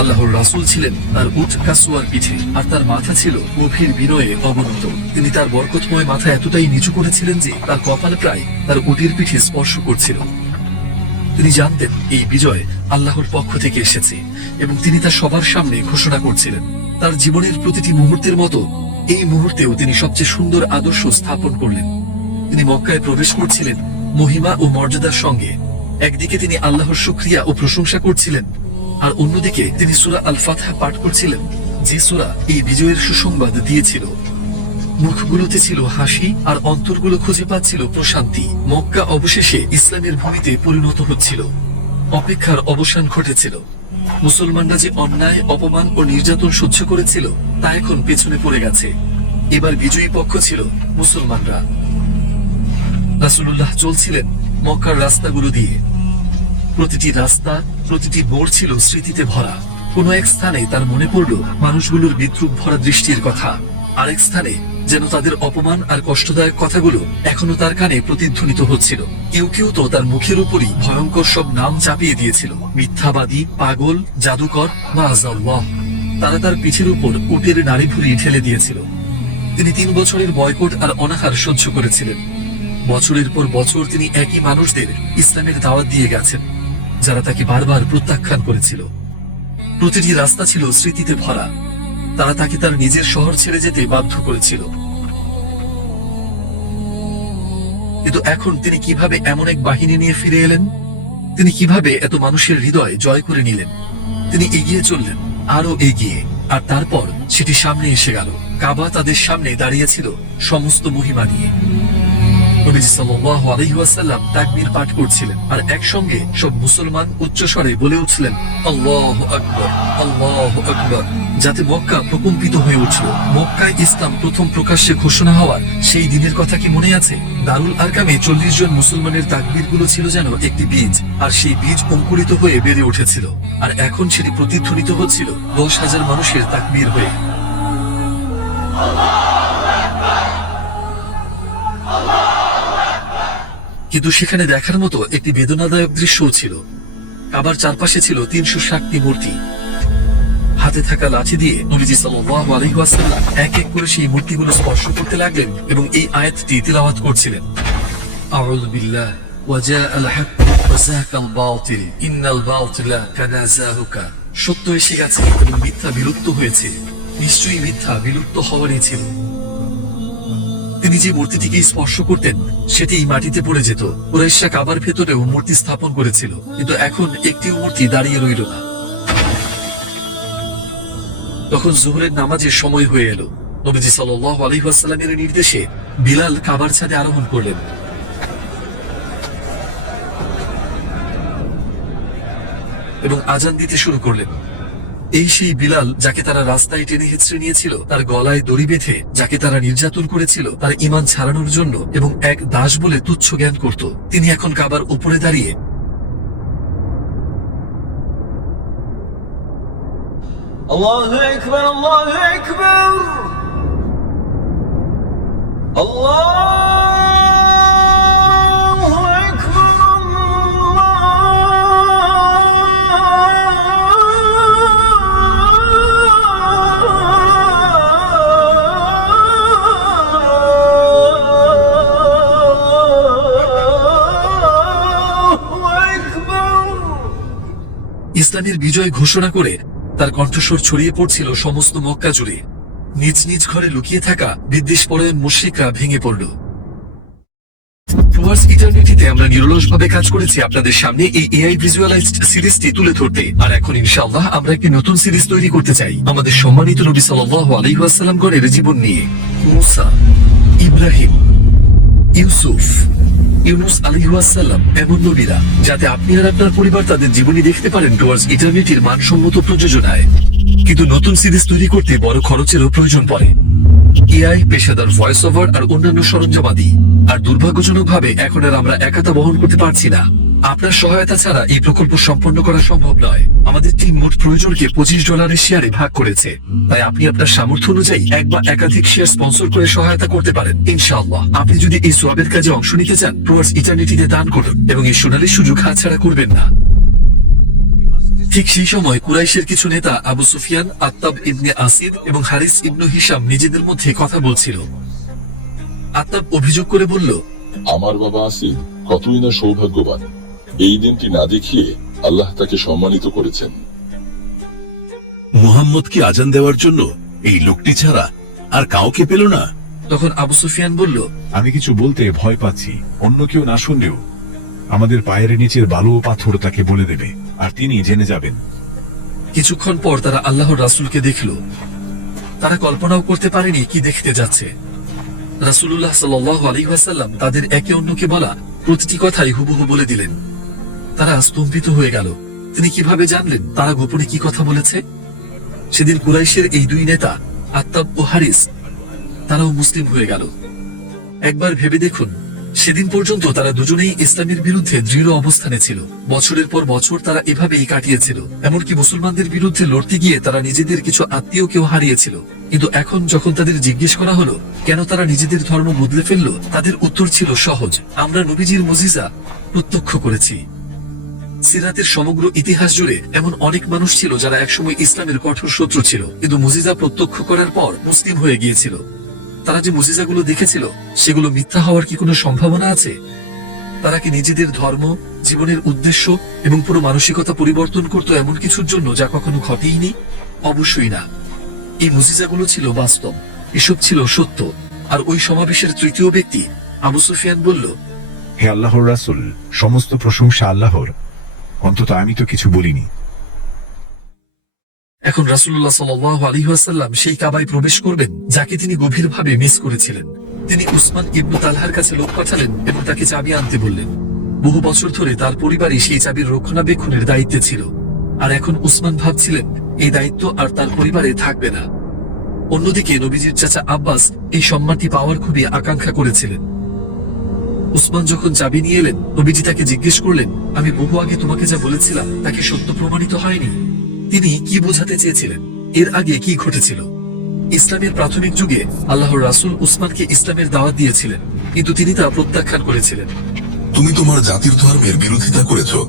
আল্লাহর রাসূল ছিলেন তার উট কাসওয়ার পিঠে, আর তার মাথা ছিল গভীর বিনয়ে অবনত। তিনি তার বরকতময় মাথা এতটাই নিচু করেছিলেন যে তার কপাল প্রায় তার উটের পিঠে স্পর্শ করছিল। তিনি জানতেন এই বিজয় আল্লাহর পক্ষ থেকে এসেছে, এবং তিনি তা সবার সামনে ঘোষণা করছিলেন। তার জীবনের প্রতিটি মুহূর্তের মতো এই মুহূর্তেও তিনি সবচেয়ে সুন্দর আদর্শ স্থাপন করলেন। তিনি মক্কায় প্রবেশ করছিলেন মহিমা ও মর্যাদার সঙ্গে। একদিকে তিনি আল্লাহর শুকরিয়া ও প্রশংসা করছিলেন, আর অন্যদিকে তিনি সূরা আল ফাতহা পাঠ করছিলেন, যে সূরা এই বিজয়ের সুসংবাদ দিয়েছিল। মুখগুলোতে ছিল হাসি আর অন্তরগুলো খুঁজে পাচ্ছিল প্রশান্তি। মক্কা অবশেষে ইসলামের ভূমিতে পরিণত হচ্ছিল। অপেক্ষার অবসান ঘটেছিল। মুসলমানরা যে অন্যায়, অপমান ও নির্যাতন সহ্য করেছিল তা এখন পেছনে পড়ে গেছে। এবার বিজয়ী পক্ষ ছিল মুসলমানরা। রাসূলুল্লাহ চলছিলেন মক্কার রাস্তাগুলো দিয়ে। প্রতিটি রাস্তা, প্রতিটি মোড় ছিল স্মৃতিতে ভরা। কোনো এক স্থানে তার মনে পড়ল মানুষগুলোর বিদ্রুপ ভরা দৃষ্টির কথা। আরেক স্থানে যেন তাদের অপমান আর কষ্টদায়ক কথাগুলো এখনো তার কানে প্রতিধ্বনিত হচ্ছিল। কেউ কেউ তো তার মুখের উপরই ভয়ঙ্কর সব নাম চাপিয়ে দিয়েছিল, মিথ্যাবাদী, পাগল, জাদুকর, মাআযাল্লাহ। তারা তার পিঠের উপর উটের নাড়ি ভুড়ি ঠেলে দিয়েছিল। তিনি 3 বছরের বয়কট আর অনাহার সহ্য করেছিলেন। বছরের পর বছর তিনি একই মানুষদের ইসলামের দাওয়াত দিয়ে গেছেন, যারা তাকে বারবার প্রত্যাখ্যান করেছিল। প্রতিটি রাস্তা ছিল স্মৃতিতে ভরা। তারা তাকে তার নিজের শহর ছেড়ে যেতে বাধ্য করেছিল। কিন্তু এখন তিনি কিভাবে এমন এক বাহিনী নিয়ে ফিরে এলেন? তিনি কিভাবে এত মানুষের হৃদয় জয় করে নিলেন? তিনি এগিয়ে চললেন, আরো এগিয়ে, আর তারপর সেটি সামনে এসে গেল। কাবা তাদের সামনে দাঁড়িয়েছিল সমস্ত মহিমা নিয়ে। নবীজি সাল্লাল্লাহু আলাইহি ওয়াসাল্লাম তাকবীর পাঠ করছিলেন, আর একসঙ্গে সব মুসলমান উচ্চস্বরে বলে উঠছিলেন, আল্লাহু আকবার, আল্লাহু আকবার, যাতে মক্কা প্রকম্পিত হয়ে উঠল। মক্কায় ইসলাম প্রথম প্রকাশ্যে ঘোষণা হওয়ার সেই দিনের কথা কি মনে আছে? দারুল আরকামে 40 জন মুসলমানের তাকবীরগুলো ছিল যেন একটি বীজ, আর সেই বীজ অঙ্কুরিত হয়ে বেড়ে উঠেছিল। আর এখন সেটি প্রতিধ্বনিত হচ্ছিল 10,000 মানুষের তাকবীর হয়ে। কিন্তু সেখানে দেখার মতো একটি বেদনাদায়ক দৃশ্যও ছিল। কাবার চারপাশে ছিল 360টি মূর্তি। হাতে থাকা লাঠি দিয়ে নবীজি সাল্লাল্লাহু আলাইহি ওয়াসাল্লাম এক এক করে সেই মূর্তিগুলো স্পর্শ করতে লাগলেন এবং এই আয়াতটি তিলাওয়াত করছিলেন, আউযু বিল্লাহ ওয়া জাআল হক ওয়া যাহাকাল বাতিল ইন্নাল বাতিলা কানা যাহুকা। সত্য এসে গেছে এবং মিথ্যা বিলুপ্ত হয়েছে। নিশ্চয়ই মিথ্যা বিলুপ্ত হওয়ারই ছিল। তিনি যে মূর্তিটিকে স্পর্শ করতেন সেটি মাটিতে পড়ে যেত। কুরাইশরা কাবার ভেতরেও মূর্তি স্থাপন করেছিল, কিন্তু এখন একটিও মূর্তি দাঁড়িয়ে রইল না। তখন জোহরের নামাজের সময় হয়ে এলো। নবীজি সাল্লাল্লাহু আলাইহি ওয়াসাল্লামের নির্দেশে বিলাল কাবার ছাদে আরোহণ করলেন এবং আজান দিতে শুরু করলেন। এই সেই বিলাল যাকে তারা রাস্তায় টেনে হেঁচড়ে নিয়েছিল, তার গলায় দড়ি বেঁধে, যাকে তারা নির্যাতন করেছিল তার ঈমান ছাড়ানোর জন্য এবং এক দাস বলে তুচ্ছ জ্ঞান করত। তিনি এখন কাবার উপরে দাঁড়িয়ে আল্লাহু আকবার, আল্লাহু আকবার, আল্লাহু ইসলামের বিজয় ঘোষণা করে তার কণ্ঠস্বর ছড়িয়ে পড়ছিল সমস্ত মক্কা জুড়ে। নিজ নিজ ঘরে লুকিয়ে থাকা বিদ্বেষপরায়ণ মুশরিকরা ভেঙে পড়ল। টুয়ার্ডস ইটারনিটিতে আমরা নিরলসভাবে কাজ করেছি আপনাদের সামনে এই এআই ভিজুয়ালাইজড সিরিজটি তুলে ধরতে, আর এখন ইনশাআল্লাহ আমরা একটি নতুন সিরিজ তৈরি করতে চাই আমাদের সম্মানিত নবী সাল্লাল্লাহু আলাইহি ওয়াসাল্লাম গণের জীবন নিয়ে। মুসা, ইব্রাহিম, ইউসুফ, ইউনুস আলাইহিস সালাম এমন নবীরা, যাতে আপনি আর আপনার পরিবার তাদের জীবনী দেখতে পারেন টুয়ার্ডস ইটারনিটির মানসম্মত প্রযোজনায়। কিন্তু নতুন সিরিজ তৈরি করতে বড় খরচেরও প্রয়োজন পড়ে। এআই, পেশাদার ভয়েস ওভার আর অন্যান্য সরঞ্জামাদি। আর দুর্ভাগ্যজনকভাবে এখন আর আমরা একাতা বহন করতে পারছি না। আপনার সহায়তা ছাড়া এই প্রকল্প সম্পন্ন করা সম্ভব নয়। আমাদের টিম মোট প্রয়োজনকে $25 শেয়ারে ভাগ করেছে। তাই আপনি আপনার সামর্থ্য অনুযায়ী এক বা একাধিক শেয়ার স্পন্সর করে সহায়তা করতে পারেন ইনশাআল্লাহ। আপনি যদি এই সোয়াবের কাজে অংশ নিতে চান, টুয়ার্ডস ইটারনিটিতে দান করুন এবং এই সোনালী সুযোগ হাতছাড়া করবেন না। ঠিক সেই সময় কুরাইশের কিছু নেতা আবু সুফিয়ান, আত্তাব ইবনে আসিদ এবং হারিস ইবনু হিশাম নিজেদের মধ্যে কথা বলছিল। আত্তাব অভিযোগ করে বলল, আমার বাবা আসিদ কতই না সৌভাগ্যবান। এই দিনটি না দেখিয়ে আল্লাহ তাকে সম্মানিত করেছেন। মুহাম্মদকে আজান দেওয়ার জন্য এই লোকটি ছাড়া আর কাউকে পেল না। তখন আবু সুফিয়ান বলল, আমি কিছু বলতে ভয় পাচ্ছি। অন্য কেউ না শুনলেও আমাদের পায়ের নিচের বালু ও পাথর তাকে বলে দেবে, আর তিনি জেনে যাবেন। কিছুক্ষণ পর তারা আল্লাহর রাসূলকে দেখল। তারা কল্পনাও করতে পারেনি কি দেখতে যাচ্ছে। রাসূলুল্লাহ সাল্লাল্লাহু আলাইহি ওয়াসাল্লাম তাদের একে অন্যকে বলা প্রতিটি কথাই হুবহু বলে দিলেন। তারা স্তম্ভিত হয়ে গেল। তিনি কিভাবে জানলেন তারা গোপনে কি কথা বলেছে? সেদিন কুরাইশের এই দুই নেতা আত্তাব ও হারিস তারাও মুসলিম হয়ে গেল। একবার ভেবে দেখুন, সেদিন পর্যন্ত তারা দুজনেই ইসলামের বিরুদ্ধে দৃঢ় অবস্থানে ছিল। বছরের পর বছর তারা এভাবেই কাটিয়েছিল। এমনকি মুসলমানদের বিরুদ্ধে লড়তে গিয়ে তারা নিজেদের কিছু আত্মীয়কেও হারিয়েছিল। কিন্তু এখন যখন তাদের জিজ্ঞেস করা হলো কেন তারা নিজেদের ধর্ম বদলে ফেললো, তাদের উত্তর ছিল সহজ: আমরা নবীজির মুজিজা প্রত্যক্ষ করেছি। সিরাতের সমগ্র ইতিহাস জুড়ে এমন অনেক মানুষ ছিল যারা একসময় ইসলামের কঠোর শত্রু ছিল, কিন্তু মুজিজা প্রত্যক্ষ করার পর মুসলিম হয়ে গিয়েছিল। তারা যে মুজিজাগুলো দেখেছিল সেগুলো মিথ্যা হওয়ার কি কোনো সম্ভাবনা আছে? তারা কি নিজেদের ধর্ম, জীবনের উদ্দেশ্য এবং পুরো মানসিকতা পরিবর্তন করত এমন কিছুর জন্য যা কখনো ঘটেইনি? অবশ্যই না। এই মুজিজাগুলো ছিল বাস্তব, এসব ছিল সত্য। আর ওই সমাবেশের তৃতীয় ব্যক্তি আবু সুফিয়ান বলল, হে আল্লাহর রাসূল, সমস্ত প্রশংসা আল্লাহর, অন্তত আমি তো কিছু বলিনি। এখন রাসূলুল্লাহ সাল্লাল্লাহু আলাইহি ওয়াসাল্লাম সেই কাবায় প্রবেশ করবেন যাকে তিনি গভীরভাবে মিস করেছিলেন। তিনি উসমান ইবনু তালহার কাছে লোক পাঠালেন এবং তাকে চাবি আনতে বললেন। বহু বছর ধরে তার পরিবারই সেই চাবির রক্ষণাবেক্ষণের দায়িত্বে ছিল, আর এখন উসমান ভাবছিলেন এই দায়িত্ব আর তার পরিবারে থাকবে না। অন্যদিকে নবীজির চাচা আব্বাস এই সম্মানটি পাওয়ার খুবই আকাঙ্ক্ষা করেছিলেন। উসমান যখন চাবি নিয়ে এলেন, নবীজি তাকে জিজ্ঞেস করলেন, আমি বহু আগে তোমাকে যা বলেছিলাম তাকে সত্য প্রমাণিত হয়নি? তিনি কি বোঝাতে চেয়েছিলেন? এর আগে কি ঘটেছিল? ইসলামের প্রাথমিক যুগে আল্লাহর রাসূল উসমানকে ইসলামের দাওয়াত দিয়েছিলেন, কিন্তু তিনি তা প্রত্যাখ্যান করেছিলেন। তুমি তোমার জাতির ধর্মের বিরোধিতা করেছো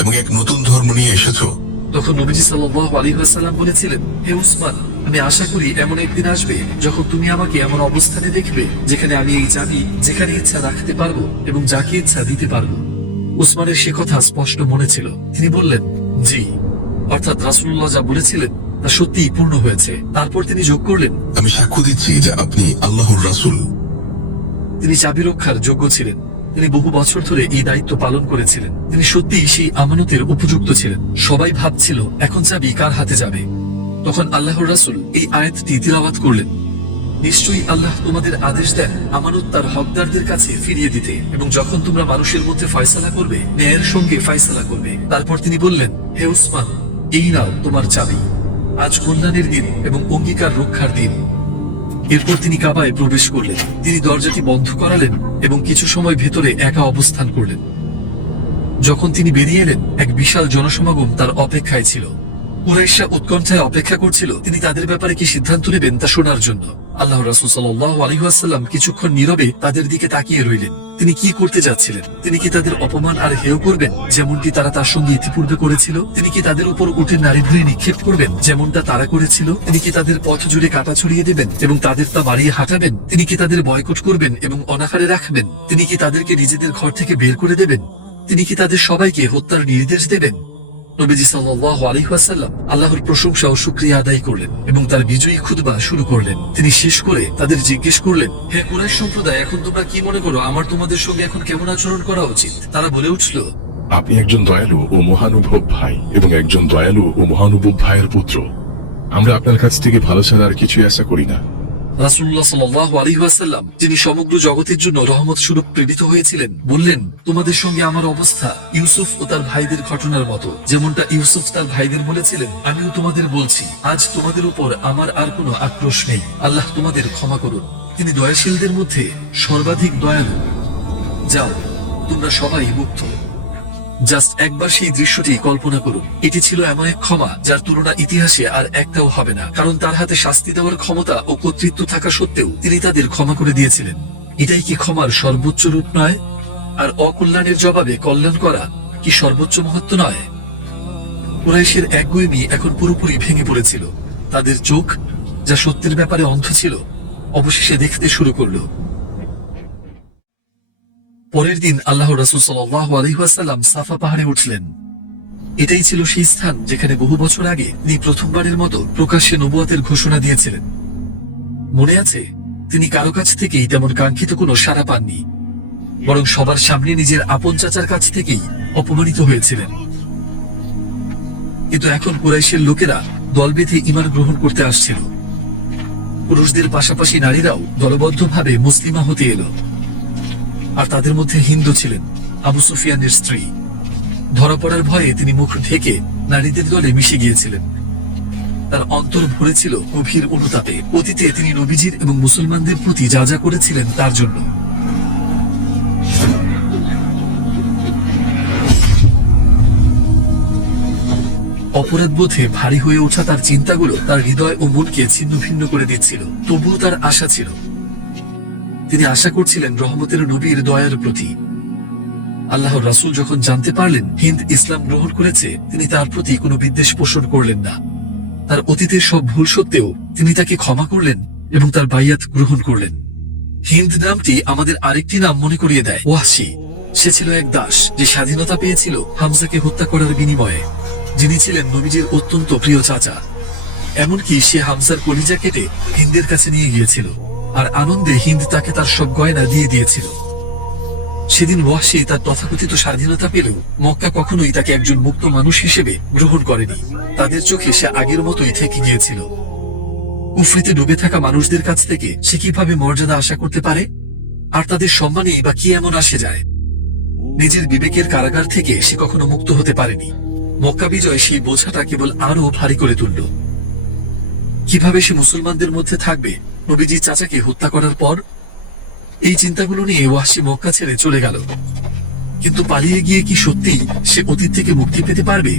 এবং এক নতুন ধর্ম নিয়ে এসেছো। তখন নবীজি সাল্লাল্লাহু আলাইহি ওয়াসাল্লাম বলেছিলেন, হে উসমান, আমি আশা করি এমন একদিন আসবে যখন তুমি আমাকে এমন অবস্থানে দেখবে যেখানে আমি এই চাবি যেখানে ইচ্ছা রাখতে পারবো এবং যাকে ইচ্ছা দিতে পারবো। উসমানের সে কথা স্পষ্ট মনে ছিল। তিনি বললেন, জি, অর্থাৎ রাসূলুল্লাহ যা বলেছিলেন তা সত্যিই পূর্ণ হয়েছে। তারপর তিনি যোগ করলেন, আমি সাক্ষ্য দিচ্ছি যে আপনি আল্লাহর রাসূল। তিনি চাবি রক্ষার যোগ্য ছিলেন। তিনি বহু বছর ধরে এই দায়িত্ব পালন করেছিলেন। তিনি সত্যিই সেই আমানতের উপযুক্ত ছিলেন। সবাই ভাবছিল এখন চাবি কার হাতে যাবে। তখন আল্লাহর রাসূল এই আয়াতটি তিলাওয়াত করলেন, নিশ্চয়ই আল্লাহ তোমাদের আদেশ দেন আমানত তার হকদারদের কাছে ফিরিয়ে দিতে, এবং যখন তোমরা মানুষের মধ্যে ফয়সালা করবে ন্যায়ের সঙ্গে ফয়সালা করবে। তারপর তিনি বললেন, হে উসমান, এই নাও তোমার চাবি। আজ কল্যাণের দিন এবং অঙ্গীকার রক্ষার দিন। এরপর তিনি কাবায় প্রবেশ করলেন। তিনি দরজাটি বন্ধ করালেন এবং কিছু সময় ভেতরে একা অবস্থান করলেন। যখন তিনি বেরিয়ে এলেন, এক বিশাল জনসমাগম তার অপেক্ষায় ছিল। কুরাইশরা উৎকণ্ঠায় অপেক্ষা করছিল তিনি তাদের ব্যাপারে কি সিদ্ধান্ত নেবেন তা শোনার জন্য। আল্লাহর রাসূল সাল্লাল্লাহু আলাইহি ওয়াসাল্লাম কিছুক্ষণ নীরবে তাদের দিকে তাকিয়ে রইলেন। তিনি কি করতে যাচ্ছিলেন? তিনি কি তাদের অপমান আর হেয় করবেন যেমনটি তারা তার সঙ্গে ইতিপূর্বে করেছিল? তিনি কি তাদের উপর উঠে নারীদ্রী নিক্ষেপ করবেন যেমনটা তারা করেছিল? তিনি কি তাদের পথ জুড়ে কাঁটা ছড়িয়ে দেবেন এবং তাদের তা বাড়িয়ে হাঁটাবেন? তিনি কি তাদের বয়কট করবেন এবং অনাহারে রাখবেন? তিনি কি তাদেরকে নিজেদের ঘর থেকে বের করে দেবেন? তিনি কি তাদের সবাইকে হত্যার নির্দেশ দেবেন? নবীজি সাল্লাল্লাহু আলাইহি ওয়াসাল্লাম আল্লাহর প্রশংসা ও শুকরিয়া আদায় করলেন এবং তার বিজয়ী খুতবা শুরু করলেন। তিনি শেষ করে তাদের জিজ্ঞেস করলেন, হে কুরাইশ সম্প্রদায়, এখন তোমরা কি মনে করো আমার তোমাদের সঙ্গে এখন কেমন আচরণ করা উচিত? তারা বলে উঠল, আপনি একজন দয়ালু ও মহানুভব ভাই এবং একজন দয়ালু ও মহানুভব ভাইয়ের পুত্র। আমরা আপনার কাছ থেকে ভালো ছাড়া আর কিছুই আশা করি না। রাসূলুল্লাহ সাল্লাল্লাহু আলাইহি ওয়াসাল্লাম, যিনি সমগ্র জগতের জন্য রহমত স্বরূপ প্রেরিত হয়েছিলেন, বললেন, তোমাদের সঙ্গে আমার অবস্থা ইউসুফ ও তার ভাইদের ঘটনার মতো। যেমনটা ইউসুফ তার ভাইদের বলেছিলেন, আমিও তোমাদের বলছি, আজ তোমাদের উপর আমার আর কোনো আক্রোশ নেই। আল্লাহ তোমাদের ক্ষমা করুন। তিনি দয়াশীলদের মধ্যে সর্বাধিক দয়ালু। যাও, তোমরা সবাই মুক্ত। জাস্ট একবার সেই দৃশ্যটি কল্পনা করুন। এটি ছিল এমন এক ক্ষমা যার তুলনা ইতিহাসে আর একটাও হবে না, কারণ তার হাতে শাস্তি দেওয়ার ক্ষমতা ও কর্তৃত্ব থাকা সত্ত্বেও তিনি তাদের ক্ষমা করে দিয়েছিলেন। এটাই কি ক্ষমার সর্বোচ্চ রূপ নয়? আর অকল্যাণের জবাবে কল্যাণ করা কি সর্বোচ্চ মহত্ব নয়? কুরাইশের একগুঁয়েমি এখন পুরোপুরি ভেঙে পড়েছিল। তাদের চোখ, যা সত্যের ব্যাপারে অন্ধ ছিল, অবশেষে দেখতে শুরু করলো। পরের দিন আল্লাহর রাসূল সাল্লাল্লাহু আলাইহি ওয়াসাল্লাম সাফা পাহাড়ে উঠলেন। এটাই ছিল সেই স্থান যেখানে বহু বছর আগে তিনি প্রথমবারের মতো প্রকাশ্যে নবুয়তের ঘোষণা দিয়েছিলেন। মনে আছে, তিনি কারো কাছ থেকেই তেমন কাঙ্ক্ষিত কোনো সাড়া পাননি, বরং সবার সামনে নিজের আপন চাচার কাছ থেকেই অপমানিত হয়েছিলেন। কিন্তু এখন কুরাইশের লোকেরা দল বেঁধে ঈমান গ্রহণ করতে আসছিল। পুরুষদের পাশাপাশি নারীরাও দলবদ্ধভাবে মুসলিমা হতে এলো। আর তাদের মধ্যে হিন্দু ছিলেন আবু সুফিয়ানের স্ত্রী। ধরা পড়ার ভয়ে তিনি মুখ ঢেকে নারীদের দলে মিশে গিয়েছিলেন। তার অন্তর ভরেছিল গভীর অনুতাপে। অতীতে তিনি নবীজির এবং মুসলমানদের প্রতি যা যা করেছিলেন তার জন্য। অপরাধবোধে ভারী হয়ে ওঠা তার চিন্তাগুলো তার হৃদয় ও মনকে ছিন্ন ভিন্ন করে দিচ্ছিল। তবুও তার আশা ছিল। তিনি আশা করছিলেন রহমতের নবীর দয়ার প্রতি। আল্লাহর রাসূল যখন জানতে পারলেন হিন্দ ইসলাম গ্রহণ করেছে, তিনি তার প্রতি কোনো বিদ্বেষ পোষণ করলেন না। তার অতীতের সব ভুল সত্ত্বেও তিনি তাকে ক্ষমা করলেন এবং তার বাইয়াত গ্রহণ করলেন। হিন্দ নামটি আমাদের আরেকটি নাম মনে করিয়ে দেয় ওয়াহশী। সে ছিল এক দাস যে স্বাধীনতা পেয়েছিল হামজাকে হত্যা করার বিনিময়ে, যিনি ছিলেন নবীজির অত্যন্ত প্রিয় চাচা। এমনকি সে হামজার কলিজা কেটে হিন্দের কাছে নিয়ে গিয়েছিল, আর আনন্দে হিন্দ তাকে তার সব গয়না দিয়ে দিয়েছিল। সেদিন ওয়াহশী তার তথাকথিত স্বাধীনতা পেলেও মক্কা কখনোই তাকে একজন মুক্ত মানুষ হিসেবে গ্রহণ করেনি। তাদের চোখে সে আগের মতোই থেকে গিয়েছিল। কুফরিতে ডুবে থাকা মানুষদের কাছ থেকে সে কিভাবে মর্যাদা আশা করতে পারে? আর তাদের সম্মানেই বা কি এমন আসে যায়? নিজের বিবেকের কারাগার থেকে সে কখনো মুক্ত হতে পারেনি। মক্কা বিজয় সেই বোঝাটা কেবল আরো ভারী করে তুলল। কিভাবে সে মুসলমানদের মধ্যে থাকবে নবীজি চাচাকে হত্যা করার পর? এই চিন্তাগুলো নিয়ে ওয়াহশী মক্কা ছেড়ে চলে গেল। কিন্তু পালিয়ে গিয়ে কি সত্যিই সে অতীত থেকে মুক্তি পেতে পারবে?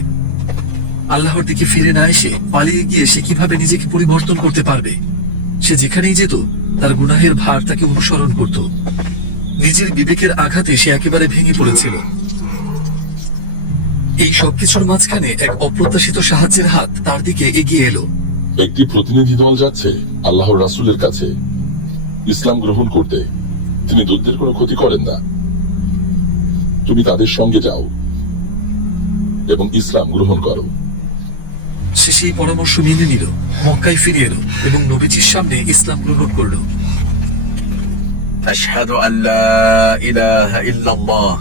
আল্লাহর দিকে ফিরে না এসে পালিয়ে গিয়ে সে কিভাবে নিজেকে পরিবর্তন করতে পারবে? সে যেখানেই যেত তার গুনাহের ভার তাকে অনুসরণ করত। নিজের বিবেকের আঘাতে সে একেবারে ভেঙে পড়েছিল। এই সবকিছুর মাঝখানে এক অপ্রত্যাশিত সাহায্যের হাত তার দিকে এগিয়ে এলো। একটি প্রতিনিধি দল যাচ্ছে আল্লাহর রাসূলের কাছে ইসলাম গ্রহণ করতে। তিনি দূতদের কোনো ক্ষতি করেন না। তুমি তাদের সঙ্গে যাও এবং ইসলাম গ্রহণ করো। সে সেই পরামর্শ মেনে নিল, মক্কায় ফিরে এলো এবং নবীজির সামনে ইসলাম গ্রহণ করল। আশহাদু আল্লা ইলাহা ইল্লাল্লাহ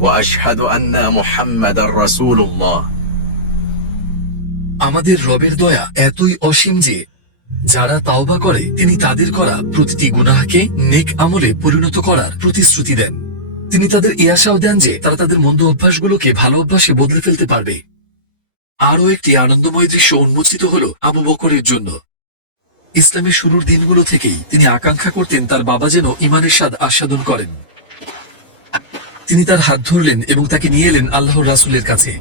ওয়া আশহাদু আন্না মুহাম্মাদার রাসূলুল্লাহ। আমাদের রবের দয়া এতই অসীম যে যারা তাওবা করে তিনি তাদের করা প্রতিটি গুনাহকে নেক আমলে পরিণত করার প্রতিশ্রুতি দেন। তিনি তাদের এই আশাও দেন যে তারা তাদের মন্দ অভ্যাসগুলোকে ভালো অভ্যাসে বদলে ফেলতে পারবে। আরও একটি আনন্দময় দৃশ্য উন্মোচিত হল আবু বকরের জন্য। ইসলামের শুরুর দিনগুলো থেকেই তিনি আকাঙ্ক্ষা করতেন তার বাবা যেন ঈমানের স্বাদ আস্বাদন করেন। তিনি তার হাত ধরলেন এবং তাকে নিয়ে এলেন আল্লাহর রাসূলের কাছে।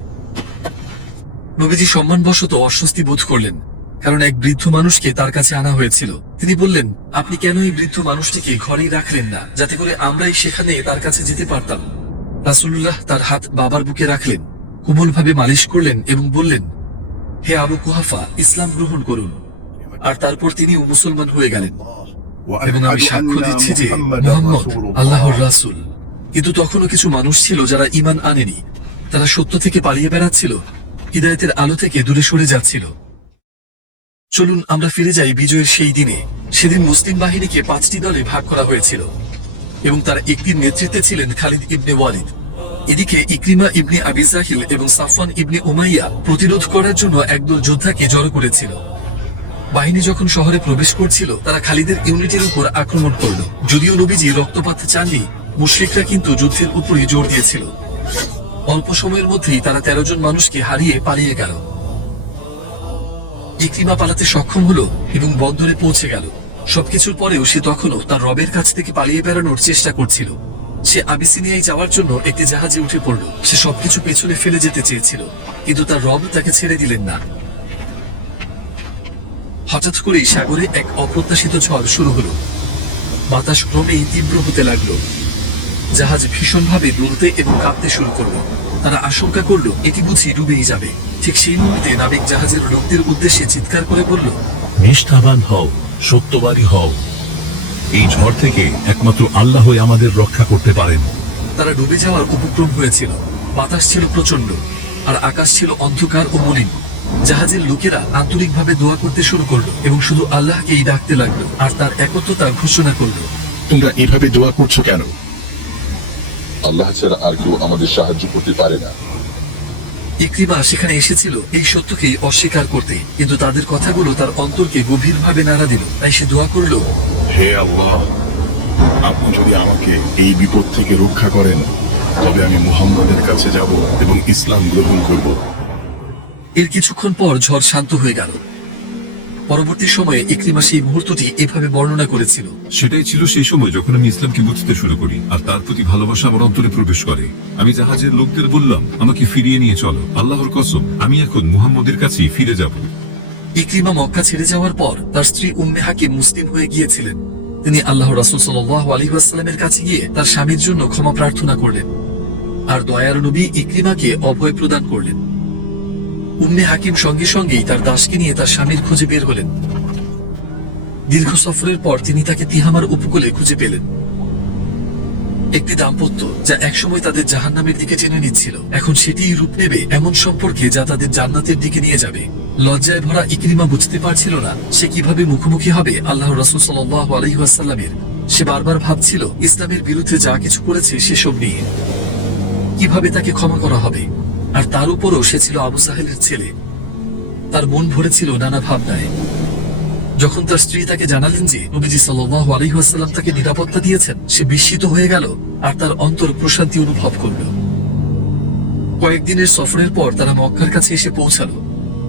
নবীজি সম্মানবশত অস্বস্তি বোধ করলেন, কারণ এক বৃদ্ধ মানুষকে তার কাছে আনা হয়েছিল। তিনি বললেন, আপনি কেন এই বৃদ্ধ মানুষটিকে ঘরেই রাখলেন না, যাতে করে আমরাই সেখানে তার কাছে যেতে পারতাম? রাসূলুল্লাহ তার হাত বাবার বুকে রাখলেন, কোমলভাবে মালিশ করলেন এবং বললেন, হে আবু কুহাফা, ইসলাম গ্রহণ করুন। আর তারপর তিনিও মুসলমান হয়ে গেলেন। এবং আমি সাক্ষ্য দিচ্ছি যে মুহাম্মদ আল্লাহর রাসূল। কিন্তু তখনও কিছু মানুষ ছিল যারা ঈমান আনেনি। তারা সত্য থেকে পালিয়ে বেড়াচ্ছিল, হিদায়াতের আলো থেকে দূরে সরে যাচ্ছিল। চলুন আমরা ফিরে যাই বিজয়ের সেই দিনে। সেদিন মুসলিম বাহিনীকে 5টি দলে ভাগ করা হয়েছিল এবং তার একটির নেতৃত্বে ছিলেন খালিদ ইবনে ওয়ালিদ। এদিকে ইকরিমা ইবনে আবি জাহিল এবং সাফওয়ান ইবনে উমাইয়া প্রতিরোধ করার জন্য একদল যোদ্ধাকে জড়ো করেছিল। বাহিনী যখন শহরে প্রবেশ করছিল, তারা খালিদের ইউনিটের উপর আক্রমণ করল। যদিও নবীজি রক্তপাত চাননি, মুশরিকরা কিন্তু যুদ্ধের উপরই জোর দিয়েছিল। অল্প সময়ের মধ্যেই তারা 13 জন মানুষকে হারিয়ে পালিয়ে গেল। ইকরিমা পালাতে সক্ষম হলো এবং বন্দরে পৌঁছে গেল। সবকিছুর পরেও সে তখনও তার রবের কাছ থেকে পালিয়ে বেড়ানোর চেষ্টা করছিল। সে আবিসিনিয়ায় যাওয়ার জন্য একটি জাহাজে উঠে পড়ল। সে সবকিছু পেছনে ফেলে যেতে চেয়েছিল, কিন্তু তার রব তাকে ছেড়ে দিলেন না। হঠাৎ করেই সাগরে এক অপ্রত্যাশিত ঝড় শুরু হলো। বাতাস ক্রমেই তীব্র হতে লাগলো। জাহাজ ভীষণভাবে দুলতে এবং কাঁপতে শুরু করলো। তারা আশঙ্কা করলো এটি বুঝি ডুবেই যাবে। ঠিক সেই মুহূর্তে নাবিক জাহাজের লোকদের উদ্দেশ্যে চিৎকার করে বলল, নিষ্ঠাবান হও, সত্যবাদী হও। এই ঝড় থেকে একমাত্র আল্লাহই আমাদের রক্ষা করতে পারেন। তারা ডুবে যাওয়ার উপক্রম হয়েছিল। বাতাস ছিল প্রচন্ড, আর আকাশ ছিল অন্ধকার ও মলিন। জাহাজের লোকেরা আন্তরিকভাবে দোয়া করতে শুরু করলো এবং শুধু আল্লাহকেই ডাকতে লাগলো আর তার একত্বতা ঘোষণা করলো। তোমরা এভাবে দোয়া করছো কেন? আল্লাহ ছাড়া আর কেউ আমাদের সাহায্য করতে পারে না। ইকরিমা সেখানে এসেছিল এই সত্যকেই অস্বীকার করতে, কিন্তু তাদের কথাগুলো তার অন্তরকে গভীরভাবে নাড়া দিল। তাই সে দোয়া করল, হে আল্লাহ, আপনি যদি আমাকে এই বিপদ থেকে রক্ষা করেন তবে আমি মুহাম্মদের কাছে যাব এবং ইসলাম গ্রহণ করব। এর কিছুক্ষণ পর ঝড় শান্ত হয়ে গেল। পরবর্তী সময়ে ইকরিমা সেই মুহূর্তটি এভাবে বর্ণনা করেছিল। সেটাই ছিল সেই সময় যখন আমি ইসলামকে বুঝতে শুরু করি আর তার প্রতি ভালোবাসা আমার অন্তরে প্রবেশ করে। আমি জাহাজের লোকদের বললাম, আমাকে ফিরিয়ে নিয়ে চলো, আল্লাহর কসম আমি এখন মুহাম্মদের কাছেই ফিরে যাব। ইকরিমা মক্কা ছেড়ে যাওয়ার পর তার স্ত্রী উম্মে হাকিম মুসলিম হয়ে গিয়েছিলেন। তিনি আল্লাহ রাসূল সাল্লাল্লাহু আলাইহি ওয়াসাল্লামের কাছে গিয়ে তার স্বামীর জন্য ক্ষমা প্রার্থনা করলেন আর দয়ার নবী ইকরিমাকে অভয় প্রদান করলেন। উম্মে হাকিম সঙ্গে সঙ্গেই তার দাসকে নিয়ে তার স্বামীর খোঁজে বের হলেন। দীর্ঘ সফরের পর তিনি তাকে তিহামার উপকূলে খুঁজে পেলেন। একটি দাম্পত্য যা একসময় তাদের জাহান্নামের দিকে টেনে নিচ্ছিল, এখন সেটিই রূপ নেবে এমন সম্পর্কে যা তাদের জান্নাতের দিকে নিয়ে যাবে। লজ্জায় ভরা ইকরিমা বুঝতে পারছিল না সে কিভাবে মুখোমুখি হবে আল্লাহ রাসূল সাল্লাল্লাহু আলাইহি ওয়াসাল্লামের। সে বারবার ভাবছিল ইসলামের বিরুদ্ধে যা কিছু করেছে সেসব নিয়ে কিভাবে তাকে ক্ষমা করা হবে। আর তার উপরও সে ছিল আবু সাহেলের ছেলে। তার মন ভরেছিল নানা ভাবনায়। যখন তার স্ত্রী তাকে জানালেন যে নবীজি সাল্লাল্লাহু আলাইহি ওয়াসাল্লাম তাকে নিরাপত্তা দিয়েছেন, সে বিস্মিত হয়ে গেল আর তার অন্তর প্রশান্তি অনুভব করল। কয়েকদিনের সফরের পর তারা মক্কার কাছে এসে পৌঁছালো।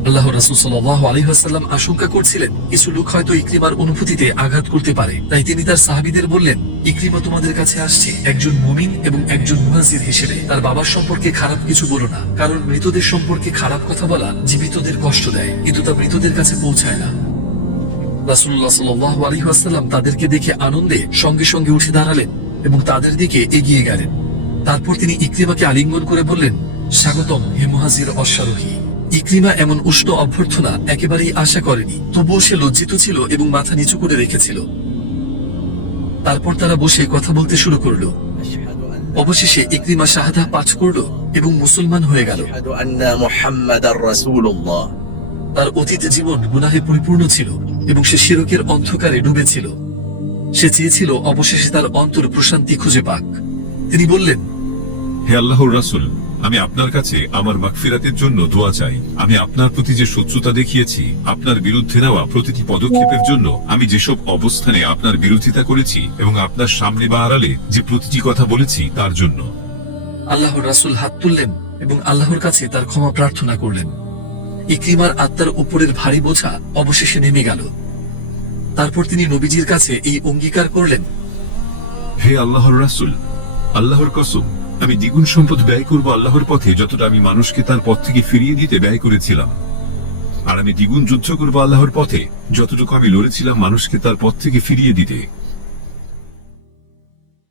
আল্লাহ রাসূল সাল্লাল্লাহু আলাইহি ওয়াসাল্লাম আশঙ্কা করছিলেন কিছু লোক হয়তো ইকরিমার অনুভূতিতে আঘাত করতে পারে। তাই তিনি তার সাহাবীদের বললেন, ইকরিমা তোমাদের কাছে আসছে একজন মুমিন এবং একজন মুহাজির হিসেবে। তার বাবার সম্পর্কে খারাপ কিছু বলো না, কারণ মৃতদের সম্পর্কে খারাপ কথা বলা জীবিতদের কষ্ট দেয়, কিন্তু তা মৃতদের কাছে পৌঁছায় না। রাসূলুল্লাহ সাল্লাল্লাহু আলাইহি ওয়াসাল্লাম তাদেরকে দেখে আনন্দে সঙ্গে সঙ্গে উঠে দাঁড়ালেন এবং তাদের দিকে এগিয়ে গেলেন। তারপর তিনি ইকরিমাকে আলিঙ্গন করে বললেন, স্বাগতম হে মুহাজির অশ্বারোহী। ইকরিমা এমন উষ্ণ অভ্যর্থনা একেবারেই আশা করেনি, তবুও সে লজ্জিত ছিল এবং মাথা নিচু করে রেখেছিল। তারপর তারা বসে কথা বলতে শুরু করলো। অবশেষে ইকরিমা শাহাদা পাঠ করলো এবং মুসলমান হয়ে গেল। আশহাদু আন্না মুহাম্মাদার রাসূলুল্লাহ। তার অতীত জীবন গুনাহে পরিপূর্ণ ছিল এবং সে শিরকের অন্ধকারে ডুবেছিল। সে চেয়েছিল অবশেষে তার অন্তর প্রশান্তি খুঁজে পাক। তিনি বললেন, হে আল্লাহর রাসূল, আমি আপনার কাছে আমার মাগফিরাতের জন্য দোয়া চাই। আমি আপনার প্রতি যে শত্রুতা দেখিয়েছি, আপনার বিরুদ্ধে নেওয়া প্রতিটি পদক্ষেপের জন্য, আমি যেসব অবস্থানে আপনার বিরোধিতা করেছি এবং আপনার সামনে বা আড়ালে যে প্রতিটি কথা বলেছি তার জন্য। আল্লাহর রাসূল হাত তুললেন এবং আল্লাহর কাছে তার ক্ষমা প্রার্থনা করলেন। ইকরিমার আত্মার উপরের ভারী বোঝা অবশেষে নেমে গেল। তারপর তিনি নবীজির কাছে এই অঙ্গীকার করলেন, হে আল্লাহর রাসূল, আল্লাহর কসম আমি দ্বিগুণ সম্পদ ব্যয় করব আল্লাহর পথে যতটা আমি মানুষকে তার পথ থেকে ফিরিয়ে দিতে ব্যয় করেছিলাম। আর আমি দ্বিগুণ যুদ্ধ করব আল্লাহর পথে যতটুকু আমি লড়েছিলাম মানুষকে তার পথ থেকে ফিরিয়ে দিতে।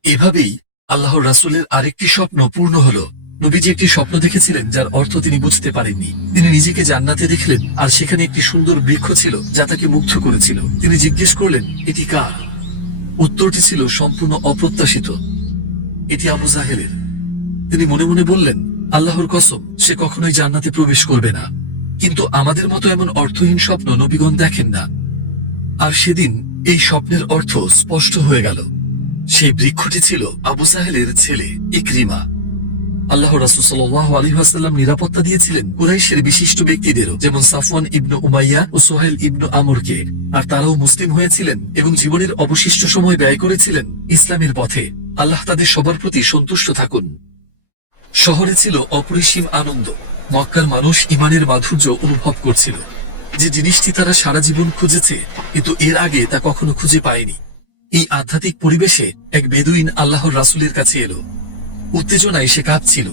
এভাবেই আল্লাহর রাসূলের আরেকটি স্বপ্ন পূর্ণ হলো। নবীজি একটি স্বপ্ন দেখেছিলেন যার অর্থ তিনি বুঝতে পারেননি। তিনি নিজেকে জান্নাতে দেখলেন আর সেখানে একটি সুন্দর বৃক্ষ ছিল যা তাকে মুগ্ধ করেছিল। তিনি জিজ্ঞেস করলেন, এটি কার? উত্তরটি ছিল সম্পূর্ণ অপ্রত্যাশিত, এটি আবু জাহেলের। তিনি মনে মনে বললেন, আল্লাহর কসম সে কখনোই জান্নাতে প্রবেশ করবে না। কিন্তু আমাদের মতো এমন অর্থহীন স্বপ্ন নবীগণ দেখেন না। আর সেদিন এই স্বপ্নের অর্থ স্পষ্ট হয়ে গেল। সেই বৃক্ষটি ছিল আবু জাহেলের ছেলে ইকরিমা। আল্লাহ রাসূল সাল্লাল্লাহু আলাইহি ওয়াসাল্লাম নিরাপত্তা দিয়েছিলেন কুরাইশের বিশিষ্ট ব্যক্তিদেরও, যেমন সাফওয়ান ইবনে উমাইয়া ও সোহেল ইবনে আমরকে। আর তারাও মুসলিম হয়েছিলেন এবং জীবনের অবশিষ্ট সময় ব্যয় করেছিলেন ইসলামের পথে। আল্লাহ তাদের সবার প্রতি সন্তুষ্ট থাকুন। শহরে ছিল অপরিসীম আনন্দ। মক্কার মানুষ ঈমানের মাধুর্য অনুভব করছিল, যে জিনিসটি তারা সারা জীবন খুঁজেছে কিন্তু এর আগে তা কখনো খুঁজে পায়নি। এই আধ্যাত্মিক পরিবেশে এক বেদুইন আল্লাহর রাসূলের কাছে এলো। উত্তেজনায় সে কাঁপছিল।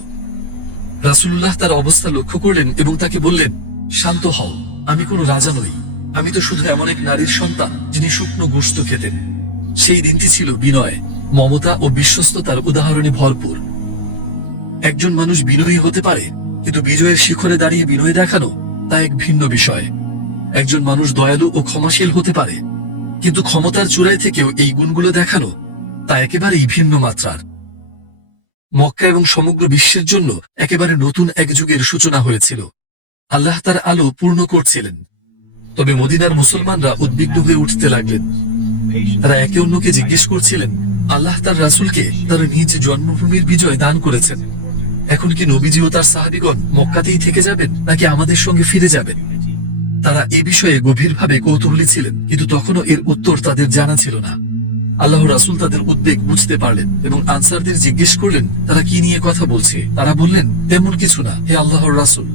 রাসূলুল্লাহ তার অবস্থা লক্ষ্য করলেন এবং তাকে বললেন, শান্ত হও, আমি কোনো রাজা নই। আমি তো শুধু এমন এক নারীর সন্তান যিনি শুকনো গোশত খেতেন। সেই দিনটি ছিল বিনয়, মমতা ও বিশ্বস্ততার উদাহরণে ভরপুর। একজন মানুষ বিনয়ী হতে পারে, কিন্তু বিজয়ের শিখরে দাঁড়িয়ে বিনয় দেখানো তা এক ভিন্ন বিষয়। একজন মানুষ দয়ালু ও ক্ষমাশীল হতে পারে, কিন্তু ক্ষমতার চূড়ায় থেকেও এই গুণগুলো দেখানো তা একেবারেই ভিন্ন মাত্রার। মক্কা এবং সমগ্র বিশ্বের জন্য একেবারে নতুন এক যুগের সূচনা হয়েছিল। আল্লাহ তার আলো পূর্ণ করছিলেন। তবে মদিনার মুসলমানরা উদ্বিগ্ন হয়ে উঠতে লাগলেন। তারা একে অন্যকে জিজ্ঞেস করছিলেন, আল্লাহ তার রাসূলকে তার নিজ জন্মভূমির বিজয় দান করেছেন, এখন কি নবীজি ও তার সাহাবীগণ মক্কাতেই থেকে যাবেন নাকি আমাদের সঙ্গে ফিরে যাবেন? তারা এ বিষয়ে গভীরভাবে কৌতূহলী ছিলেন, কিন্তু তখনও এর উত্তর তাদের জানা ছিল না। আল্লাহ রাসূল তাদের উদ্বেগ বুঝতে পারলেন এবং আনসারদের জিজ্ঞেস করলেন তারা কি নিয়ে কথা বলছে। তারা বললেন, তেমন কিছু না হে আল্লাহর রাসূল।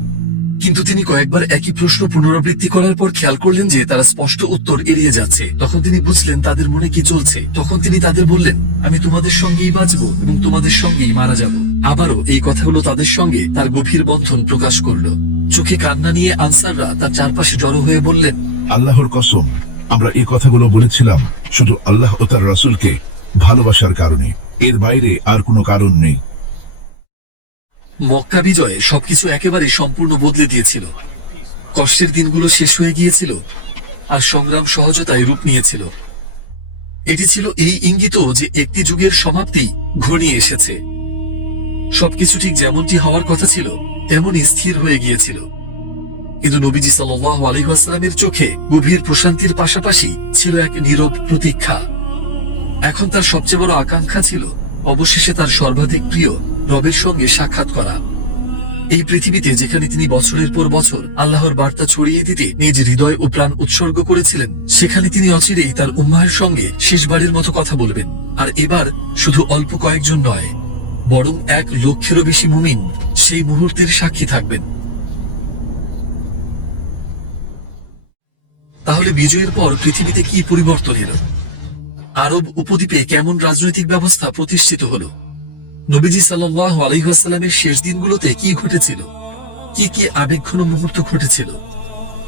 কিন্তু তিনি কয়েকবার একই প্রশ্ন পুনরাবৃত্তি করার পর খেয়াল করলেন যে তারা স্পষ্ট উত্তর এড়িয়ে যাচ্ছে। তখন তিনি বুঝলেন তাদের মনে কি চলছে। তখন তিনি তাদের বললেন, আমি তোমাদের সঙ্গেই বাঁচবো এবং তোমাদের সঙ্গেই মারা যাব। আবারও এই কথাগুলো তাদের সঙ্গে তার গভীর বন্ধন প্রকাশ করলো। চোখে কান্না নিয়ে আনসাররা তার চারপাশে জড়ো হয়ে বললেন, আল্লাহর কসম, আমরা এই কথাগুলো বলেছিলাম শুধু আল্লাহ ও তার রাসূলকে ভালোবাসার কারণে, এর বাইরে আর কোনো কারণ নেই। মক্কা বিজয়ে সবকিছু একেবারে সম্পূর্ণ বদলে দিয়েছিল। কষ্টের দিনগুলো শেষ হয়ে গিয়েছিল আর সংগ্রাম সহজতায় রূপ নিয়েছিল। এটি ছিল এই ইঙ্গিত যে একটি যুগের সমাপ্তি ঘনিয়ে এসেছে। সবকিছু ঠিক যেমনটি হওয়ার কথা ছিল তেমনই স্থির হয়ে গিয়েছিল। কিন্তু নবীজি সাল্লাল্লাহু আলাইহি ওয়াসাল্লামের চোখে গভীর প্রশান্তির পাশাপাশি ছিল এক নীরব প্রতীক্ষা। এখন তার সবচেয়ে বড় আকাঙ্ক্ষা ছিল অবশেষে তার সর্বাধিক প্রিয় রবের সঙ্গে সাক্ষাৎ করা। এই পৃথিবীতে যেখানে তিনি বছরের পর বছর আল্লাহর বার্তা ছড়িয়ে দিতে নিজ হৃদয় ও প্রাণ উৎসর্গ করেছিলেন, সেখানে তিনি অচিরেই তার উম্মাহের সঙ্গে শেষবারের মতো কথা বলবেন। আর এবার শুধু অল্প কয়েকজন নয়, বরং 1 লক্ষেরও বেশি মুমিন সেই মুহূর্তের সাক্ষী থাকবেন। তাহলে বিজয়ের পর পৃথিবীতে কি পরিবর্তন এলো? আরব উপদ্বীপে কেমন রাজনৈতিক ব্যবস্থা প্রতিষ্ঠিত হলো? নবীজি সাল্লাল্লাহু আলাইহি ওয়াসাল্লামের শেষ দিনগুলোতে কি ঘটেছিল? কি কি আবেগঘন মুহূর্ত ঘটেছিল?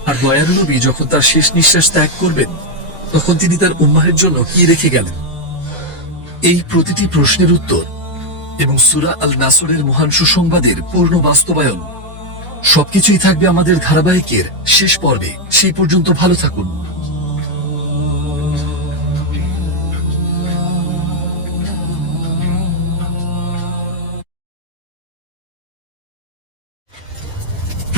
আর দয়ার নবী যখন তার শেষ নিঃশ্বাস ত্যাগ করবেন তখন তিনি তার উম্মাহের জন্য কি রেখে গেলেন? এই প্রতিটি প্রশ্নের উত্তর এবং সূরা আল নাসরের মহান সুসংবাদের পূর্ণ বাস্তবায়ন সবকিছুই থাকবে আমাদের ধারাবাহিকের শেষ পর্বে। সেই পর্যন্ত ভালো থাকুন।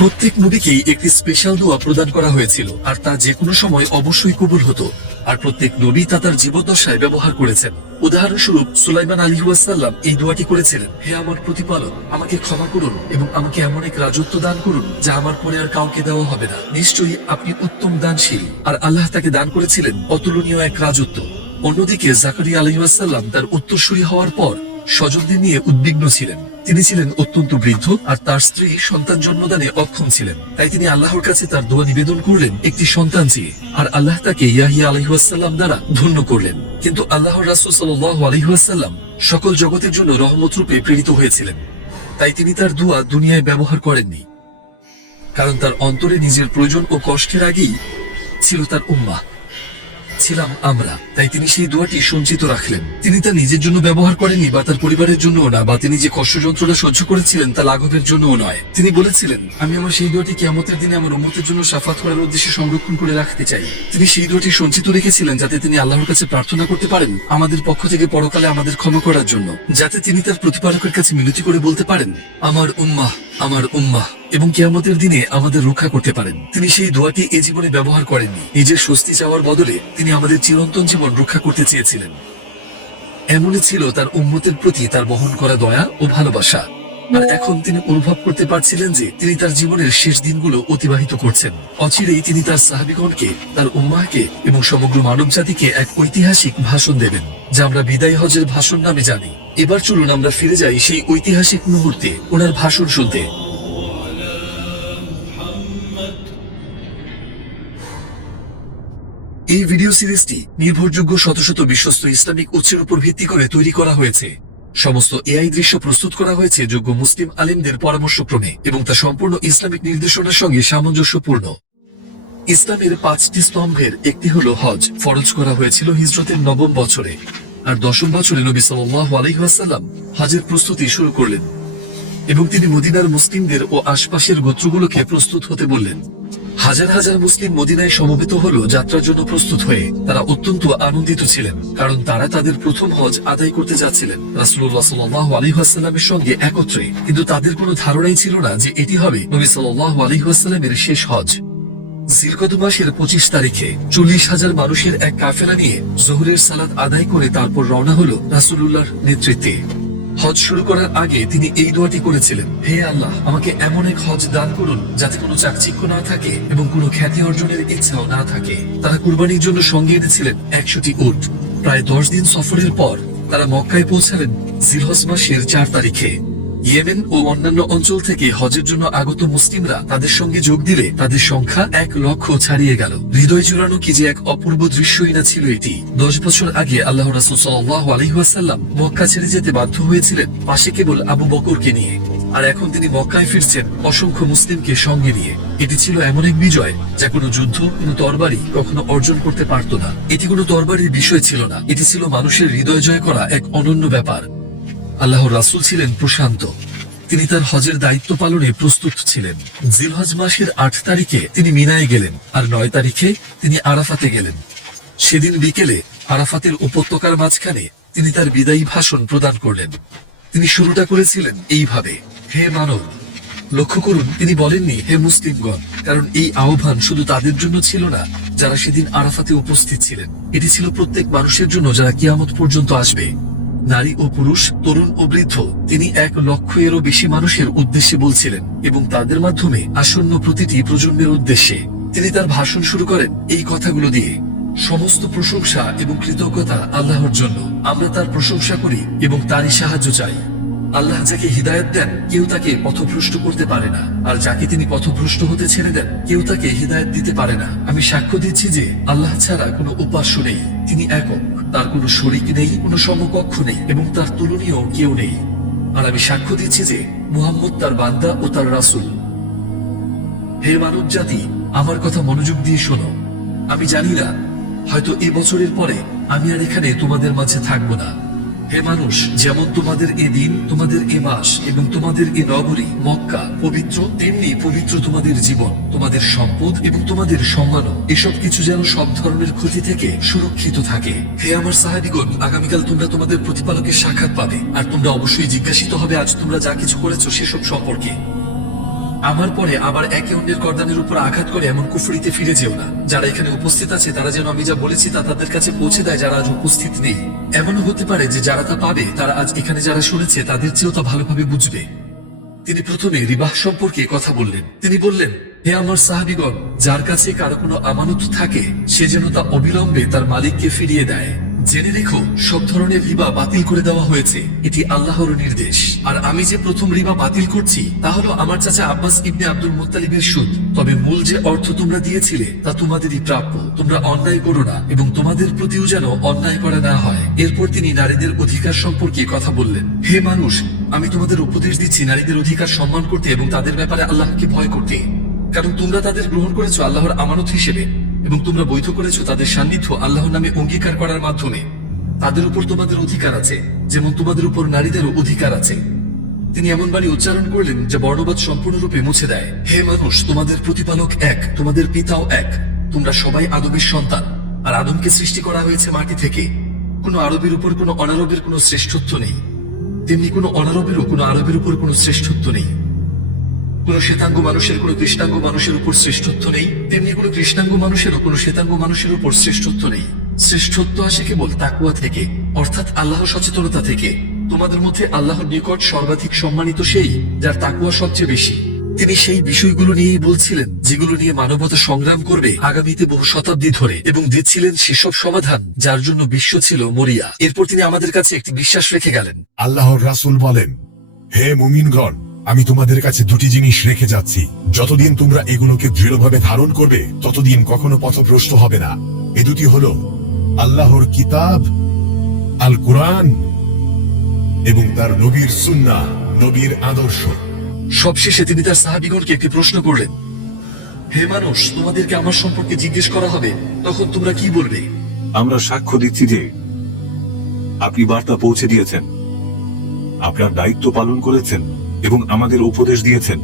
প্রত্যেক নবীকেই একটি স্পেশাল দোয়া প্রদান করা হয়েছিল, আর তা যে কোনো সময় অবশ্যই কবুল হতো। আর প্রত্যেক নবী তা তার জীবদ্দশায় ব্যবহার করেছেন। উদাহরণস্বরূপ সুলাইমান আলাইহিস সালাম এই দোয়াটি করেছিলেন, হে আমার প্রতিপালক, আমাকে ক্ষমা করুন এবং আমাকে এমন এক রাজত্ব দান করুন যা আমার পরে আর কাউকে দেওয়া হবে না। নিশ্চয়ই আপনি উত্তম দানশীল। আর আল্লাহ তাকে দান করেছিলেন অতুলনীয় এক রাজত্ব। অন্যদিকে জাকারিয়া আলাইহিস সালাম তার উত্তরসূরি হওয়ার পর স্বজনদের নিয়ে উদ্বিগ্ন ছিলেন। তিনি ছিলেন অত্যন্ত বৃদ্ধ আর তার স্ত্রী সন্তান জন্মদানে অক্ষম ছিলেন। তাই তিনি আল্লাহর কাছে তার দোয়া নিবেদন করলেন একটি সন্তান চেয়ে। আর আল্লাহ তাকে ইয়াহিয়া আলাইহিস সালাম দ্বারা ধন্য করলেন। কিন্তু আল্লাহর রাসূল সাল্লাল্লাহু আলাইহি ওয়াসাল্লাম সকল জগতের জন্য রহমত রূপে প্রেরিত হয়েছিলেন। তাই তিনি তার দোয়া দুনিয়ায় ব্যবহার করেননি, কারণ তার অন্তরে নিজের প্রয়োজন ও কষ্টের আগেই ছিল তার উম্মাহ, ছিলাম আমরা। তাই তিনি সেই দোয়াটি সঞ্চিত রাখলেন। তিনি তা নিজের জন্য ব্যবহার করেননি বা তার পরিবারের জন্যও না, বা তিনি যে কষ্ট যন্ত্রণা সহ্য করেছিলেন তা লাঘবের জন্যও নয়। তিনি বলেছিলেন, আমি আমার সেই দোয়াটি কিয়ামতের দিনে আমার উম্মতের জন্য শাফাত করার উদ্দেশ্যে সংরক্ষণ করে রাখতে চাই। তিনি সেই দোয়াটি সঞ্চিত রেখেছিলেন যাতে তিনি আল্লাহর কাছে প্রার্থনা করতে পারেন আমাদের পক্ষ থেকে পরকালে আমাদের ক্ষমা করার জন্য, যাতে তিনি তার প্রতিপালকের কাছে মিনতি করে বলতে পারেন, আমার উম্মাহ, আমার উম্মাহ, এবং কিয়ামতের দিনে আমাদের রক্ষা করতে পারেন। তিনি সেই দোয়াটি এ জীবনে ব্যবহার করেননি। নিজের স্বস্তি চাওয়ার বদলে তিনি আমাদের চিরন্তন জীবন রক্ষা করতে চেয়েছিলেন। এমনই ছিল তার উম্মতের প্রতি তার বহন করা দয়া ও ভালোবাসা। আর এখন তিনি অনুভব করতে পারছিলেন যে তিনি তার জীবনের শেষ দিনগুলো অতিবাহিত করছেন। অচিরেই তিনি তার সাহাবীগণকে, তার উম্মাহকে এবং সমগ্র মানব জাতিকে এক ঐতিহাসিক ভাষণ দেবেন, যা আমরা বিদায় হজের ভাষণ নামে জানি। এবার চলুন আমরা ফিরে যাই সেই ঐতিহাসিক মুহূর্তে ওনার ভাষণ শুনতে। এই ভিডিও সিরিজটি নির্ভরযোগ্য শত শত বিশ্বস্ত ইসলামিক উৎসের উপর ভিত্তি করে তৈরি করা হয়েছে। সমস্ত এআই দৃশ্য প্রস্তুত করা হয়েছে যোগ্য মুসলিম আলেমদের পরামর্শক্রমে এবং তা সম্পূর্ণ ইসলামিক নির্দেশনার সঙ্গে সামঞ্জস্যপূর্ণ। ইসলামের 5টি স্তম্ভের একটি হলো হজ। ফরজ করা হয়েছিল হিজরতের 9ম বছরে, আর 10ম বছরে নবী সাল্লাল্লাহু আলাইহি ওয়াসাল্লাম হজের প্রস্তুতি শুরু করলেন এবং তিনি মদিনার মুসলিমদের ও আশপাশের গোত্রগুলোকে প্রস্তুত হতে বললেন। হাজার হাজার মুসলিম মদিনায় সমবেত হলো যাত্রার জন্য প্রস্তুত হয়ে। তারা অত্যন্ত আনন্দিত ছিলেন, কারণ তারা তাদের প্রথম হজ আদায় করতে যাচ্ছিলেন রাসূলুল্লাহ সাল্লাল্লাহু আলাইহি ওয়াসাল্লামের সঙ্গে একত্রে। কিন্তু তাদের কোনো ধারণাই ছিল না যে এটি হবে নবী সাল্লাল্লাহু আলাইহি ওয়াসাল্লামের শেষ হজ। জিলকদ মাসের 25 তারিখে 40,000 মানুষের এক কাফেলা নিয়ে যোহরের সালাত আদায় করে তারপর রওনা হলো রাসূলুল্লাহর নেতৃত্বে। হজ শুরু করার আগে তিনি এই দোয়াটি করেছিলেন, হে আল্লাহ, আমাকে এমন এক হজ দান করুন যাতে কোনো চাকচিক্য না থাকে এবং কোনো খ্যাতি অর্জনের ইচ্ছাও না থাকে। তারা কুরবানির জন্য সঙ্গে এনেছিলেন 100টি উট। প্রায় 10 দিন সফরের পর তারা মক্কায় পৌঁছালেন জিলহজ মাসের 4 তারিখে। ইয়েমেন ও অন্যান্য অঞ্চল থেকে হজের জন্য আগত মুসলিমরা তাদের সঙ্গে যোগ দিলে তাদের সংখ্যা 1 লক্ষ ছাড়িয়ে গেল। হৃদয় জুড়ানো কি যে এক অপূর্ব দৃশ্যই না ছিল এটি। 10 বছর আগে আল্লাহ রাসূল সাল্লাল্লাহু আলাইহি ওয়াসাল্লাম মক্কা ছেড়ে যেতে বাধ্য হয়েছিলেন পাশে কেবল আবু বকরকে নিয়ে, আর এখন তিনি মক্কায় ফিরছেন অসংখ্য মুসলিমকে সঙ্গে নিয়ে। এটি ছিল এমন এক বিজয় যা কোনো যুদ্ধ, কোনো তরবারি কখনো অর্জন করতে পারত না। এটি কোনো তরবারির বিষয় ছিল না, এটি ছিল মানুষের হৃদয় জয় করা এক অনন্য ব্যাপার। আল্লাহর রাসূল ছিলেন প্রশান্ত, তিনি তার হজের দায়িত্ব পালনে প্রস্তুত ছিলেন। জিলহজ মাসের 8 তারিখে তিনি মিনায় গেলেন, আর 9 তারিখে তিনি আরাফাতে গেলেন। সেদিন বিকেলে আরাফাতের উপত্যকার মাঝখানে তিনি তার বিদায়ী ভাষণ প্রদান করলেন। তিনি শুরুটা করেছিলেন এইভাবে, হে মানব। লক্ষ্য করুন, তিনি বলেননি হে মুসলিমগণ, কারণ এই আহ্বান শুধু তাদের জন্য ছিল না যারা সেদিন আরাফাতে উপস্থিত ছিলেন, এটি ছিল প্রত্যেক মানুষের জন্য যারা কিয়ামত পর্যন্ত আসবে। নারী ও পুরুষ, তরুণ ও বৃদ্ধ, তিনি 1 লক্ষেরও বেশি মানুষের উদ্দেশ্যে বলছিলেন এবং তাদের মাধ্যমে আসন্ন প্রতিটি প্রজন্মের উদ্দেশ্যে। তিনি তার ভাষণ শুরু করেন এই কথাগুলো দিয়ে, সমস্ত প্রশংসা এবং কৃতজ্ঞতা আল্লাহর জন্য, আমরা তার প্রশংসা করি এবং তারই সাহায্য চাই। আল্লাহ যাকে হিদায়াত দেন কেউ তাকে পথভ্রষ্ট করতে পারে না, আর যাকে তিনি পথভ্রষ্ট হতে ছেড়ে দেন কেউ তাকে হিদায়াত দিতে পারে না। আমি সাক্ষ্য দিচ্ছি যে আল্লাহ ছাড়া কোনো উপাস্য নেই, তিনি একক, তার কোনো শরীক নেই, কোনো সমকক্ষ নেই এবং তার তুলনীয় কেউ নেই। আর আমি সাক্ষ্য দিচ্ছি যে মুহাম্মদ তার বান্দা ও তার রাসূল। হে মানব জাতি, আমার কথা মনোযোগ দিয়ে শোনো। আমি জানি না, হয়তো এ বছরের পরে আমি আর এখানে তোমাদের মাঝে থাকবো না। হে মানুষ, যেমন তোমাদের এ দিন, তোমাদের এ মাস এবং তোমাদের এ নগরী মক্কা পবিত্র, তেমনি পবিত্র তোমাদের জীবন, তোমাদের সম্পদ এবং তোমাদের সম্মানও। এসব কিছু যেন সব ধরনের ক্ষতি থেকে সুরক্ষিত থাকে। হে আমার সাহাবীগণ, আগামীকাল তোমরা তোমাদের প্রতিপালকের সাক্ষাৎ পাবে, আর তোমরা অবশ্যই জিজ্ঞাসিত হবে আজ তোমরা যা কিছু করেছো সেসব সম্পর্কে। আমার পরে আবার একে অন্যের গর্দানের উপর আঘাত করে এমন কুফরিতে ফিরে যেও না। যারা এখানে উপস্থিত আছে তারা যেন আমি যা বলেছি তা তাদের কাছে পৌঁছে দেয় যারা আজ উপস্থিত নেই। এমনও হতে পারে যে যারা তা পাবে তারা আজ এখানে যারা শুনেছে তাদের চেয়েও তা ভালোভাবে বুঝবে। তিনি প্রথমে রিবাহ সম্পর্কে কথা বললেন। তিনি বললেন, হে আমার সাহাবীগণ, যার কাছে কারো কোনো আমানত থাকে সে যেন তা অবিলম্বে তার মালিককে ফিরিয়ে দেয়। জেনে রেখো, সব ধরনের রিবা বাতিল করে দেওয়া হয়েছে, এটি আল্লাহর নির্দেশ। আর আমি যে প্রথম রিবা বাতিল করছি তা হলো আমার চাচা আব্বাস ইবনে আব্দুল মুত্তালিবের সুদ। তবে মূল যে অর্থ তোমরা দিয়েছিলে তা তোমাদেরই প্রাপ্য। তোমরা অন্যায় করো না এবং তোমাদের প্রতিও যেন অন্যায় করা না হয়। এরপর তিনি নারীদের অধিকার সম্পর্কে কথা বললেন। হে মানুষ, আমি তোমাদের উপদেশ দিচ্ছি নারীদের অধিকার সম্মান করতে এবং তাদের ব্যাপারে আল্লাহকে ভয় করতে, কারণ তোমরা তাদের গ্রহণ করেছো আল্লাহর আমানত হিসেবে এবং তোমরা বৈধ করেছো তাদের সান্নিধ্য আল্লাহর নামে অঙ্গীকার করার মাধ্যমে। তাদের উপর তোমাদের অধিকার আছে, যেমন তোমাদের উপর নারীদেরও অধিকার আছে। তিনি এমন বাণী উচ্চারণ করলেন যা বর্ণবাদ সম্পূর্ণরূপে মুছে দেয়। হে মানুষ, তোমাদের প্রতিপালক এক, তোমাদের পিতাও এক। তোমরা সবাই আদমের সন্তান, আর আদমকে সৃষ্টি করা হয়েছে মাটি থেকে। কোনো আরবের উপর কোনো অনারবের কোনো শ্রেষ্ঠত্ব নেই, তেমনি কোনো অনারবেরও কোনো আরবের উপর কোনো শ্রেষ্ঠত্ব নেই। কোন শ্বেতাঙ্গ মানুষের কোন কৃষ্ণাঙ্গ মানুষের উপর শ্রেষ্ঠত্ব নেই, তেমনি কোন কৃষ্ণাঙ্গ মানুষেরও কোন শ্বেতাঙ্গ মানুষের উপর শ্রেষ্ঠত্ব নেই। শ্রেষ্ঠত্ব আসে কেবল তাকওয়া থেকে, অর্থাৎ আল্লাহ সচেতনতা থেকে। তোমাদের মধ্যে আল্লাহর নিকট সর্বাধিক সম্মানিত সেই যার তাকওয়া সবচেয়ে বেশি। তিনি সেই বিষয়গুলো নিয়েই বলছিলেন যেগুলো নিয়ে মানবতা সংগ্রাম করবে আগামীতে বহু শতাব্দী ধরে, এবং দিচ্ছিলেন সেসব সমাধান যার জন্য বিশ্ব ছিল মরিয়া। এরপর তিনি আমাদের কাছে একটি বিশ্বাস রেখে গেলেন। আল্লাহর রাসূল বলেন, হে মুমিনগণ, আমি তোমাদের কাছে 2টি জিনিস রেখে যাচ্ছি। যতদিন তোমরা এগুলোকে দৃঢ়ভাবে ধারণ করবে ততদিন কখনো পথভ্রষ্ট হবে না। এ 2টি হলো আল্লাহর কিতাব আল কুরআন এবং তার নবীর সুন্নাহ, নবীর আদর্শ। সবশেষে তিনি তার সাহাবীগণকে একটি প্রশ্ন করলেন, হে মানুষ, তোমাদেরকে আমার সম্পর্কে জিজ্ঞেস করা হবে, তখন তোমরা কি বলবে? আমরা সাক্ষ্য দিচ্ছি যে আপনি বার্তা পৌঁছে দিয়েছেন, আপনার দায়িত্ব পালন করেছেন এবং আমাদের উপদেশ দিয়েছেন।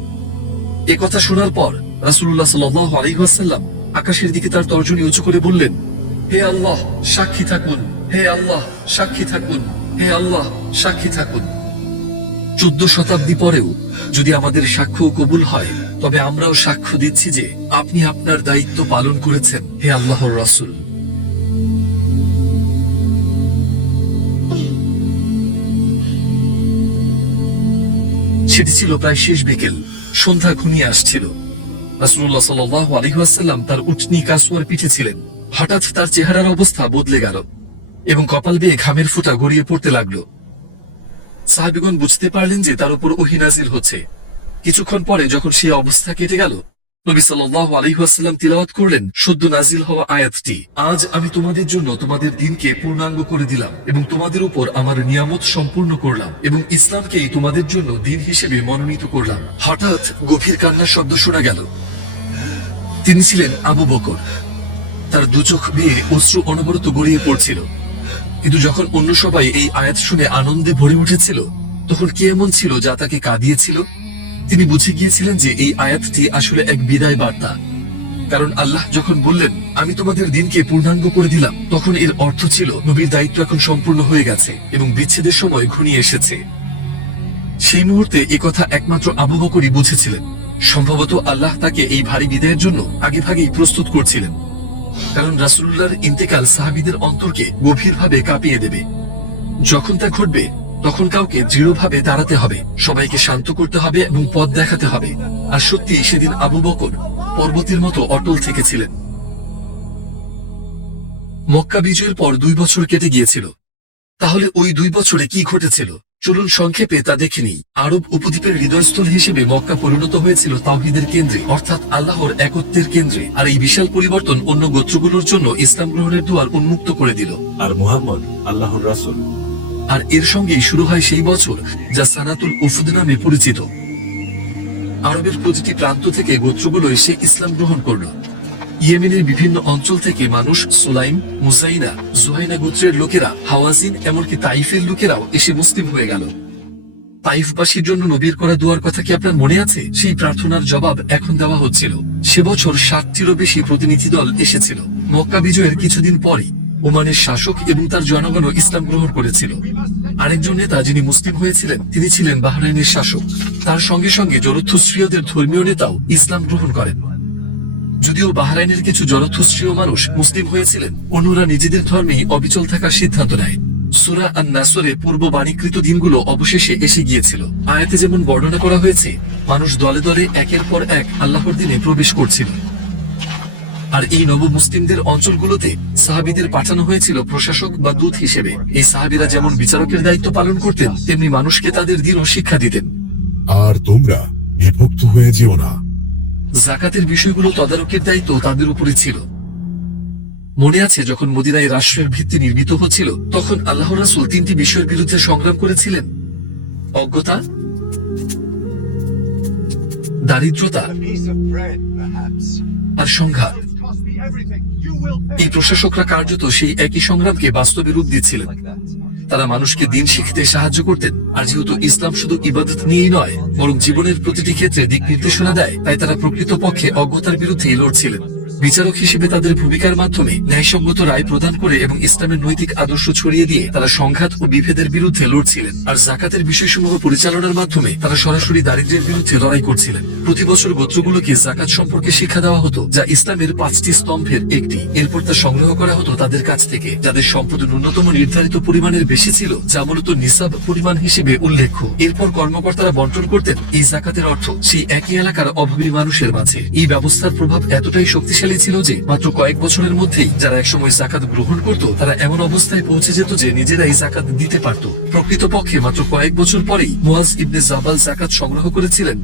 এ কথা শোনার পর রাসূলুল্লাহ সাল্লাল্লাহু আলাইহি ওয়াসাল্লাম আকাশের দিকে তার তর্জনী উঁচু করে বললেন, হে আল্লাহ, সাক্ষী থাকুন, হে আল্লাহ, সাক্ষী থাকুন, হে আল্লাহ, সাক্ষী থাকুন। 14 শতাব্দী পরেও যদি আমাদের সাক্ষ্য কবুল হয়, তবে আমরাও সাক্ষ্য দিচ্ছি যে আপনি আপনার দায়িত্ব পালন করেছেন, হে আল্লাহর রাসূল। সেটি ছিল প্রায় শেষ বিকেল, সন্ধ্যা ঘনিয়ে আসছিল। রাসূলুল্লাহ সাল্লাল্লাহু আলাইহি ওয়াসাল্লাম তার উটনী কাসওয়ার পিঠে ছিলেন। হঠাৎ তার চেহারার অবস্থা বদলে গেল এবং কপাল বেয়ে ঘামের ফোঁটা গড়িয়ে পড়তে লাগলো। সাহাবীগণ বুঝতে পারলেন যে তার উপর ওহী নাজিল হচ্ছে। কিছুক্ষণ পরে যখন সেই অবস্থা কেটে গেল, নবী সাল্লাল্লাহু আলাইহি ওয়াসাল্লাম তিলাওয়াত করলেন সদ্য নাজিল হওয়া আয়াতটি, আজ আমি তোমাদের জন্য তোমাদের দ্বীনকে পূর্ণাঙ্গ করে দিলাম এবং তোমাদের উপর আমার নিয়ামত সম্পূর্ণ করলাম এবং ইসলামকেই তোমাদের জন্য দ্বীন হিসেবে মনোনীত করলাম। হঠাৎ গভীর কান্নার শব্দ শোনা গেল। তিনি ছিলেন আবু বকর। তার দু চোখ বেয়ে অশ্রু অনবরত গড়িয়ে পড়ছিল। কিন্তু যখন অন্য সবাই এই আয়াত শুনে আনন্দে ভরে উঠেছিল, তখন কি এমন ছিল যা তাকে কাঁদিয়েছিল? তিনি বুঝে গিয়েছিলেন যে এই আয়াতটি আসলে এক বিদায় বার্তা। কারণ আল্লাহ যখন বললেন আমি তোমাদের দ্বীনকে পূর্ণাঙ্গ করে দিলাম, তখন এর অর্থ ছিল নবীর দায়িত্ব এখন সম্পূর্ণ হয়ে গেছে এবং বিচ্ছেদের সময় ঘনিয়ে এসেছে। সেই মুহূর্তে একথা একমাত্র আবু বকরই বুঝেছিলেন। সম্ভবত আল্লাহ তাকে এই ভারী বিদায়ের জন্য আগেভাগেই প্রস্তুত করছিলেন। কারণ রাসূলুল্লাহর ইন্তেকাল সাহাবীদের অন্তরকে গভীরভাবে কাঁপিয়ে দেবে। যখন তা ঘটবে, তখন কাউকে দৃঢ়ভাবে দাঁড়াতে হবে, সবাইকে শান্ত করতে হবে এবং পথ দেখাতে হবে। আর সত্যি সেদিন আবু বকর পর্বতের মতো অটল থেকেছিলেন। মক্কা বিজয়ের পর 2 বছর কেটে গিয়েছিল। তাহলে ওই 2 বছরে কি ঘটেছিল? চলুন সংক্ষেপে তা দেখে নিই। আরব উপদ্বীপের হৃদয়স্থল হিসেবে মক্কা পরিণত হয়েছিল তাওহীদের কেন্দ্রে, অর্থাৎ আল্লাহর একত্বের কেন্দ্রে। আর এই বিশাল পরিবর্তন অন্য গোত্রগুলোর জন্য ইসলাম গ্রহণের দুয়ার উন্মুক্ত করে দিল। আর মুহাম্মদ আল্লাহর রাসূল। আর এর সঙ্গেই শুরু হয় সেই বছর যা সানাতুল উফুদ নামে পরিচিত। আরবের প্রতিটি প্রান্ত থেকে গোত্রগুলো এসে ইসলাম গ্রহণ করল। ইয়েমেনের বিভিন্ন অঞ্চল থেকে মানুষ, সুলাইম, মুসাইনা, জুহাইনা গোত্রের লোকেরা, হাওয়াজিন, এমনকি তাইফের লোকেরাও এসে মুসলিম হয়ে গেল। তাইফবাসীর জন্য নবীর করা দুয়ার কথা কি আপনার মনে আছে? সেই প্রার্থনার জবাব এখন দেওয়া হচ্ছিল। সে বছর 60টিরও বেশি প্রতিনিধি দল এসেছিল। মক্কা বিজয়ের কিছুদিন পরই ওমানের শাসক এবং তার জনগণও ইসলাম গ্রহণ করেছিল। আরেকজন নেতা যিনি মুসলিম হয়েছিলেন, তিনি ছিলেন বাহরাইনের শাসক। তার সঙ্গে সঙ্গে জরথুস্ট্রীয়দের ধর্মীয় নেতাও ইসলাম গ্রহণ করেন। যদিও বাহরাইনের কিছু জরথুস্ট্রীয় মানুষ মুসলিম হয়েছিলেন, অন্যরা নিজেদের ধর্মেই অবিচল থাকার সিদ্ধান্ত নেয়। সূরা আন-নাসরে পূর্ববাণীকৃত দিনগুলো অবশেষে এসে গিয়েছিল। আয়াতে যেমন বর্ণনা করা হয়েছে, মানুষ দলে দলে একের পর এক আল্লাহর দিনে প্রবেশ করছিল। আর এই নব মুসলিমদের অঞ্চলগুলোতে সাহাবীদের পাঠানো হয়েছিল প্রশাসক বা দূত হিসেবে। এই সাহাবীরা যেমন বিচারকের দায়িত্ব পালন করতেন, তেমনি মানুষকে তাদের দ্বীনও শিক্ষা দিতেন। আর তোমরা বিভক্ত হয়ে যেও না। যাকাতের বিষয়গুলো তদারকের দায়িত্ব তাদের উপরে ছিল। মনে আছে যখন মদিনায় রাষ্ট্রের ভিত্তি নির্মিত হচ্ছিল, তখন আল্লাহর রাসূল 3টি বিষয়ের বিরুদ্ধে সংগ্রাম করেছিলেন: অজ্ঞতা, দারিদ্রতা আর সংঘাত। এই প্রশাসকরা কার্যত সেই একই সংগ্রামকে বাস্তবে রূপ দিচ্ছিলেন। তারা মানুষকে দ্বীন শিখতে সাহায্য করতেন। আর যেহেতু ইসলাম শুধু ইবাদত নিয়েই নয়, বরং জীবনের প্রতিটি ক্ষেত্রে দিক নির্দেশনা দেয়, তাই তারা প্রকৃতপক্ষে অজ্ঞতার বিরুদ্ধেই লড়ছিলেন। বিচারক হিসেবে তাদের ভূমিকার মাধ্যমে ন্যায়সঙ্গত রায় প্রদান করে এবং ইসলামের নৈতিক আদর্শ ছড়িয়ে দিয়ে তারা সংঘাত ও বিভেদের বিরুদ্ধে লড়ছিলেন। আর যাকাতের বিষয়সমূহ পরিচালনার মাধ্যমে তারা সরাসরি দারিদ্র্যের বিরুদ্ধে লড়াই করছিলেন। প্রতি বছর গোত্রগুলোকে যাকাত সম্পর্কে শিক্ষা দেওয়া হতো, যা ইসলামের 5টি স্তম্ভের একটি। এরপর তা সংগ্রহ করা হতো তাদের কাছ থেকে, যাদের সম্পদ ন্যূনতম নির্ধারিত পরিমাণের বেশি ছিল, যা মূলত নিসাব পরিমাণ হিসেবে উল্লেখ্য। এরপর কর্মকর্তারা বন্টন করতেন এই যাকাতের অর্থ সেই একই এলাকার অভাবী মানুষের মাঝে। এই ব্যবস্থার প্রভাব এতটাই শক্তিশালী ছিল যে মাত্র কয়েক বছরের মধ্যেই যারা একসময় যাকাত গ্রহণ করত, তারা এমন অবস্থায় পৌঁছে যেত যে নিজেরাই যাকাত দিতে পারত। প্রকৃতপক্ষে মাত্র কয়েক বছর পরেই মুআজ ইবনে জাবাল যাকাত সংগ্রহ করেছিলেন।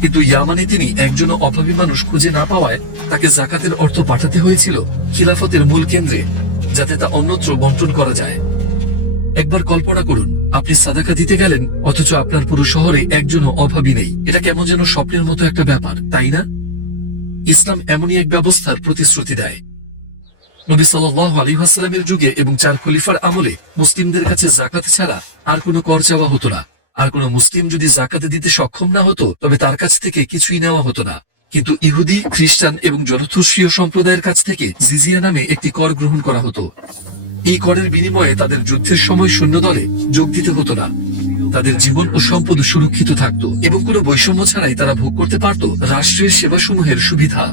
কিন্তু ইয়ামানে তিনি একজন অভাবী মানুষ খুঁজে না পাওয়ায় তাকে যাকাতের অর্থ পাঠাতে হয়েছিল খিলাফতের মূল কেন্দ্রে, যাতে তা অন্যত্র বন্টন করা যায়। একবার কল্পনা করুন, আপনি সাদাকা দিতে গেলেন, অথচ আপনার পুরো শহরে একজনও অভাবী নেই। এটা কেমন যেন স্বপ্নের মতো একটা ব্যাপার, তাই না? ইসলাম এমনই এক ব্যবস্থার প্রতিশ্রুতি দেয়। নবী সাল্লাল্লাহু আলাইহি ওয়াসাল্লামের যুগে এবং 4 খলিফার আমলে মুসলিমদের কাছে যাকাত ছাড়া আর কোনো কর চাওয়া হতো না। আর কোনো মুসলিম যদি যাকাত দিতে সক্ষম না হতো, তবে তার কাছ থেকে কিছুই নেওয়া হতো না। কিন্তু ইহুদি, খ্রিস্টান এবং জরথুস্ট্রীয় সম্প্রদায়ের কাছ থেকে জিজিয়া নামে একটি কর গ্রহণ করা হতো। এই করের বিনিময়ে তাদের যুদ্ধের সময় সৈন্যদলে যোগ দিতে হতো না। তাদের জীবন ও সম্পদ সুরক্ষিত থাকত এবং কোনো বৈষম্য ছাড়াই তারা ভোগ করতে পারত রাষ্ট্রের সেবাসমূহের সুবিধা।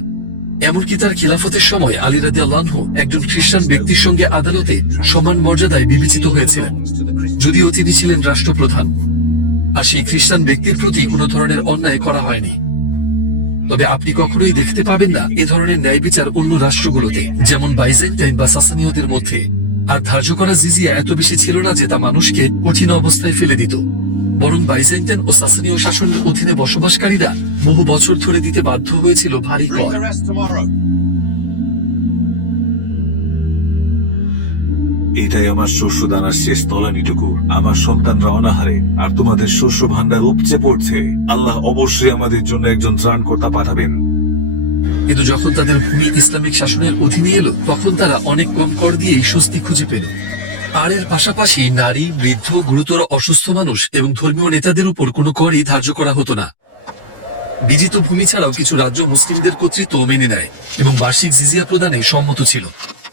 এমনকি তার খিলাফতের সময় আলী রাদিয়াল্লাহু আনহু একজন খ্রিস্টান ব্যক্তির সঙ্গে আদালতে সমান মর্যাদায় বিবেচিত হয়েছিলেন, যদিও তিনি ছিলেন রাষ্ট্রপ্রধান। আর সেই খ্রিস্টান ব্যক্তির প্রতি কোনো ধরনের অন্যায় করা হয়নি। তবে আপনি কখনোই দেখতে পাবেন না এ ধরনের ন্যায় বিচার অন্য রাষ্ট্রগুলোতে, যেমন বাইজেন্টাইন বা সাসানীয়দের মধ্যে। আর ধার্য করা জিজিয়া এত বেশি ছিল না যে তা মানুষকে কঠিন অবস্থায় ফেলে দিত, বরং বাইজেন্টাইন ও সাসানীয় শাসনের অধীনে বসবাসকারীরা বহু বছর ধরে দিতে বাধ্য হয়েছিল ভারী কর। এটাই আমার শস্য দানার শেষ তলানিটুকু। আমার সন্তানরা অনাহারে, আর তোমাদের শস্য ভান্ডার উপচে পড়ছে। আল্লাহ অবশ্যই আমাদের জন্য একজন ত্রাণকর্তা পাঠাবেন। কিন্তু যখন তাদের ভূমি ইসলামিক শাসনের অধীনে এলো, তখন তারা অনেক কম কর দিয়েই স্বস্তি খুঁজে পেল। আর এর পাশাপাশি নারী, বৃদ্ধ, গুরুতর অসুস্থ মানুষ এবং ধর্মীয় নেতাদের উপর কোনো করই ধার্য করা হতো না। বিজিত ভূমি ছাড়াও কিছু রাজ্য মুসলিমদের কর্তৃত্ব মেনে নেয় এবং বার্ষিক জিজিয়া প্রদানে সম্মত ছিল।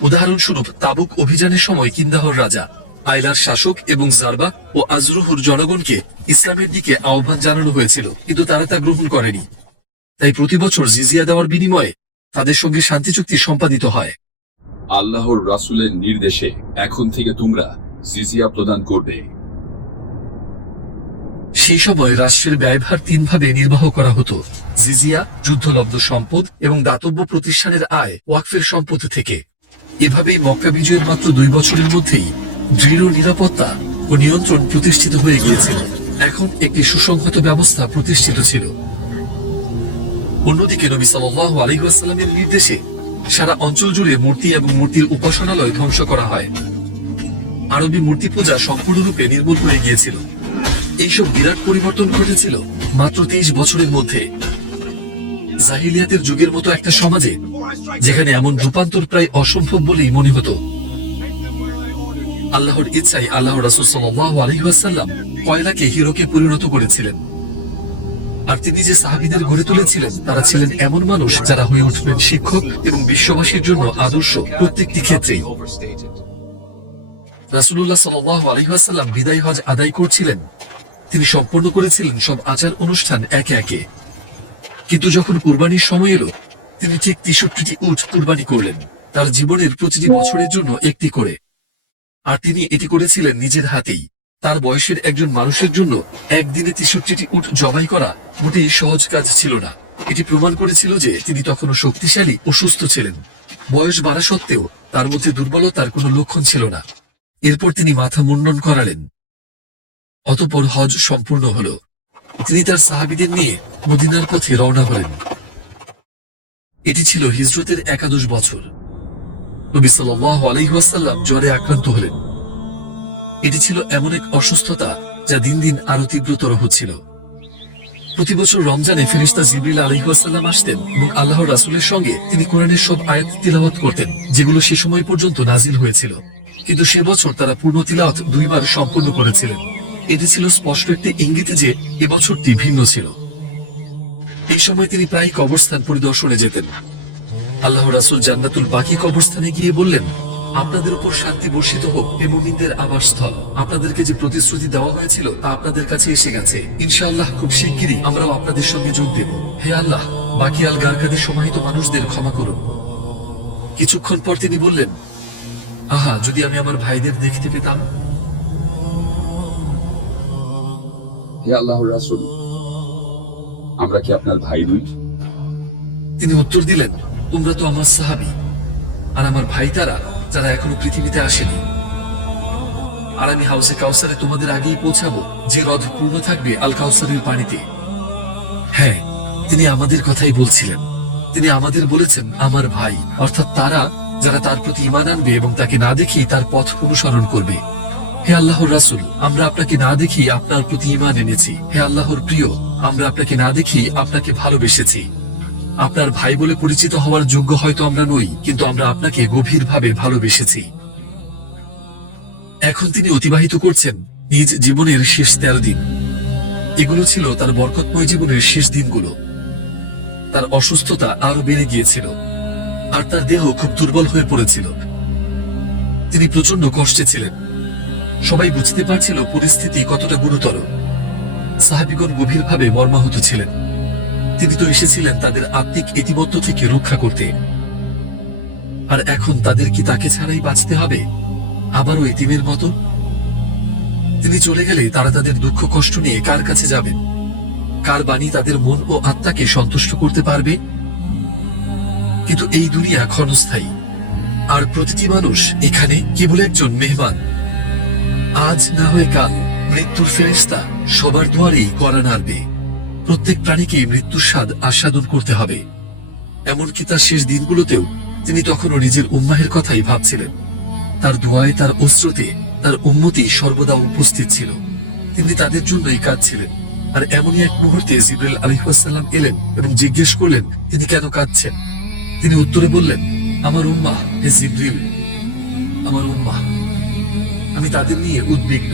উদাহরণস্বরূপ তাবুক অভিযানের সময় কিন্দাহর রাজা, আইলার শাসক এবং জারবা ও আজরুহুর জনগণকে ইসলামের দিকে আহ্বান জানানো হয়েছিল, কিন্তু তারা তা গ্রহণ করেনি। তাই প্রতি বছর জিজিয়া দেওয়ার বিনিময়ে তাদের সঙ্গে শান্তি চুক্তি সম্পাদিত হয়। আল্লাহর রাসূলের নির্দেশে এখন থেকে তোমরা জিজিয়া প্রদান করবে। সেই সময় রাষ্ট্রের ব্যয়ভার তিনভাবে নির্বাহ করা হতো: জিজিয়া, যুদ্ধলব্ধ সম্পদ এবং দাতব্য প্রতিষ্ঠানের আয় ওয়াকফের সম্পদ থেকে। এভাবেই মক্কা বিজয়ের মাত্র 2 বছরের মধ্যেই দৃঢ় নিরাপত্তা ও নিয়ন্ত্রণ প্রতিষ্ঠিত হয়ে গিয়েছিল। এখন একটি সুসংহত ব্যবস্থা প্রতিষ্ঠিত ছিল। অন্যদিকে নবী সাল্লাল্লাহু আলাইহি ওয়াসাল্লামের নির্দেশে সারা অঞ্চল জুড়ে মূর্তি এবং মূর্তির উপাসনালয় ধ্বংস করা হয়। আরবি মূর্তি পূজা সম্পূর্ণরূপে নির্মূল হয়ে গিয়েছিল। এইসব বিরাট পরিবর্তন ঘটেছিল মাত্র 23 বছরের মধ্যে। জাহিলিয়াতের যুগের মতো একটা সমাজে, যেখানে এমন রূপান্তর প্রায় অসম্ভব বলেই মনে হতো। আল্লাহর ইচ্ছায় আল্লাহ রাসূল সাল্লাল্লাহু আলাইহি ওয়াসাল্লাম কয়লাকে হিরোকে পরিণত করেছিলেন। আর তিনি যে সাহাবীদের গড়ে তুলেছিলেন, তারা ছিলেন এমন মানুষ যারা হয়ে উঠবেন শিক্ষক এবং বিশ্ববাসীর জন্য আদর্শ প্রত্যেকটি ক্ষেত্রেই। রাসূলুল্লাহ সাল্লাল্লাহু আলাইহি ওয়াসাল্লাম বিদায় হজ আদায় করছিলেন। তিনি সম্পন্ন করেছিলেন সব আচার অনুষ্ঠান একে একে। কিন্তু যখন কুরবানির সময় এলো, তিনি ঠিক 63টি উট কুরবানি করলেন, তার জীবনের প্রতিটি বছরের জন্য একটি করে। আর তিনি এটি করেছিলেন নিজের হাতেই। তার বয়সের একজন মানুষের জন্য একদিনে 63টি উট জবাই করা মোটেই সহজ কাজ ছিল না। এটি প্রমাণ করেছিল যে তিনি তখনও শক্তিশালী ও সুস্থ ছিলেন। বয়স বাড়া সত্ত্বেও তার মধ্যে দুর্বলতার কোনো লক্ষণ ছিল না। এরপর তিনি মাথা মুন্ডন করালেন। অতঃপর হজ সম্পূর্ণ হল। তিনি তার সাহাবীদের নিয়ে মদিনার পথে রওনা হলেন। এটি ছিল হিজরতের 11 বছর। নবী সাল্লাল্লাহু আলাইহি ওয়াসাল্লাম জ্বরে আক্রান্ত হলেন। এটি ছিল এমন এক অসুস্থতা যা দিন দিন আরো তীব্রতর হচ্ছিল। প্রতি বছর রমজানে ফেরেশতা জিবরিল আলাইহিস সালাম আসতেন এবং আল্লাহর রাসূলের সঙ্গে তিনি কোরআনের সব আয়াত তিলাওয়াত করতেন, যেগুলো সে সময় পর্যন্ত নাজিল হয়েছিল। কিন্তু সে বছর তারা পূর্ণ তিলাওয়াত 2 বার সম্পূর্ণ করেছিলেন। এটি ছিল স্পষ্ট একটি ইঙ্গিত যে এবছরটি ভিন্ন ছিল। এই সময় তিনি প্রায় কবরস্থান পরিদর্শনে যেতেন। আল্লাহর রাসূল জান্নাতুল বাকি কবরস্থানে গিয়ে বললেন, আপনাদের উপর শান্তি বর্ষিত হোক এ মুমিনদের আবাসস্থল। আপনাদেরকে যে প্রতিশ্রুতি দেওয়া হয়েছিল তা আপনাদের কাছে এসে গেছে। ইনশাআল্লাহ খুব শিগগিরই আমরাও আপনাদের সঙ্গে যোগ দেব। হে আল্লাহ, বাকি আল গারকাদে সমাহিত মানুষদের ক্ষমা করুন। কিছুক্ষণ পর তিনি বললেন, আহা, যদি আমি আমার ভাইদের দেখতে পেতাম। হে আল্লাহর রাসূল, আমরা কি আপনার ভাই নই? তিনি উত্তর দিলেন, তোমরা তো আমার সাহাবী, আর আমার ভাই তারা যারা এখনো পৃথিবীতে আসেনি। আর আমি হাউসে কাউসারে তোমাদের আগেই পৌঁছাবো, যে হ্রদ পূর্ণ থাকবে আল কাউসারের পানিতে। হ্যাঁ, তিনি আমাদের কথাই বলছিলেন। তিনি আমাদের বলেছেন আমার ভাই, অর্থাৎ তারা যারা তার প্রতি ঈমান আনবে এবং তাকে না দেখেই তার পথ অনুসরণ করবে। হে আল্লাহর রাসূল, আমরা আপনাকে না দেখেই আপনার প্রতি ঈমান এনেছি। হে আল্লাহর প্রিয়, আমরা আপনাকে না দেখেই আপনাকে ভালোবেসেছি। আপনার ভাই বলে পরিচিত হওয়ার যোগ্য হয়তো আমরা নই, কিন্তু আমরা আপনাকে গভীরভাবে ভালোবেসেছি। এখন তিনি অতিবাহিত করছেন নিজ জীবনের শেষ 13 দিন। এগুলো ছিল তার বরকতময় জীবনের শেষ দিনগুলো। তার অসুস্থতা আরো বেড়ে গিয়েছিল, আর তার দেহ খুব দুর্বল হয়ে পড়েছিল। তিনি প্রচন্ড কষ্টে ছিলেন। সবাই বুঝতে পারছিল পরিস্থিতি কতটা গুরুতর। সাহাবীগণ গভীরভাবে মর্মাহত ছিলেন। তিনি তো এসেছিলেন তাদের আত্মিক ইতিমত্য থেকে রক্ষা করতে, আর এখন তাদের কি তাকে ছাড়াই বাঁচতে হবে, আবারও এতিমের মতো? তিনি চলে গেলে তারা তাদের দুঃখ কষ্ট নিয়ে কার কাছে যাবেন? কার বাণী তাদের মন ও আত্মাকে সন্তুষ্ট করতে পারবে? কিন্তু এই দুনিয়া ক্ষণস্থায়ী, আর প্রতিটি মানুষ এখানে কেবল একজন মেহমান। আজ না হয় কাল মৃত্যুর ফেরেশতা সবার দুয়ারেই কড়া নাড়বে। প্রত্যেক প্রাণীকে মৃত্যুর স্বাদ আস্বাদন করতে হবে। এমনকি তার শেষ দিনগুলোতেও তিনি তখনও নিজের উম্মাহের কথাই ভাবছিলেন। তার দোয়ায়, তার অশ্রুতে তার উম্মতি সর্বদা উপস্থিত ছিল। তিনি তাদের জন্যই কাঁদছিলেন। আর এমনই এক মুহূর্তে জিবরাইল আলাইহিস সালাম এলেন এবং জিজ্ঞেস করলেন তিনি কেন কাঁদছেন। তিনি উত্তরে বললেন, আমার উম্মাহ, হে জিবরিল, আমার উম্মাহ, আমি তাদের নিয়ে উদ্বিগ্ন।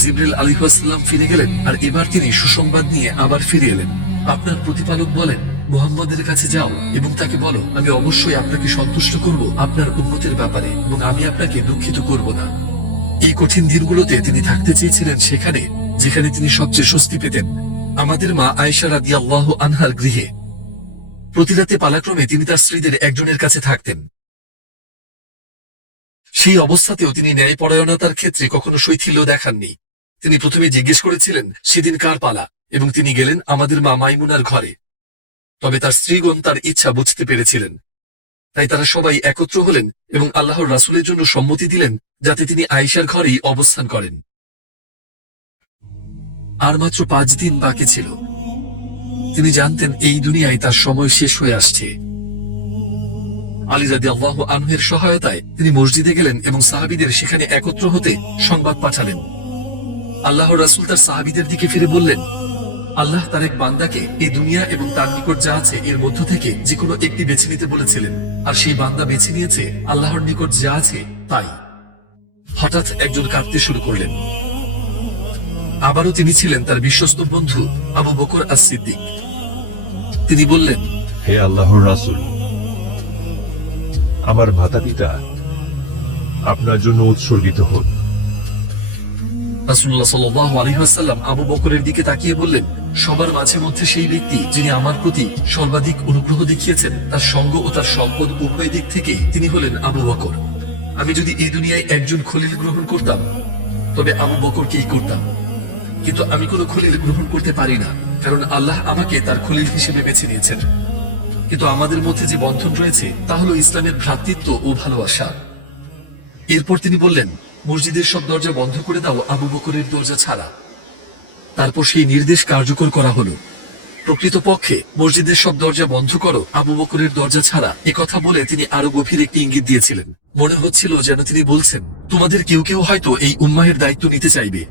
জিবরিল আলাইহিস সালাম ফিরে গেলেন, আর এবার তিনি সুসংবাদ নিয়ে আবার ফিরে এলেন। আপনার প্রতিপালক বলেন, মুহাম্মদের কাছে যাও এবং তাকে বলো, আমি অবশ্যই আপনাকে সন্তুষ্ট করব আপনার উম্মতের ব্যাপারে, এবং আমি আপনাকে দুঃখিত করব না। এই কঠিন দিনগুলোতে তিনি থাকতে চেয়েছিলেন সেখানে যেখানে তিনি সবচেয়ে স্বস্তি পেতেন, আমাদের মা আয়েশা রাদিয়াল্লাহু আনহার গৃহে। প্রতি রাতে পালাক্রমে তিনি তার স্ত্রীদের একজনের কাছে থাকতেন। সেই অবস্থাতেও তিনি ন্যায়পরায়ণতার ক্ষেত্রে কখনো শৈথিল্য দেখাননি। তিনি প্রথমে জিজ্ঞেস করেছিলেন সেদিন কার পালা, এবং তিনি গেলেন আমাদের মা মাইমুনার ঘরে। তবে তার স্ত্রীগণ তার ইচ্ছা বুঝতে পেরেছিলেন, তাই তারা সবাই একত্র হলেন এবং আল্লাহর রাসূলের জন্য সম্মতি দিলেন যাতে তিনি আয়েশার ঘরেই অবস্থান করেন। আর মাত্র 5 দিন বাকি ছিল। তিনি জানতেন এই দুনিয়ায় তার সময় শেষ হয়ে আসছে। আলী রাদিয়াল্লাহু আনহুর সহায়তায় তিনি মসজিদে গেলেন এবং সাহাবীদের সেখানে একত্র হতে সংবাদ পাঠালেন। আল্লাহর রাসূল তার সাহাবীদের দিকে ফিরে বললেন, আল্লাহ তার এক বান্দাকে এই দুনিয়া এবং তার নিকট যা আছে এর মধ্য থেকে যে কোনো একটি বেছে নিতে বলেছিলেন, আর সেই বান্দা বেছে নিয়েছে আল্লাহর নিকট যা আছে তাই। হঠাৎ একজন কাঁদতে শুরু করলেন। আবারও তিনি ছিলেন তার বিশ্বস্ত বন্ধু আবু বকর আস-সিদ্দিক। তিনি বললেন, হে আল্লাহর রাসূল, আমার মাতা পিতা আপনার জন্য উৎসর্গিত হন। রাসূলুল্লাহ সাল্লাল্লাহু আলাইহি ওয়াসাল্লাম আবু বকরের দিকে তাকিয়ে বললেন, সবার মাঝে মধ্যে সেই ব্যক্তি যিনি আমার প্রতি সর্বাধিক অনুগ্রহ দেখিয়েছেন, তার সঙ্গ ও তার সম্পদ উভয় দিক থেকে তিনি হলেন আবু বকর। আমি যদি এই দুনিয়ায় একজন খলিল গ্রহণ করতাম তবে আবু বকরকেই করতাম, কিন্তু আমি কোনো খলিল গ্রহণ করতে পারি না, কারণ আল্লাহ আমাকে তার খলিল হিসেবে বেছে নিয়েছেন। কিন্তু আমাদের মধ্যে যে বন্ধন রয়েছে তা হলো ইসলামের ভ্রাতৃত্ব ও ভালোবাসা। এরপর তিনি বললেন, মসজিদের সব দরজা বন্ধ করে দাও আবু বকরের দরজা ছাড়া। তারপর সেই নির্দেশ কার্যকর করা হলো। প্রকৃতপক্ষে মসজিদের সব দরজা বন্ধ করো আবু বকরের দরজা ছাড়া, একথা বলে তিনি আরো গভীর একটি ইঙ্গিত দিয়েছিলেন। মনে হচ্ছিল যেন তিনি বলছেন, তোমাদের কেউ কেউ হয়তো এই উম্মাহের দায়িত্ব নিতে চাইবে,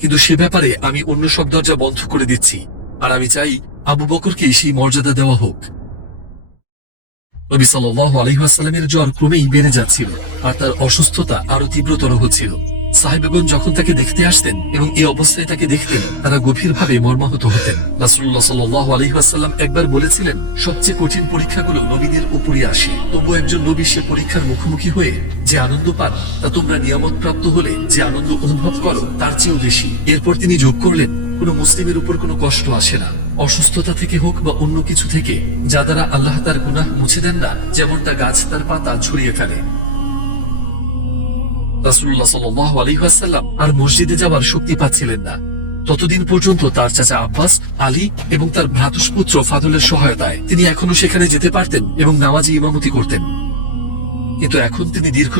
কিন্তু সে ব্যাপারে আমি অন্য সব দরজা বন্ধ করে দিচ্ছি, আর আমি চাই আবু বকরকে সেই মর্যাদা দেওয়া হোক। নবী সাল্লাল্লাহু আলাইহি ওয়াসাল্লামের জ্বর ক্রমেই বেড়ে যাচ্ছিল, আর তার অসুস্থতা আরো তীব্রতর হচ্ছিল। সাহাবীগণ যখন তাকে দেখতে আসতেন এবং এই অবস্থায় তাকে দেখতেন, তারা গভীরভাবে মর্মাহত হতেন। রাসূলুল্লাহ সাল্লাল্লাহু আলাইহি ওয়াসাল্লাম একবার বলেছিলেন, সবচেয়ে কঠিন পরীক্ষাগুলো নবীদের উপরই আসে, তবু একজন নবী সে পরীক্ষার মুখোমুখি হয়ে যে আনন্দ পান তা তোমরা নিয়ামত প্রাপ্ত হলে যে আনন্দ অনুভব করো তার চেয়েও বেশি। এরপর তিনি যোগ করলেন, কোন মুসলিমের উপর কোনো কষ্ট আসে না, অসুস্থতা থেকে হোক বা অন্য কিছু থেকে, যা দ্বারা আল্লাহ তার গুনাহ মুছে দেন না, যেমনটা গাছ তার পাতা ছড়িয়ে ফেলে। রাসূলুল্লাহ সাল্লাল্লাহু আলাইহি ওয়াসাল্লাম আর মসজিদে যাওয়ার শক্তি পাচ্ছিলেন না। ততদিন পর্যন্ত তার চাচা আব্বাস, আলী এবং তার ভ্রাতুষ্পুত্র ফাদলের সহায়তায় তিনি এখনো সেখানে যেতে পারতেন এবং নামাজে ইমামতি করতেন। কিন্তু এখন তিনি দীর্ঘ